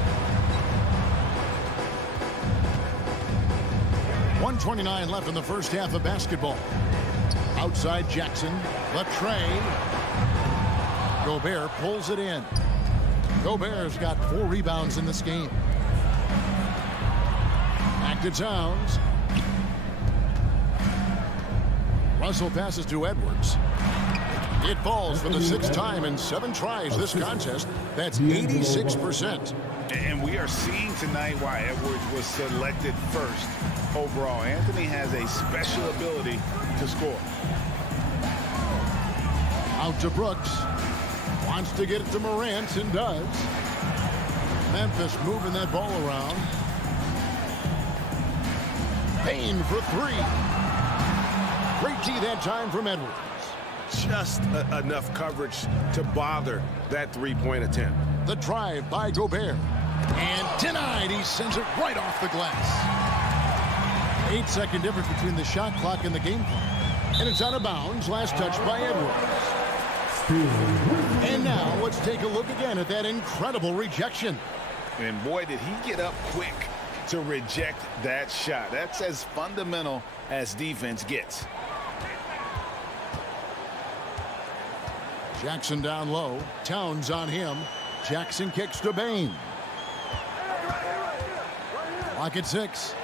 1:29 left in the first half of basketball. Outside Jackson. Latrey. Gobert pulls it in. Gobert's got 4 rebounds in this game. Back to Towns. Russell passes to Edwards. It falls for the 6th time in 7 tries this contest. That's 86%. And we are seeing tonight why Edwards was selected first overall. Anthony has a special ability to score. Out to Brooks. Wants to get it to Morant and does. Memphis moving that ball around. Payne for 3. Great D that time from Edwards. Just enough coverage to bother that 3-point attempt. The drive by Gobert. And denied. He sends it right off the glass. 8-second difference between the shot clock and the game clock. And it's out of bounds. Last touch by Edwards. And now let's take a look again at that incredible rejection. And boy, did he get up quick to reject that shot. That's as fundamental as defense gets. Jackson down low. Towns on him. Jackson kicks to Bane. Clock at 6.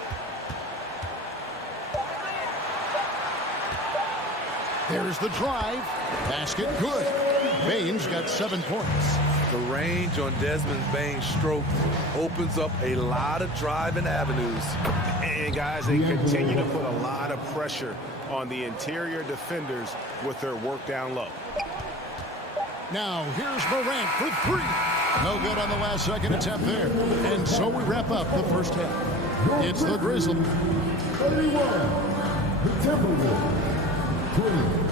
There's the drive. Basket good. Bane's got 7 points. The range on Desmond Bane's stroke opens up a lot of driving avenues. And guys, they continue to put a lot of pressure on the interior defenders with their work down low. Now here's Morant for 3. No good on the last second attempt there. And so we wrap up the first half. It's the Grizzlies. 31. The Timberwolves. 20.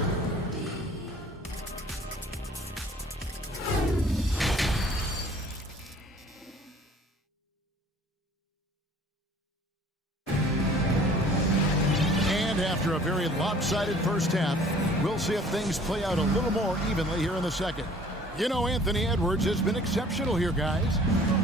After a very lopsided first half, we'll see if things play out a little more evenly here in the second. You know, Anthony Edwards has been exceptional here, guys.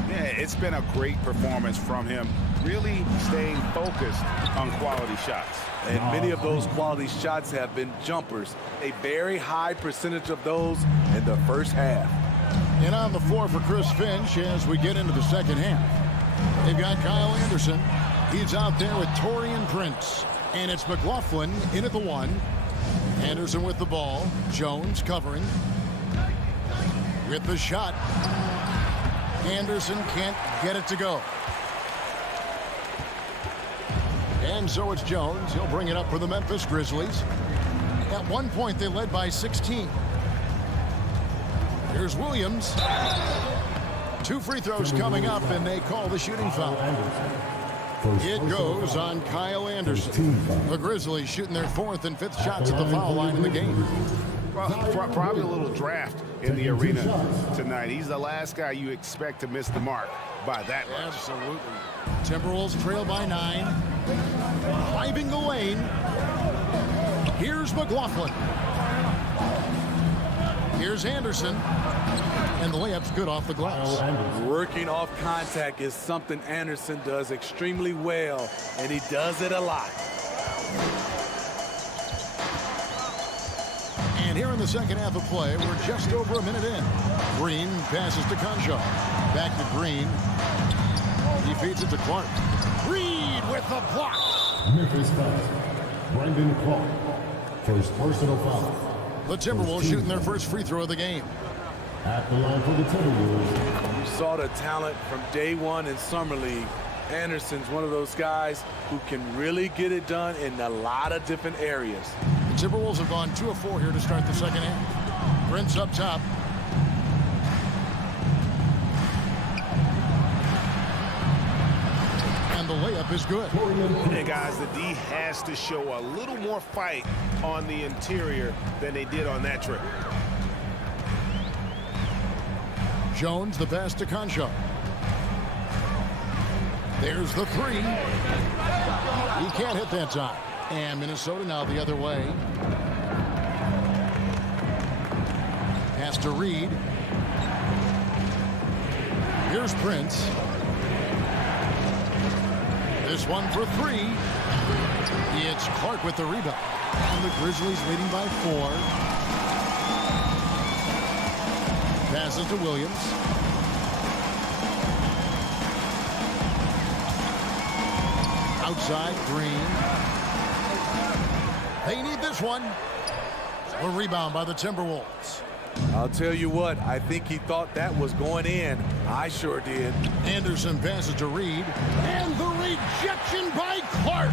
Yeah, it's been a great performance from him, really staying focused on quality shots. And many of those quality shots have been jumpers. A very high percentage of those in the first half. And on the floor for Chris Finch as we get into the second half. They've got Kyle Anderson. He's out there with Taurean Prince. And it's McLaughlin in at the 1. Anderson with the ball. Jones covering. With the shot. Anderson can't get it to go. And so it's Jones. He'll bring it up for the Memphis Grizzlies. At one point, they led by 16. Here's Williams. 2 free throws coming up, and they call the shooting foul. It goes on Kyle Anderson. The Grizzlies shooting their 4th and 5th shots at the foul line in the game. Probably a little draft in the arena tonight. He's the last guy you expect to miss the mark by that much. Absolutely. Timberwolves trail by 9. Driving the lane. Here's McLaughlin. Here's Anderson. And the layup's good off the glass. Working off contact is something Anderson does extremely well, and he does it a lot. And here in the second half of play, we're just over a minute in. Green passes to Concho. Back to Green. He feeds it to Clark. Reed with the block. Memphis foul. Brandon Clark. First personal foul. The Timberwolves shooting their first free throw of the game. At the line for the Timberwolves. You saw the talent from day one in Summer League. Anderson's one of those guys who can really get it done in a lot of different areas. The Timberwolves have gone 2 of 4 here to start the second half. Prince up top. And the layup up is good. And guys, the D has to show a little more fight on the interior than they did on that trip. Jones, the pass to Concho. There's the three. He can't hit that time. And Minnesota now the other way. Pass to Reed. Here's Prince. This one for three. It's Clark with the rebound. And the Grizzlies leading by 4. Passes to Williams. Outside, Green. They need this one. A rebound by the Timberwolves. I'll tell you what, I think he thought that was going in. I sure did. Anderson passes to Reed. And the rejection by Clark.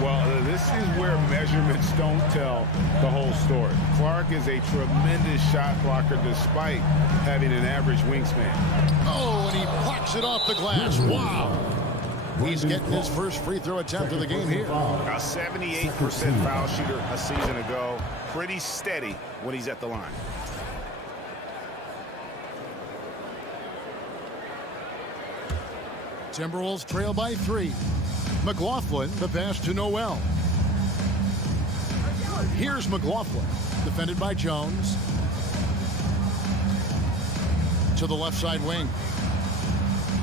Well, this is where measurements don't tell the whole story. Clark is a tremendous shot blocker despite having an average wingspan. Oh, and he blocks it off the glass. Wow. He's getting his first free throw attempt of the game here. A 78% foul shooter a season ago. Pretty steady when he's at the line. Timberwolves trail by 3. McLaughlin, the pass to Noel. Here's McLaughlin, defended by Jones. To the left side wing.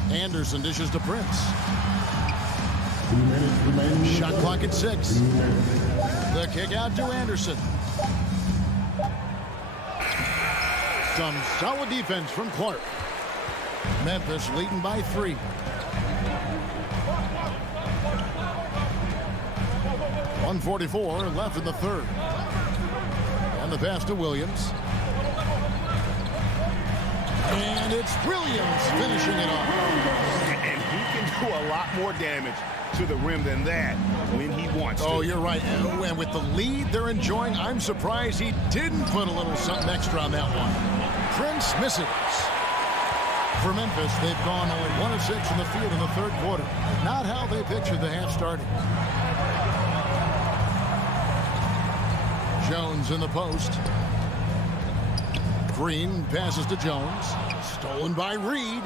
Anderson dishes to Prince. Shot clock at 6. The kick out to Anderson. Some solid defense from Clark. Memphis leading by 3. .144 left in the third. And the pass to Williams. And it's Williams finishing it off. And he can do a lot more damage to the rim than that when he wants to. Oh, you're right. And with the lead they're enjoying, I'm surprised he didn't put a little something extra on that one. Prince misses. For Memphis, they've gone only 1 of 6 in the field in the third quarter. Not how they pictured the half starting. Jones in the post. Green passes to Jones. Stolen by Reed.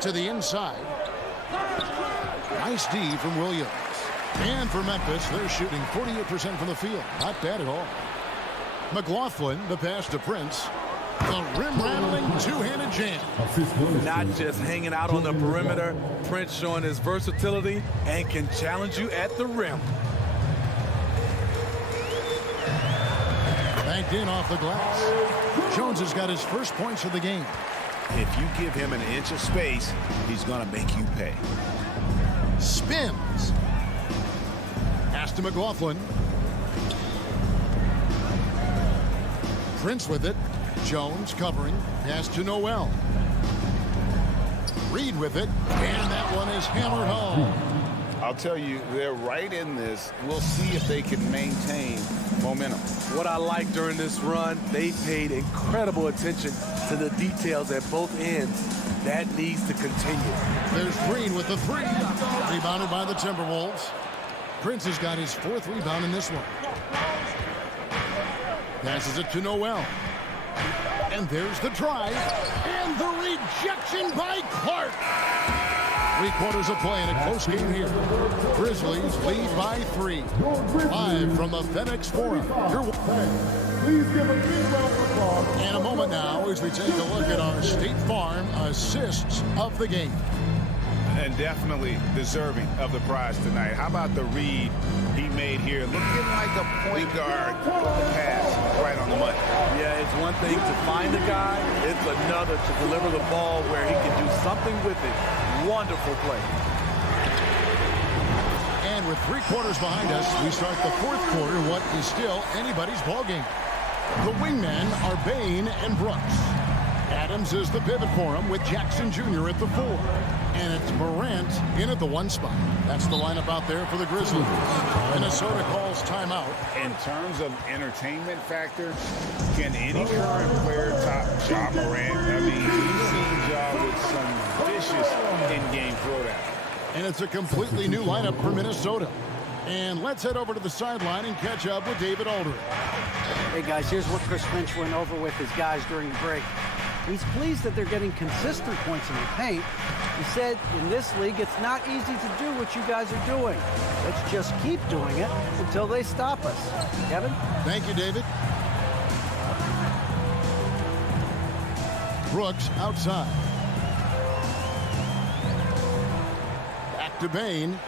To the inside. Nice D from Williams. And for Memphis, they're shooting 48% from the field. Not bad at all. McLaughlin, the pass to Prince. The rim-rattling two-handed jam. Not just hanging out on the perimeter. Prince showing his versatility and can challenge you at the rim. Banked in off the glass. Jones has got his first points of the game. If you give him an inch of space, he's going to make you pay. Spins. Pass to McLaughlin. Prince with it. Jones covering. Pass to Noel. Reed with it. And that one is hammered home. I'll tell you, they're right in this. We'll see if they can maintain momentum. What I like during this run, they paid incredible attention to the details at both ends. That needs to continue. There's Green with the 3. Rebounded by the Timberwolves. Prince has got his 4th rebound in this one. Passes it to Noel. And there's the drive. And the rejection by Clark. 3 quarters of play in a close game here. Grizzlies lead by 3. Live from the FedEx Forum. Please give a big round of applause. In a moment now as we take a look at our State Farm assists of the game. And definitely deserving of the prize tonight. How about the read he made here? Looking like a point guard with the pass right on the money. Yeah, it's one thing to find a guy. It's another to deliver the ball where he can do something with it. Wonderful play. And with 3 quarters behind us, we start the 4th quarter, what is still anybody's ball game. The wingmen are Bain and Brooks. Adams is the pivot for him with Jackson Jr. at the 4. And it's Morant in at the 1 spot. That's the lineup out there for the Grizzlies. Minnesota calls timeout. In terms of entertainment factor, can any current player top Ja Morant? I mean, he's seen Ja with some vicious in-game throwdown. And it's a completely new lineup for Minnesota. And let's head over to the sideline and catch up with David Aldridge. Hey, guys, here's what Chris Finch went over with his guys during the break. He's pleased that they're getting consistent points in the paint. He said, in this league, it's not easy to do what you guys are doing. Let's just keep doing it until they stop us. Kevin? Thank you, David. Brooks outside. Back to Bain.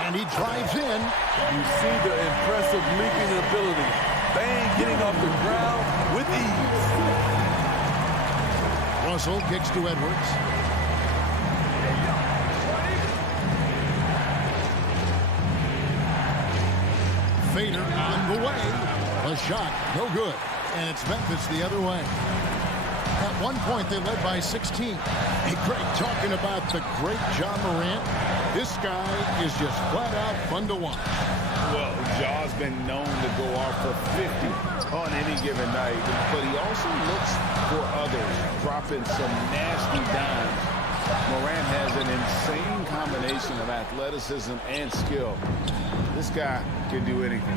And he drives in. You see the impressive leaping ability. Bain getting off the ground with ease. Russell kicks to Edwards. Fader on the way. A shot, no good. And it's Memphis the other way. At one point, they led by 16. Hey, Greg, talking about the great John Morant. This guy is just flat out fun to watch. Well, Jaw's been known to go off for 50 on any given night, but he also looks for others, dropping some nasty dimes. Morant has an insane combination of athleticism and skill. This guy can do anything.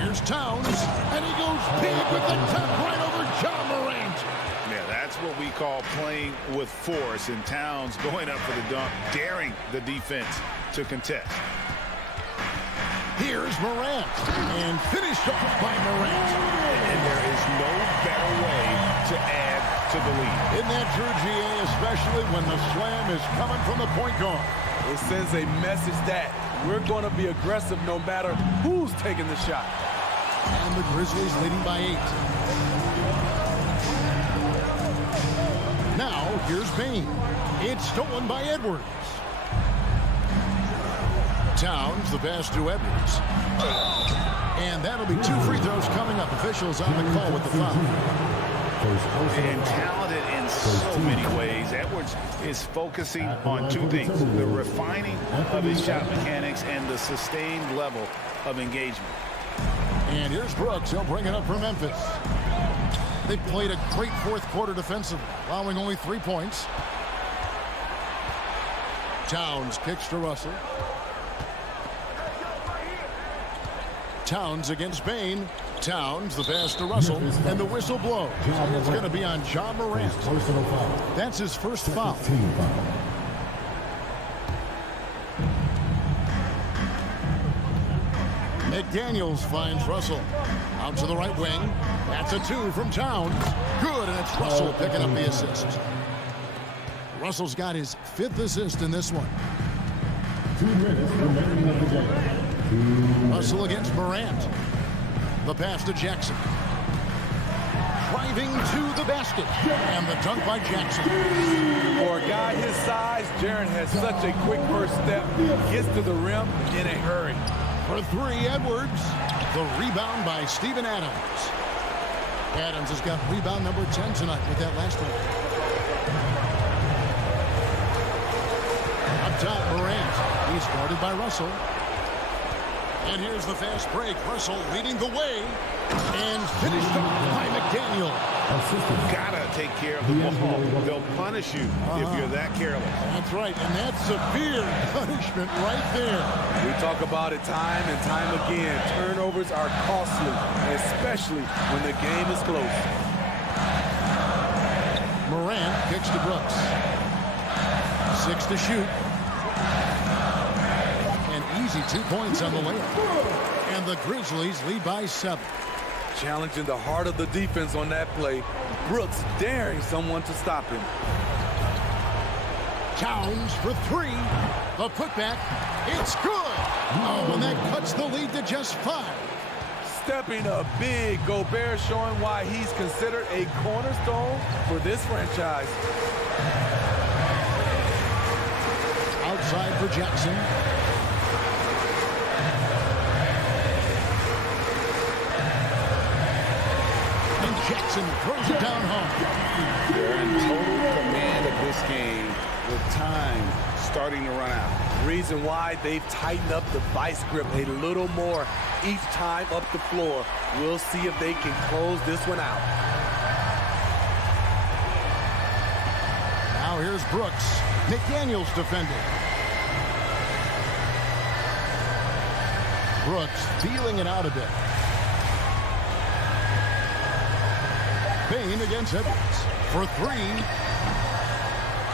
Here's Towns, and he goes big with the tap right over John Morant. Yeah, that's what we call playing with force, and Towns going up for the dunk, daring the defense to contest. Here's Morant, and finished off by Morant. And there is no better way to add to the lead. Isn't that true, GA, especially when the slam is coming from the point guard? It sends a message that we're going to be aggressive no matter who's taking the shot. And the Grizzlies leading by 8. Now, here's Bain. It's stolen by Edwards. Towns, the pass to Edwards. And that'll be 2 free throws coming up. Officials on the call with the foul. And talented in so many ways. Edwards is focusing on 2 things: the refining of his shot mechanics and the sustained level of engagement. And here's Brooks. He'll bring it up for Memphis. They played a great fourth quarter defensively, allowing only 3 points. Towns kicks to Russell. Towns against Bain. Towns, the pass to Russell, and the whistle blows. And it's going to be on John Morant. That's his first foul. McDaniels finds Russell. Out to the right wing. That's a 2 from Towns. Good, and it's Russell picking up the assist. Russell's got his 5th assist in this one. 2 minutes remaining of the game. Russell against Morant. The pass to Jackson. Driving to the basket. And the dunk by Jackson. For a guy his size, Jaren has such a quick first step. Gets to the rim in a hurry. For 3, Edwards. The rebound by Steven Adams. Adams has got rebound number 10 tonight with that last one. Up top, Morant. He's guarded by Russell. And here's the fast break. Russell leading the way. And finished off by McDaniel. Gotta take care of the ball. They'll punish you if you're that careless. That's right, and that's severe punishment right there. We talk about it time and time again. Turnovers are costly, especially when the game is close. Morant kicks to Brooks. 6 to shoot. An easy 2 points on the layup. And the Grizzlies lead by 7. Challenging the heart of the defense on that play. Brooks daring someone to stop him. Towns for 3. The putback. It's good. Oh, and that cuts the lead to just 5. Stepping up big. Gobert showing why he's considered a cornerstone for this franchise. Outside for Jackson. Jackson throws it down home. They're in total command of this game with time starting to run out. Reason why they've tightened up the vice grip a little more each time up the floor. We'll see if they can close this one out. Now here's Brooks. McDaniels defending. Brooks feeling it out a bit. Bain against Edwards for three.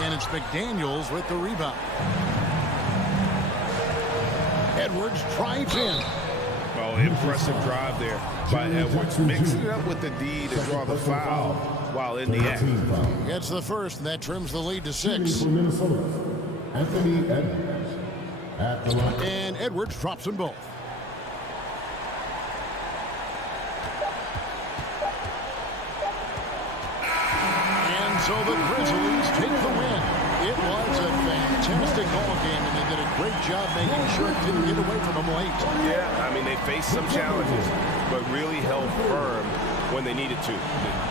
And it's McDaniels with the rebound. Edwards drives in. Oh, impressive drive there by Edwards. Mixing it up with the D to draw the foul while in the act. Gets the first, and that trims the lead to 6. Anthony Edwards at the line. And Edwards drops them both. And so the Grizzlies take the win. It was a fantastic ball game, and they did a great job making sure it didn't get away from them late. Yeah, I mean, they faced some challenges, but really held firm when they needed to.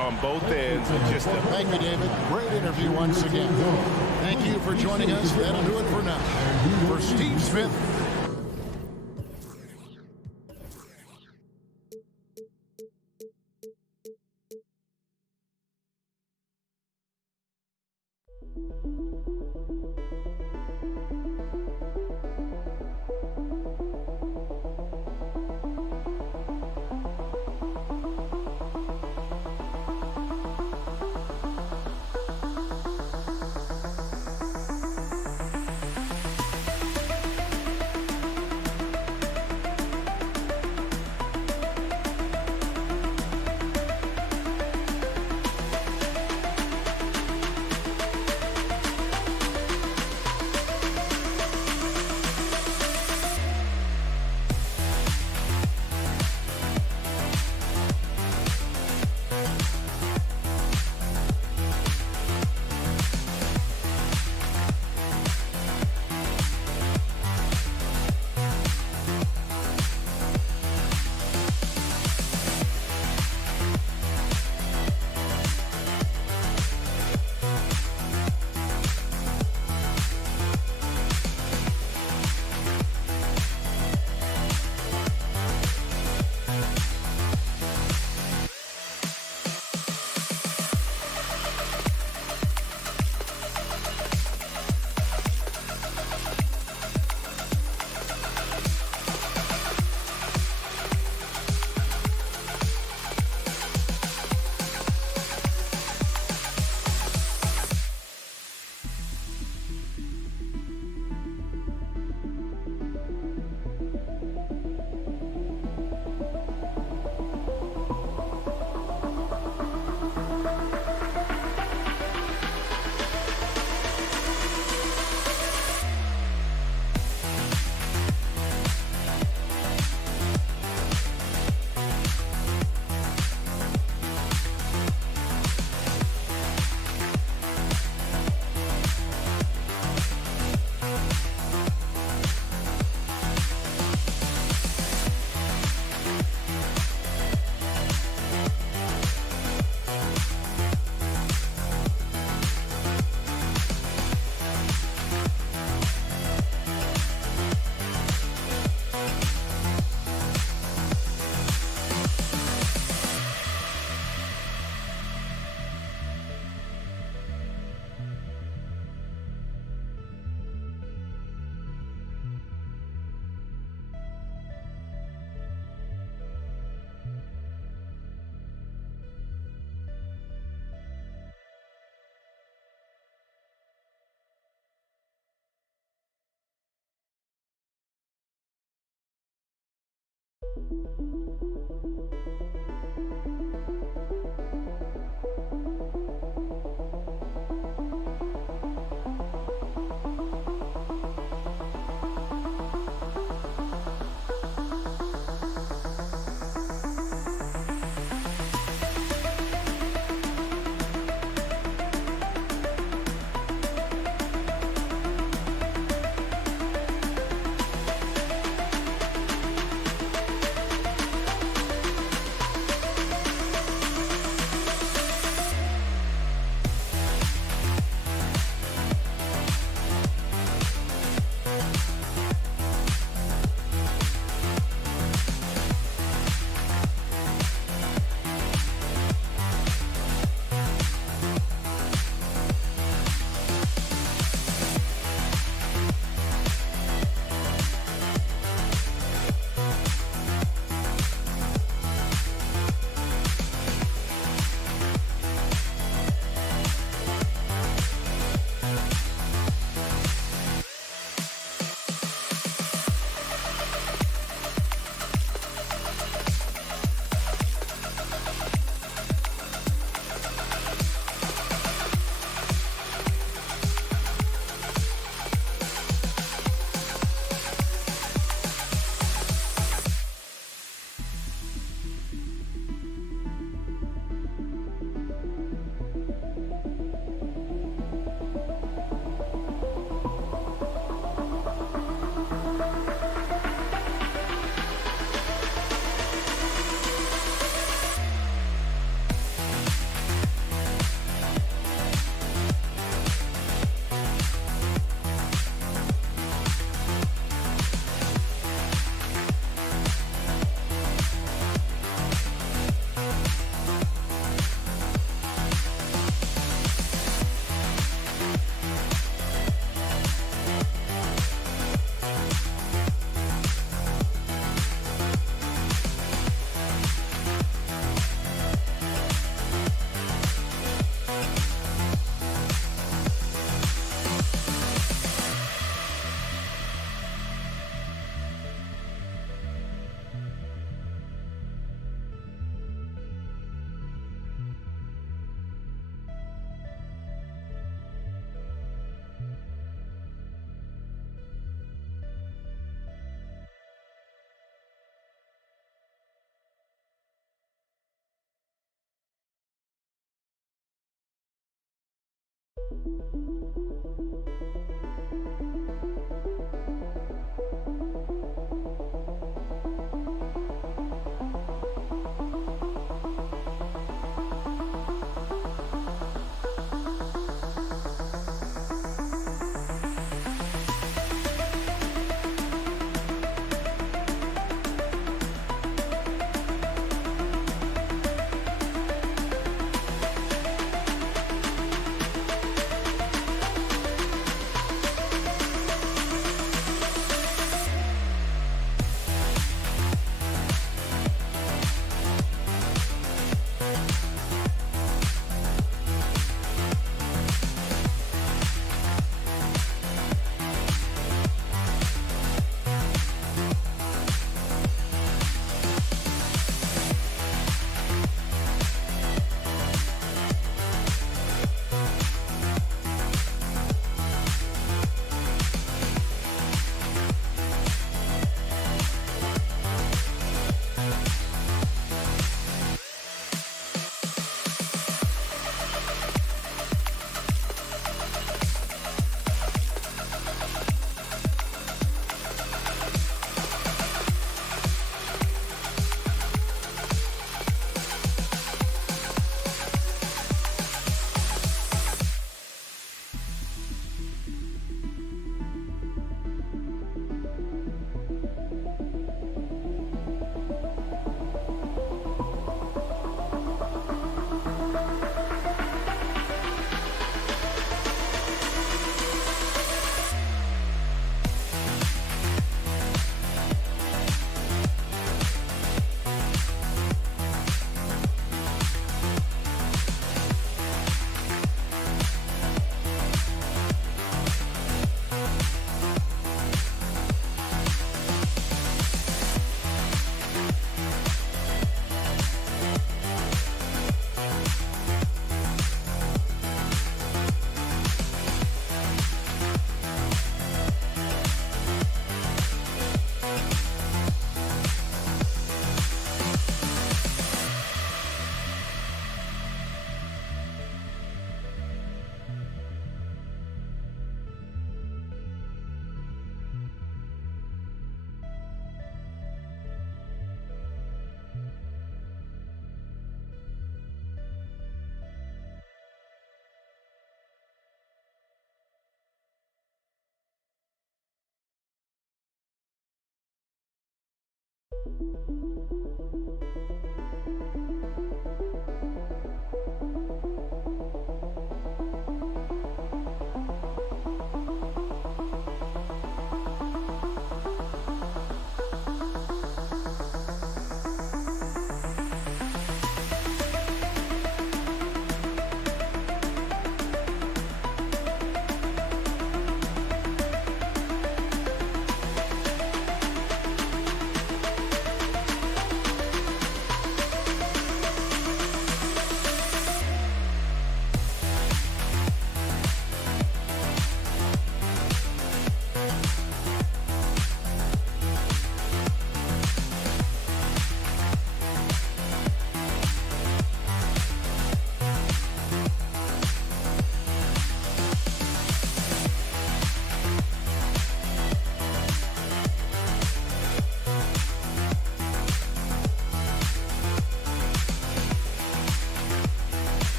On both ends, Thank you, David. Great interview once again. Thank you for joining us. That'll do it for now. For Steve Smith.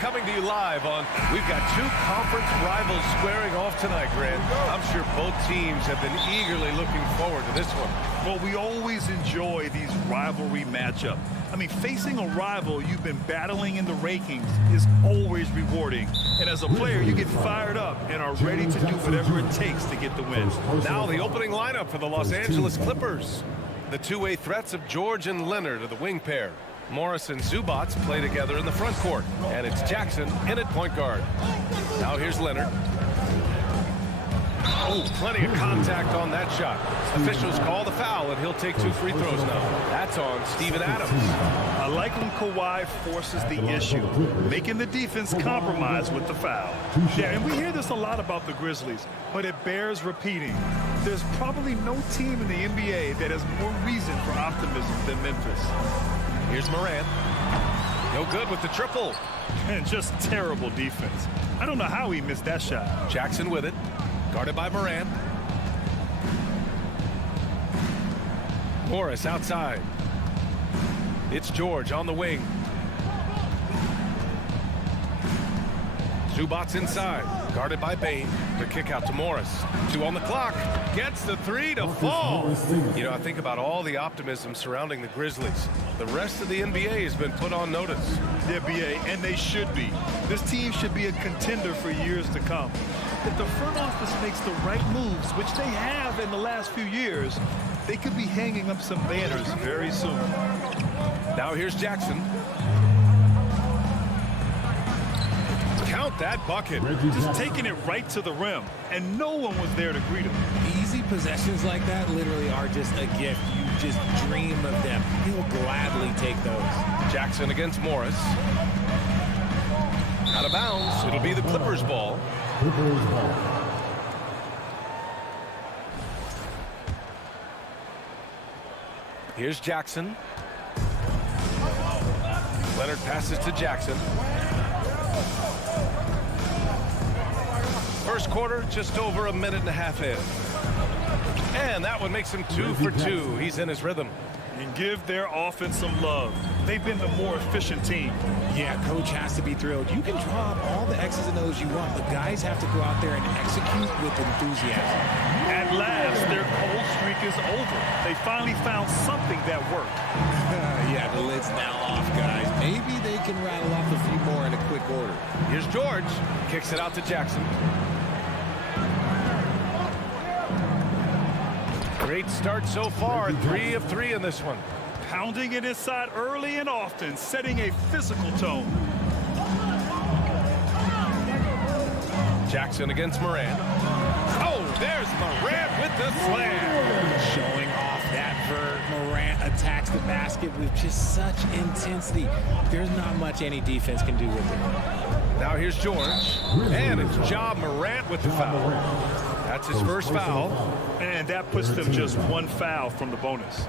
Coming to you live on, we've got two conference rivals squaring off tonight, Grant. I'm sure both teams have been eagerly looking forward to this one. Well, we always enjoy these rivalry matchups. I mean, facing a rival you've been battling in the rankings is always rewarding. And as a player, you get fired up and are ready to do whatever it takes to get the win. Now the opening lineup for the Los Angeles Clippers. The two-way threats of George and Leonard are the wing pair. Morris and Zubats play together in the front court. And it's Jackson in at point guard. Now here's Leonard. Oh, plenty of contact on that shot. Officials call the foul, and he'll take 2 free throws now. That's on Steven Adams. I like when Kawhi forces the issue, making the defense compromise with the foul. Yeah, and we hear this a lot about the Grizzlies, but it bears repeating. There's probably no team in the NBA that has more reason for optimism than Memphis. Here's Morant. No good with the triple. And just terrible defense. I don't know how he missed that shot. Jackson with it. Guarded by Morant. Morris outside. It's George on the wing. Zubac's inside. Guarded by Bane. The kick out to Morris. 2 on the clock. Gets the 3 to fall. You know, I think about all the optimism surrounding the Grizzlies. The rest of the NBA has been put on notice. The NBA, and they should be. This team should be a contender for years to come. If the front office makes the right moves, which they have in the last few years, they could be hanging up some banners very soon. Now here's Jackson. Count that bucket. Just taking it right to the rim, and no one was there to greet him. Easy possessions like that literally are just a gift. You just dream of them. He'll gladly take those. Jackson against Morris. Out of bounds. It'll be the Clippers ball. Here's Jackson. Leonard passes to Jackson. First quarter, just over a minute and a half in. And that one makes him 2 for 2. He's in his rhythm. And give their offense some love. They've been the more efficient team. Yeah, coach has to be thrilled. You can draw up all the X's and O's you want, but guys have to go out there and execute with enthusiasm. At last, their cold streak is over. They finally found something that worked. Yeah, the lid's now off, guys. Maybe they can rattle off a few more in a quick order. Here's George. Kicks it out to Jackson. Great start so far. 3 of 3 in this one. Pounding it inside early and often, setting a physical tone. Jackson against Morant. Oh, there's Morant with the slam. Showing off that vert. Morant attacks the basket with just such intensity. There's not much any defense can do with it. Now here's George. And it's Ja Morant with the foul. That's his first foul. And that puts them just 1 foul from the bonus.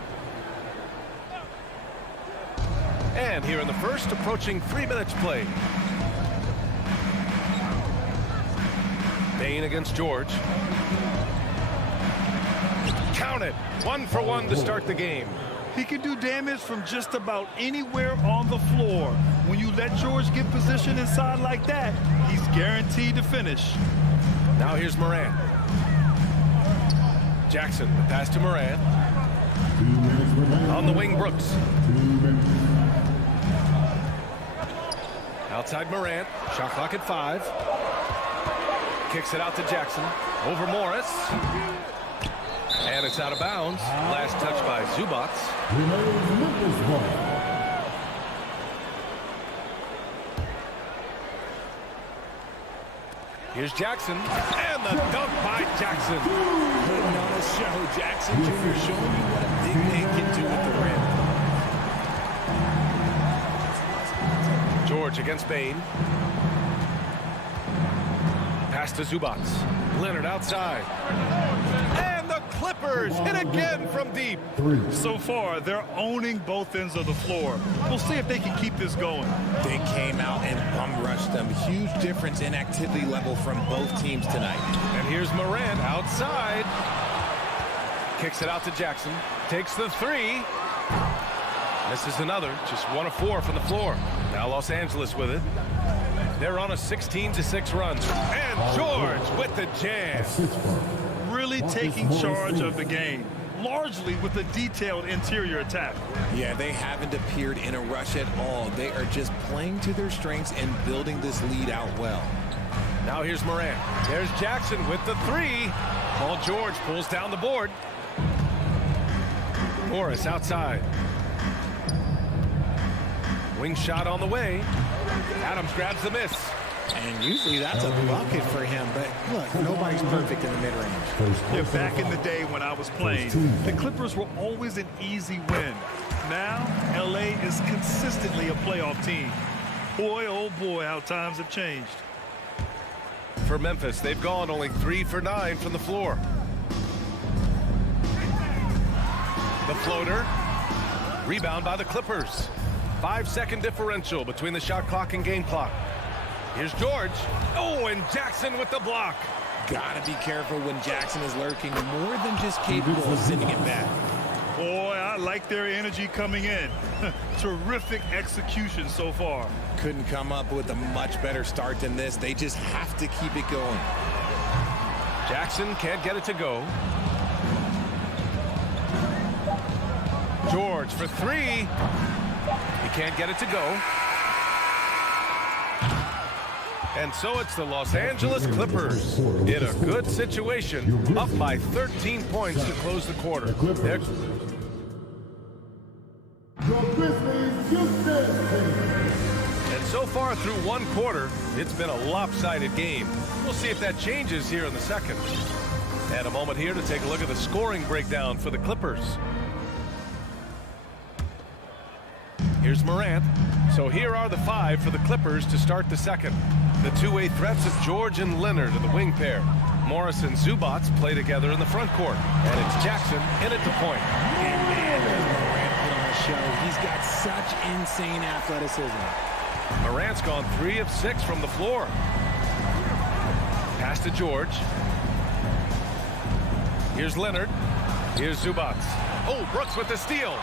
And here in the first, approaching 3 minutes played. Bane against George. Count it. 1 for 1 to start the game. He can do damage from just about anywhere on the floor. When you let George get position inside like that, he's guaranteed to finish. Now here's Morant. Jackson, the pass to Morant. On the wing, Brooks. Outside Morant. Shot clock at 5. Kicks it out to Jackson. Over Morris. And it's out of bounds. Last touch by Zubac. Here's Jackson. And the dunk by Jackson. Putting on a show. Jackson Jr. showing you what a big man can do with the rim. George against Bane. Pass to Zubac. Leonard outside. And the Clippers hit again from deep. So far, they're owning both ends of the floor. We'll see if they can keep this going. They came out and bum rushed them. Huge difference in activity level from both teams tonight. And here's Morant outside. Kicks it out to Jackson. Takes the 3. Misses another. Just 1 of 4 from the floor. Now Los Angeles with it. They're on a 16-6 run. And George with the jam. Really taking charge of the game, largely with a detailed interior attack. Yeah, they haven't appeared in a rush at all. They are just playing to their strengths and building this lead out well. Now here's Morant. There's Jackson with the 3. Paul George pulls down the board. Morris outside. Wing shot on the way. Adams grabs the miss. And usually that's a bucket for him, but look, nobody's perfect in the mid-range. Yeah, back in the day when I was playing, the Clippers were always an easy win. Now, LA is consistently a playoff team. Boy, oh boy, how times have changed. For Memphis, they've gone only 3 for 9 from the floor. The floater. Rebound by the Clippers. 5-second differential between the shot clock and game clock. Here's George. Oh, and Jackson with the block. Gotta be careful when Jackson is lurking, more than just capable of sending it back. Boy, I like their energy coming in. Terrific execution so far. Couldn't come up with a much better start than this. They just have to keep it going. Jackson can't get it to go. George for 3. He can't get it to go. And so it's the Los Angeles Clippers in a good situation, up by 13 points to close the quarter. The Grizzlies, Houston. And so far through one quarter, it's been a lopsided game. We'll see if that changes here in the second. And a moment here to take a look at the scoring breakdown for the Clippers. Here's Morant. So here are the 5 for the Clippers to start the second. The two-way threats of George and Leonard are the wing pair. Morris and Zubac play together in the front court. And it's Jackson in at the point. And man, does Morant put on a show. He's got such insane athleticism. Morant's gone 3 of 6 from the floor. Pass to George. Here's Leonard. Here's Zubac. Oh, Brooks with the steal.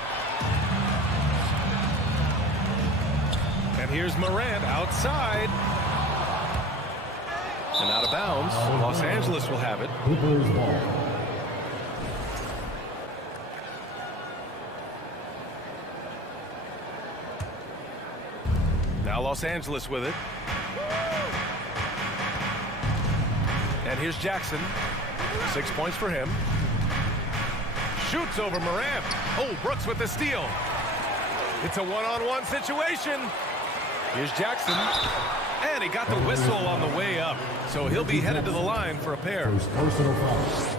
And here's Morant outside. And out of bounds. Los Angeles will have it. Clippers ball. Now Los Angeles with it. And here's Jackson. 6 points for him. Shoots over Morant. Oh, Brooks with the steal. It's a one-on-one situation. Here's Jackson. And he got the whistle on the way up. So he'll be headed to the line for a pair.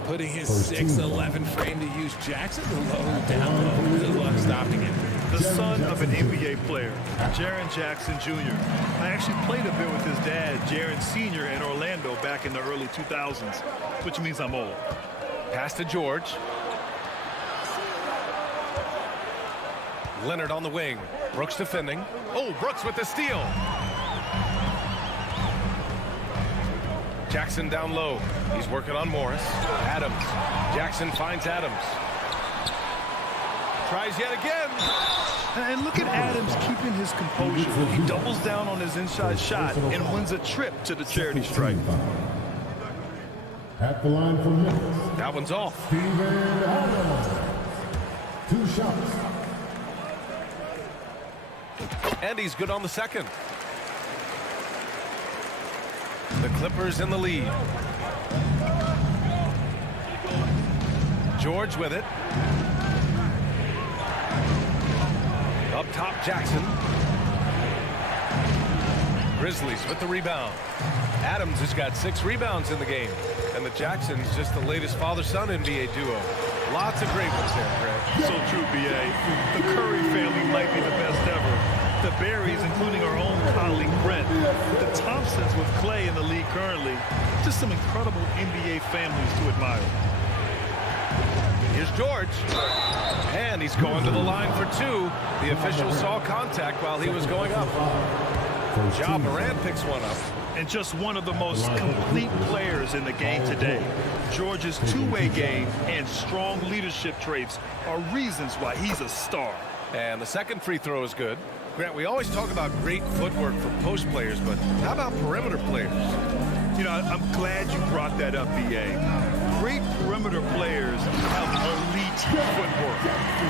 Putting his 6'11" frame to use Jackson low down low. Good luck stopping him. The son of an NBA player, Jaren Jackson Jr. I actually played a bit with his dad, Jaren Sr. in Orlando back in the early 2000s, which means I'm old. Pass to George. Leonard on the wing. Brooks defending. Oh, Brooks with the steal. Jackson down low. He's working on Morris. Adams. Jackson finds Adams. Tries yet again. And look at Adams keeping his composure. He doubles down on his inside shot and wins a trip to the charity stripe. At the line for Memphis. That one's off. Steven Adams. 2 shots. And he's good on the second. The Clippers in the lead. George with it. Up top, Jackson. Grizzlies with the rebound. Adams has got 6 rebounds in the game. And the Jacksons just the latest father-son NBA duo. Lots of great ones there, Greg. So true, B.A. The Curry family might be the best ever. The Berries, including our own colleague Brent. The Thompsons with Clay in the league currently. Just some incredible NBA families to admire. Here's George. And he's going to the line for 2. The official saw contact while he was going up. Ja Morant picks one up. And just one of the most complete players in the game today. George's two-way game and strong leadership traits are reasons why he's a star. And the second free throw is good. Grant, we always talk about great footwork for post players, but how about perimeter players? You know, I'm glad you brought that up, B.A. Great perimeter players have elite footwork.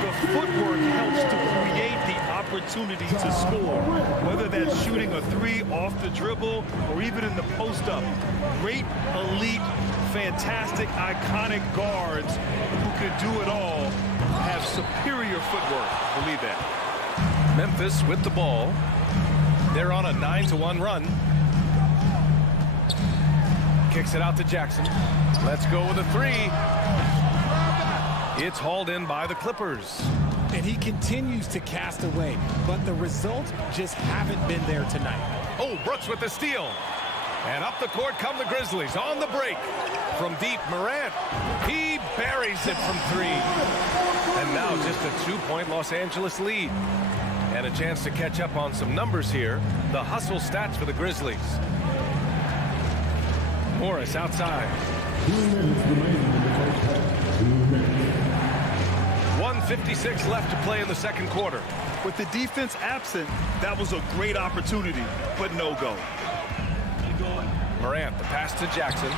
The footwork helps to create the opportunity to score, whether that's shooting a 3 off the dribble or even in the post-up. Great, elite, fantastic, iconic guards who can do it all have superior footwork. Believe that. Memphis with the ball. They're on a 9-1 run. Kicks it out to Jackson. Let's go with a three. It's hauled in by the Clippers. And he continues to cast away, but the results just haven't been there tonight. Oh, Brooks with the steal. And up the court come the Grizzlies on the break. From deep, Morant. He buries it from three. And now just a 2-point Los Angeles lead. And a chance to catch up on some numbers here. The hustle stats for the Grizzlies. Morris outside. 2 minutes remaining in the first half. 2 minutes. 1:56 left to play in the second quarter. With the defense absent, that was a great opportunity, but no go. Morant, the pass to Jackson.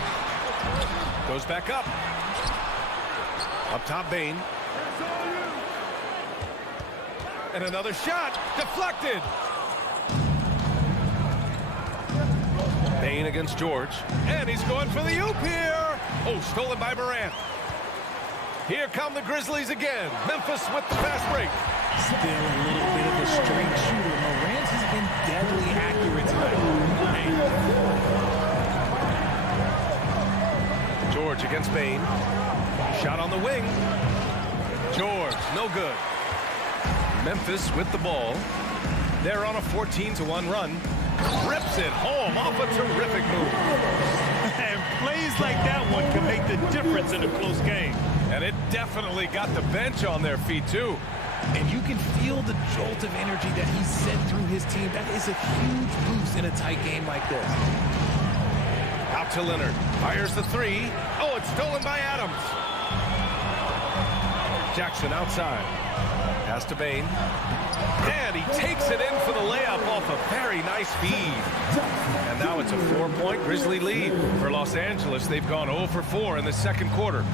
Goes back up. Up top, Bane. And another shot. Deflected. Bane against George. And he's going for the oop here. Oh, stolen by Morant. Here come the Grizzlies again. Memphis with the fast break. Still a little bit of a straight shooter. Morant has been deadly accurate tonight. George against Bane. Shot on the wing. George, no good. Memphis with the ball. They're on a 14-1 run. Rips it home off a terrific move. And plays like that one can make the difference in a close game. And it definitely got the bench on their feet, too. And you can feel the jolt of energy that he sent through his team. That is a huge boost in a tight game like this. Out to Leonard. Fires the three. Oh, it's stolen by Adams. Jackson outside. Pass to Bane. And he takes it in for the layup off a very nice feed. And now it's a 4-point Grizzly lead. For Los Angeles, they've gone 0 for 4 in the second quarter.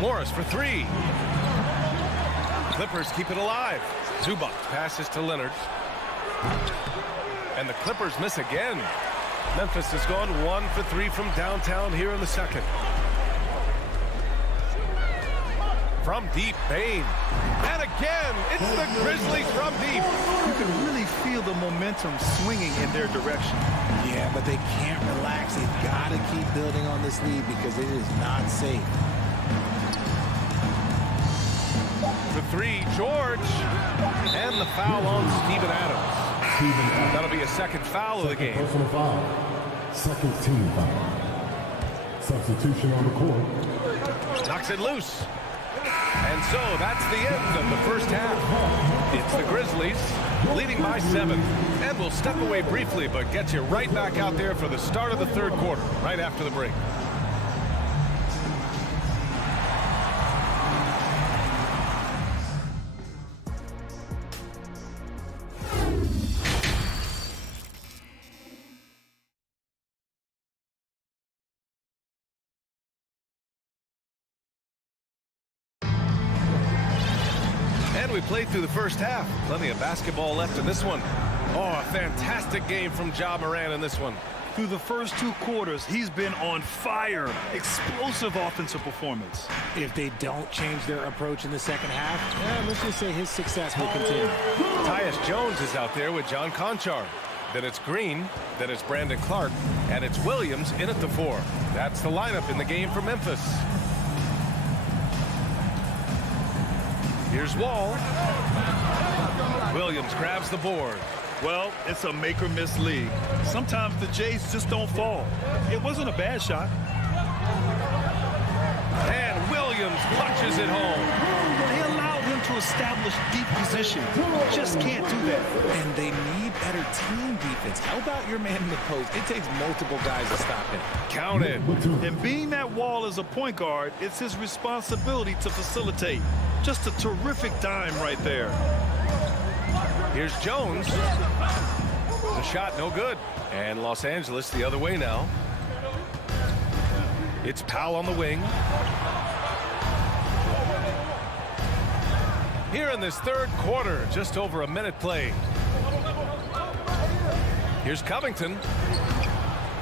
Morris for three. Clippers keep it alive. Zubac passes to Leonard. And the Clippers miss again. Memphis has gone 1 for 3 from downtown here in the second. From deep, Bane. And again, it's the Grizzlies from deep. You can really feel the momentum swinging in their direction. Yeah, but they can't relax. They've got to keep building on this lead because it is not safe. For three, George. And the foul on Steven Adams. That'll be a second foul of the game. Personal foul. Second team foul. Substitution on the court. Knocks it loose. And so that's the end of the first half. It's the Grizzlies leading by 7. And we'll step away briefly, but get you right back out there for the start of the third quarter, right after the break. We played through the first half. Plenty of basketball left in this one. Oh, a fantastic game from Ja Morant in this one. Through the first 2 quarters, he's been on fire. Explosive offensive performance. If they don't change their approach in the second half, let's just say his success will continue. Tyus Jones is out there with John Conchar. Then it's Green, then it's Brandon Clark, and it's Williams in at the 4. That's the lineup in the game for Memphis. Here's Wall. Williams grabs the board. Well, it's a make-or-miss league. Sometimes the Jays just don't fall. It wasn't a bad shot. And Williams punches it home. They allowed him to establish deep position. Just can't do that. And they need better team defense. How about your man in the post? It takes multiple guys to stop him. Count it. And being that Wall as a point guard, it's his responsibility to facilitate. Just a terrific dime right there. Here's Jones. The shot no good. And Los Angeles the other way now. It's Powell on the wing. Here in this third quarter, just over a minute played. Here's Covington.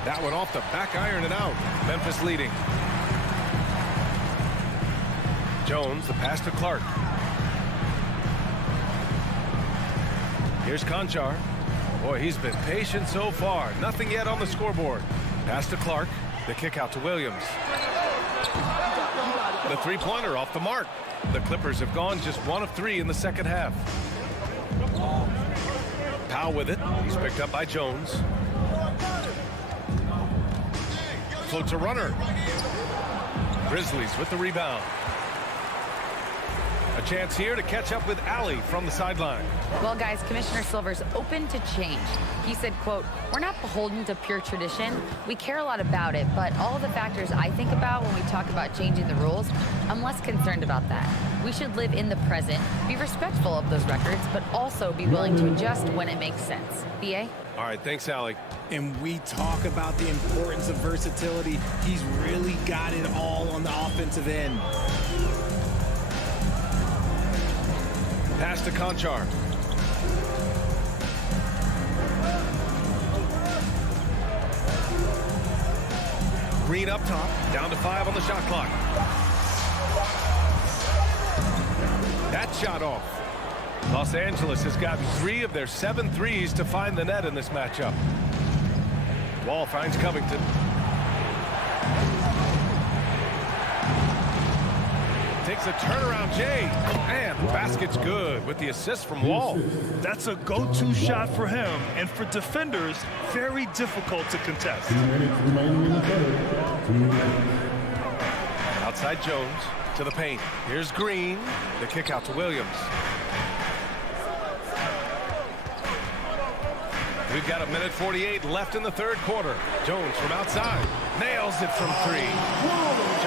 That one off the back iron and out. Memphis leading. Jones, the pass to Clark. Here's Conchar. Boy, he's been patient so far. Nothing yet on the scoreboard. Pass to Clark. The kick out to Williams. The three-pointer off the mark. The Clippers have gone just 1 of 3 in the second half. Powell with it. He's picked up by Jones. Floats a runner. Grizzlies with the rebound. A chance here to catch up with Allie from the sideline. Well, guys, Commissioner Silver's open to change. He said, quote, "We're not beholden to pure tradition. We care a lot about it, but all the factors I think about when we talk about changing the rules, I'm less concerned about that. We should live in the present, be respectful of those records, but also be willing to adjust when it makes sense." BA? All right, thanks, Allie. And we talk about the importance of versatility. He's really got it all on the offensive end. Pass to Conchar. Green up top, down to 5 on the shot clock. That shot off. Los Angeles has gotten 3 of their 7 threes to find the net in this matchup. Wall finds Covington. Takes a turnaround, Jay. And the basket's good with the assist from Wall. That's a go-to shot for him, and for defenders, very difficult to contest. 2 minutes remaining in the third. 2 minutes. Outside Jones to the paint. Here's Green. The kick out to Williams. We've got 1:48 left in the third quarter. Jones from outside. Nails it from 3.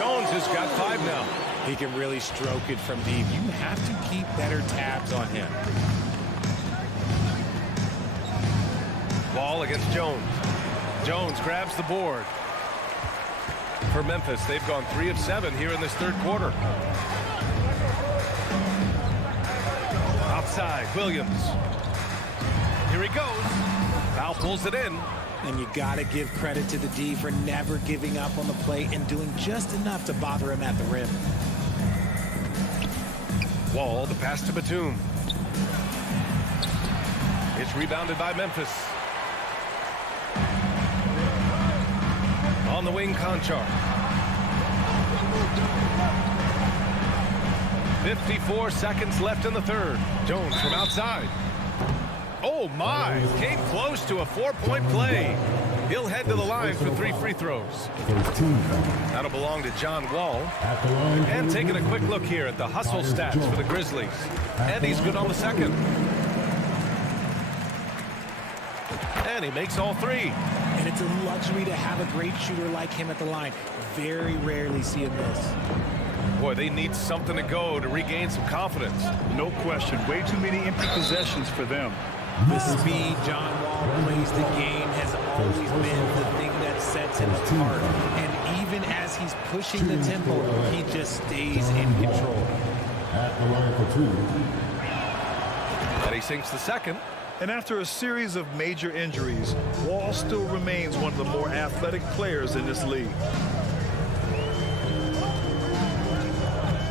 Jones has got 5 now. He can really stroke it from deep. You have to keep better tabs on him. Ball against Jones. Jones grabs the board. For Memphis, they've gone 3 of 7 here in this third quarter. Outside, Williams. Here he goes. Foul pulls it in. And you got to give credit to the D for never giving up on the play and doing just enough to bother him at the rim. Wall, the pass to Batum. It's rebounded by Memphis. On the wing, Conchar. 54 seconds left in the third. Jones from outside. Oh my, came close to a 4-point play. He'll head to the line for 3 free throws. 13. That'll belong to John Wall. At the line. And taking a quick look here at the hustle stats for the Grizzlies. And he's good on the second. And he makes all 3. And it's a luxury to have a great shooter like him at the line. Very rarely see him miss. Boy, they need something to go to regain some confidence. No question. Way too many empty possessions for them. The speed John Wall plays the game has always been the thing that sets him apart. And even as he's pushing the tempo, he just stays in control. At the line for 2. And he sinks the second. And after a series of major injuries, Wall still remains one of the more athletic players in this league.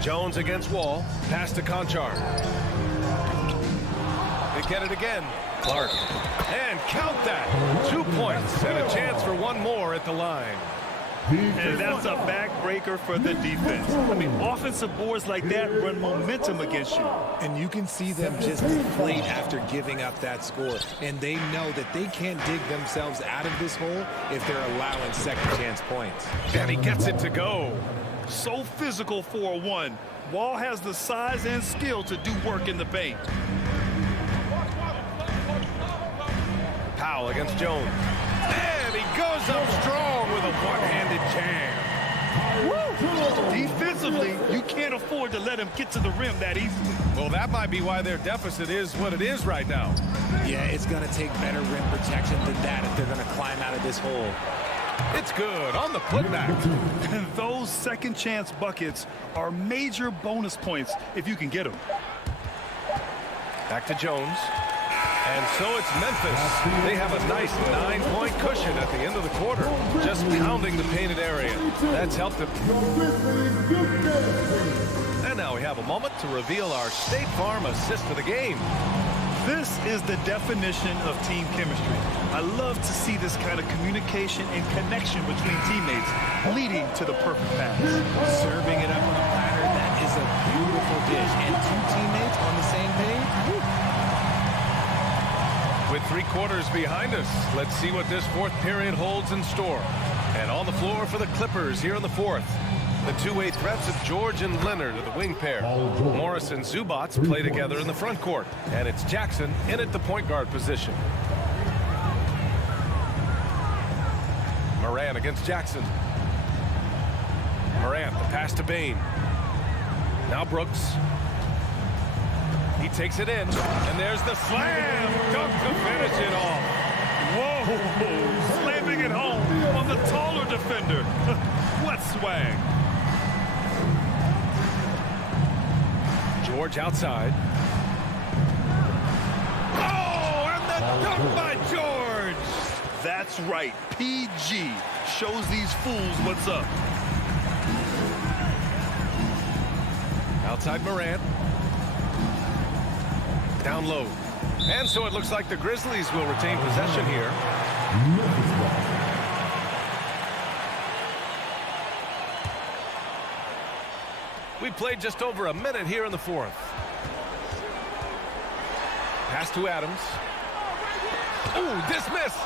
Jones against Wall. Pass to Conchar. They get it again. Clark. And count that. 2 points and a chance for 1 more at the line. And that's a backbreaker for the defense. I mean, offensive boards like that run momentum against you. And you can see them just deflate after giving up that score. And they know that they can't dig themselves out of this hole if they're allowing second chance points. And he gets it to go. So physical for a 1. Wall has the size and skill to do work in the paint. Powell against Jones. And he goes up strong with a one-handed jam. Defensively, you can't afford to let him get to the rim that easily. Well, that might be why their deficit is what it is right now. Yeah, it's going to take better rim protection than that if they're going to climb out of this hole. It's good on the putback. And those second chance buckets are major bonus points if you can get them. Back to Jones. And so it's Memphis. They have a nice 9-point cushion at the end of the quarter, just pounding the painted area. That's helped them. And now we have a moment to reveal our State Farm assist of the game. This is the definition of team chemistry. I love to see this kind of communication and connection between teammates leading to the perfect pass. Serving it up on a platter, that is a beautiful dish. And two teammates on the same page. Woo. With 3 quarters behind us, let's see what this fourth period holds in store. And on the floor for the Clippers here in the fourth, the two-way threats of George and Leonard are the wing pair. Morris and Zubats play together in the front court. And it's Jackson in at the point guard position. Morant against Jackson. Morant, the pass to Bain. Now Brooks. He takes it in, and there's the slam dunk to finish it off. Whoa, slamming it home on the taller defender. What swag. George outside. Oh, and the dunk by George. That's right, PG shows these fools what's up. Outside Morant. Down low. And so it looks like the Grizzlies will retain possession here. We played just over a minute here in the fourth. Pass to Adams. Ooh, dismissed.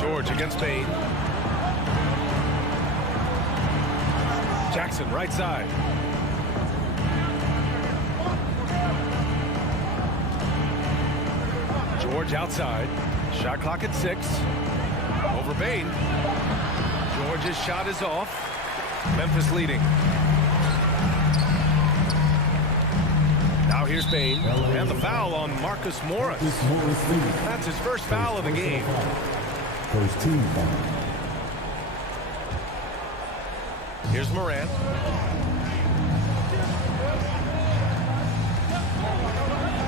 George against Bain. Jackson right side. George outside. Shot clock at 6. Over Bain. George's shot is off. Memphis leading. Now here's Bain. And the foul on Marcus Morris. That's his first foul of the game. First team foul. Here's Morant.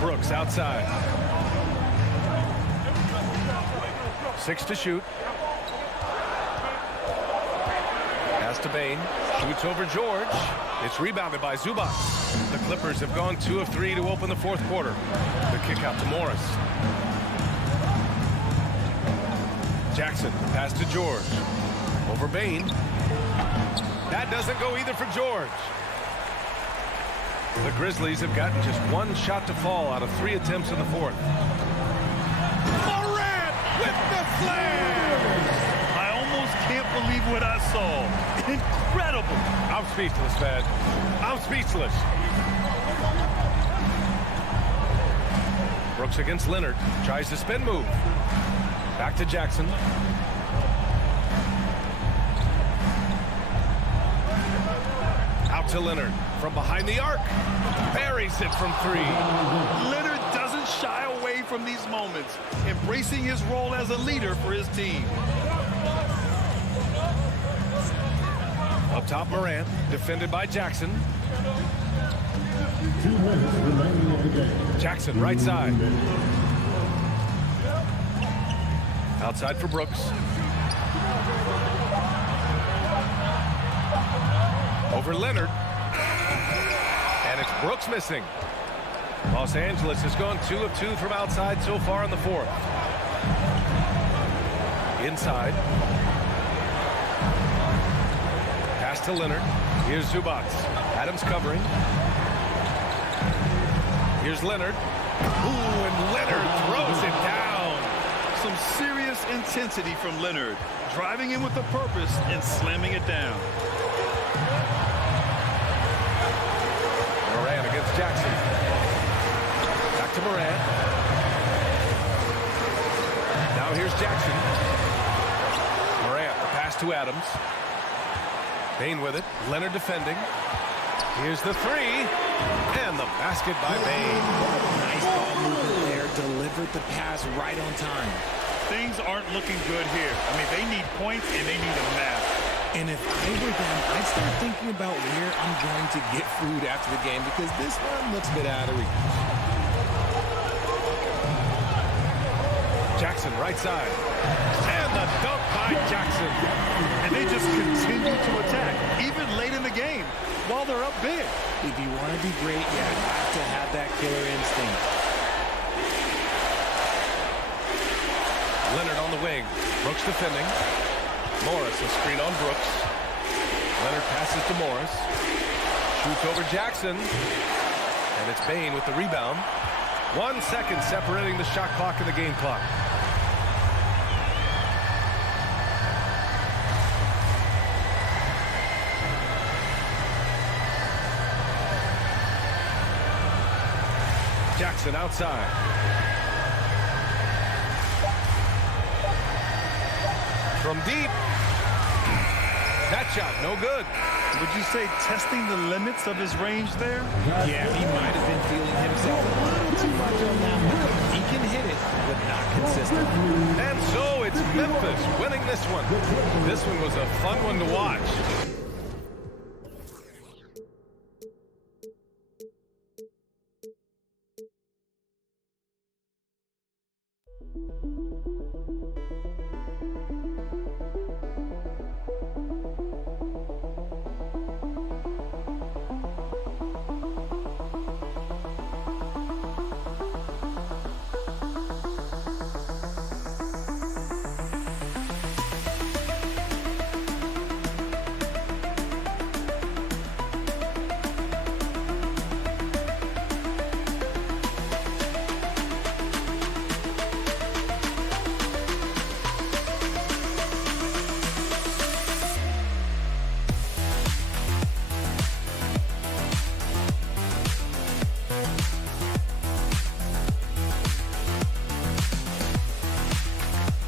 Brooks outside. 6 to shoot. Pass to Bain. Shoots over George. It's rebounded by Zubats. The Clippers have gone 2 of 3 to open the fourth quarter. The kick out to Morris. Jackson. Pass to George. Over Bain. That doesn't go either for George. The Grizzlies have gotten just 1 shot to fall out of 3 attempts in the fourth. Morant with the slam! I almost can't believe what I saw. Incredible. I'm speechless, man. I'm speechless. Brooks against Leonard. Tries the spin move. Back to Jackson. Out to Leonard. From behind the arc. Buries it from 3. Leonard doesn't shy away from these moments, embracing his role as a leader for his team. Up top, Morant. Defended by Jackson. 2 minutes remaining of the game. Jackson, right side. Outside for Brooks. Over Leonard. And it's Brooks missing. Los Angeles has gone 2 of 2 from outside so far in the fourth. Inside. Pass to Leonard. Here's Zubats. Adams covering. Here's Leonard. Ooh, and Leonard throws it down. Some serious intensity from Leonard, driving in with a purpose and slamming it down. Morant against Jackson. Back to Morant. Now here's Jackson. Morant, the pass to Adams. Bain with it. Leonard defending. Here's the 3. And the basket by Bain. Nice ball movement there. Delivered the pass right on time. Things aren't looking good here. I mean, they need points and they need a map. And if I were them, I'd start thinking about where I'm going to get food after the game because this one looks a bit out of reach. Jackson, right side. And the dunk by Jackson. And they just continue to attack, even late in the game. while they're up big. If you want to be great, you have to have that killer instinct. Leonard on the wing. Brooks defending. Morris a screen on Brooks. Leonard passes to Morris. Shoots over Jackson. And it's Bain with the rebound. 1 second separating the shot clock and the game clock. Jackson outside. From deep. That shot, no good. Would you say testing the limits of his range there? Yeah, he might have been feeling himself a little too much on that one. He can hit it, but not consistent. And so it's Memphis winning this one. This one was a fun one to watch.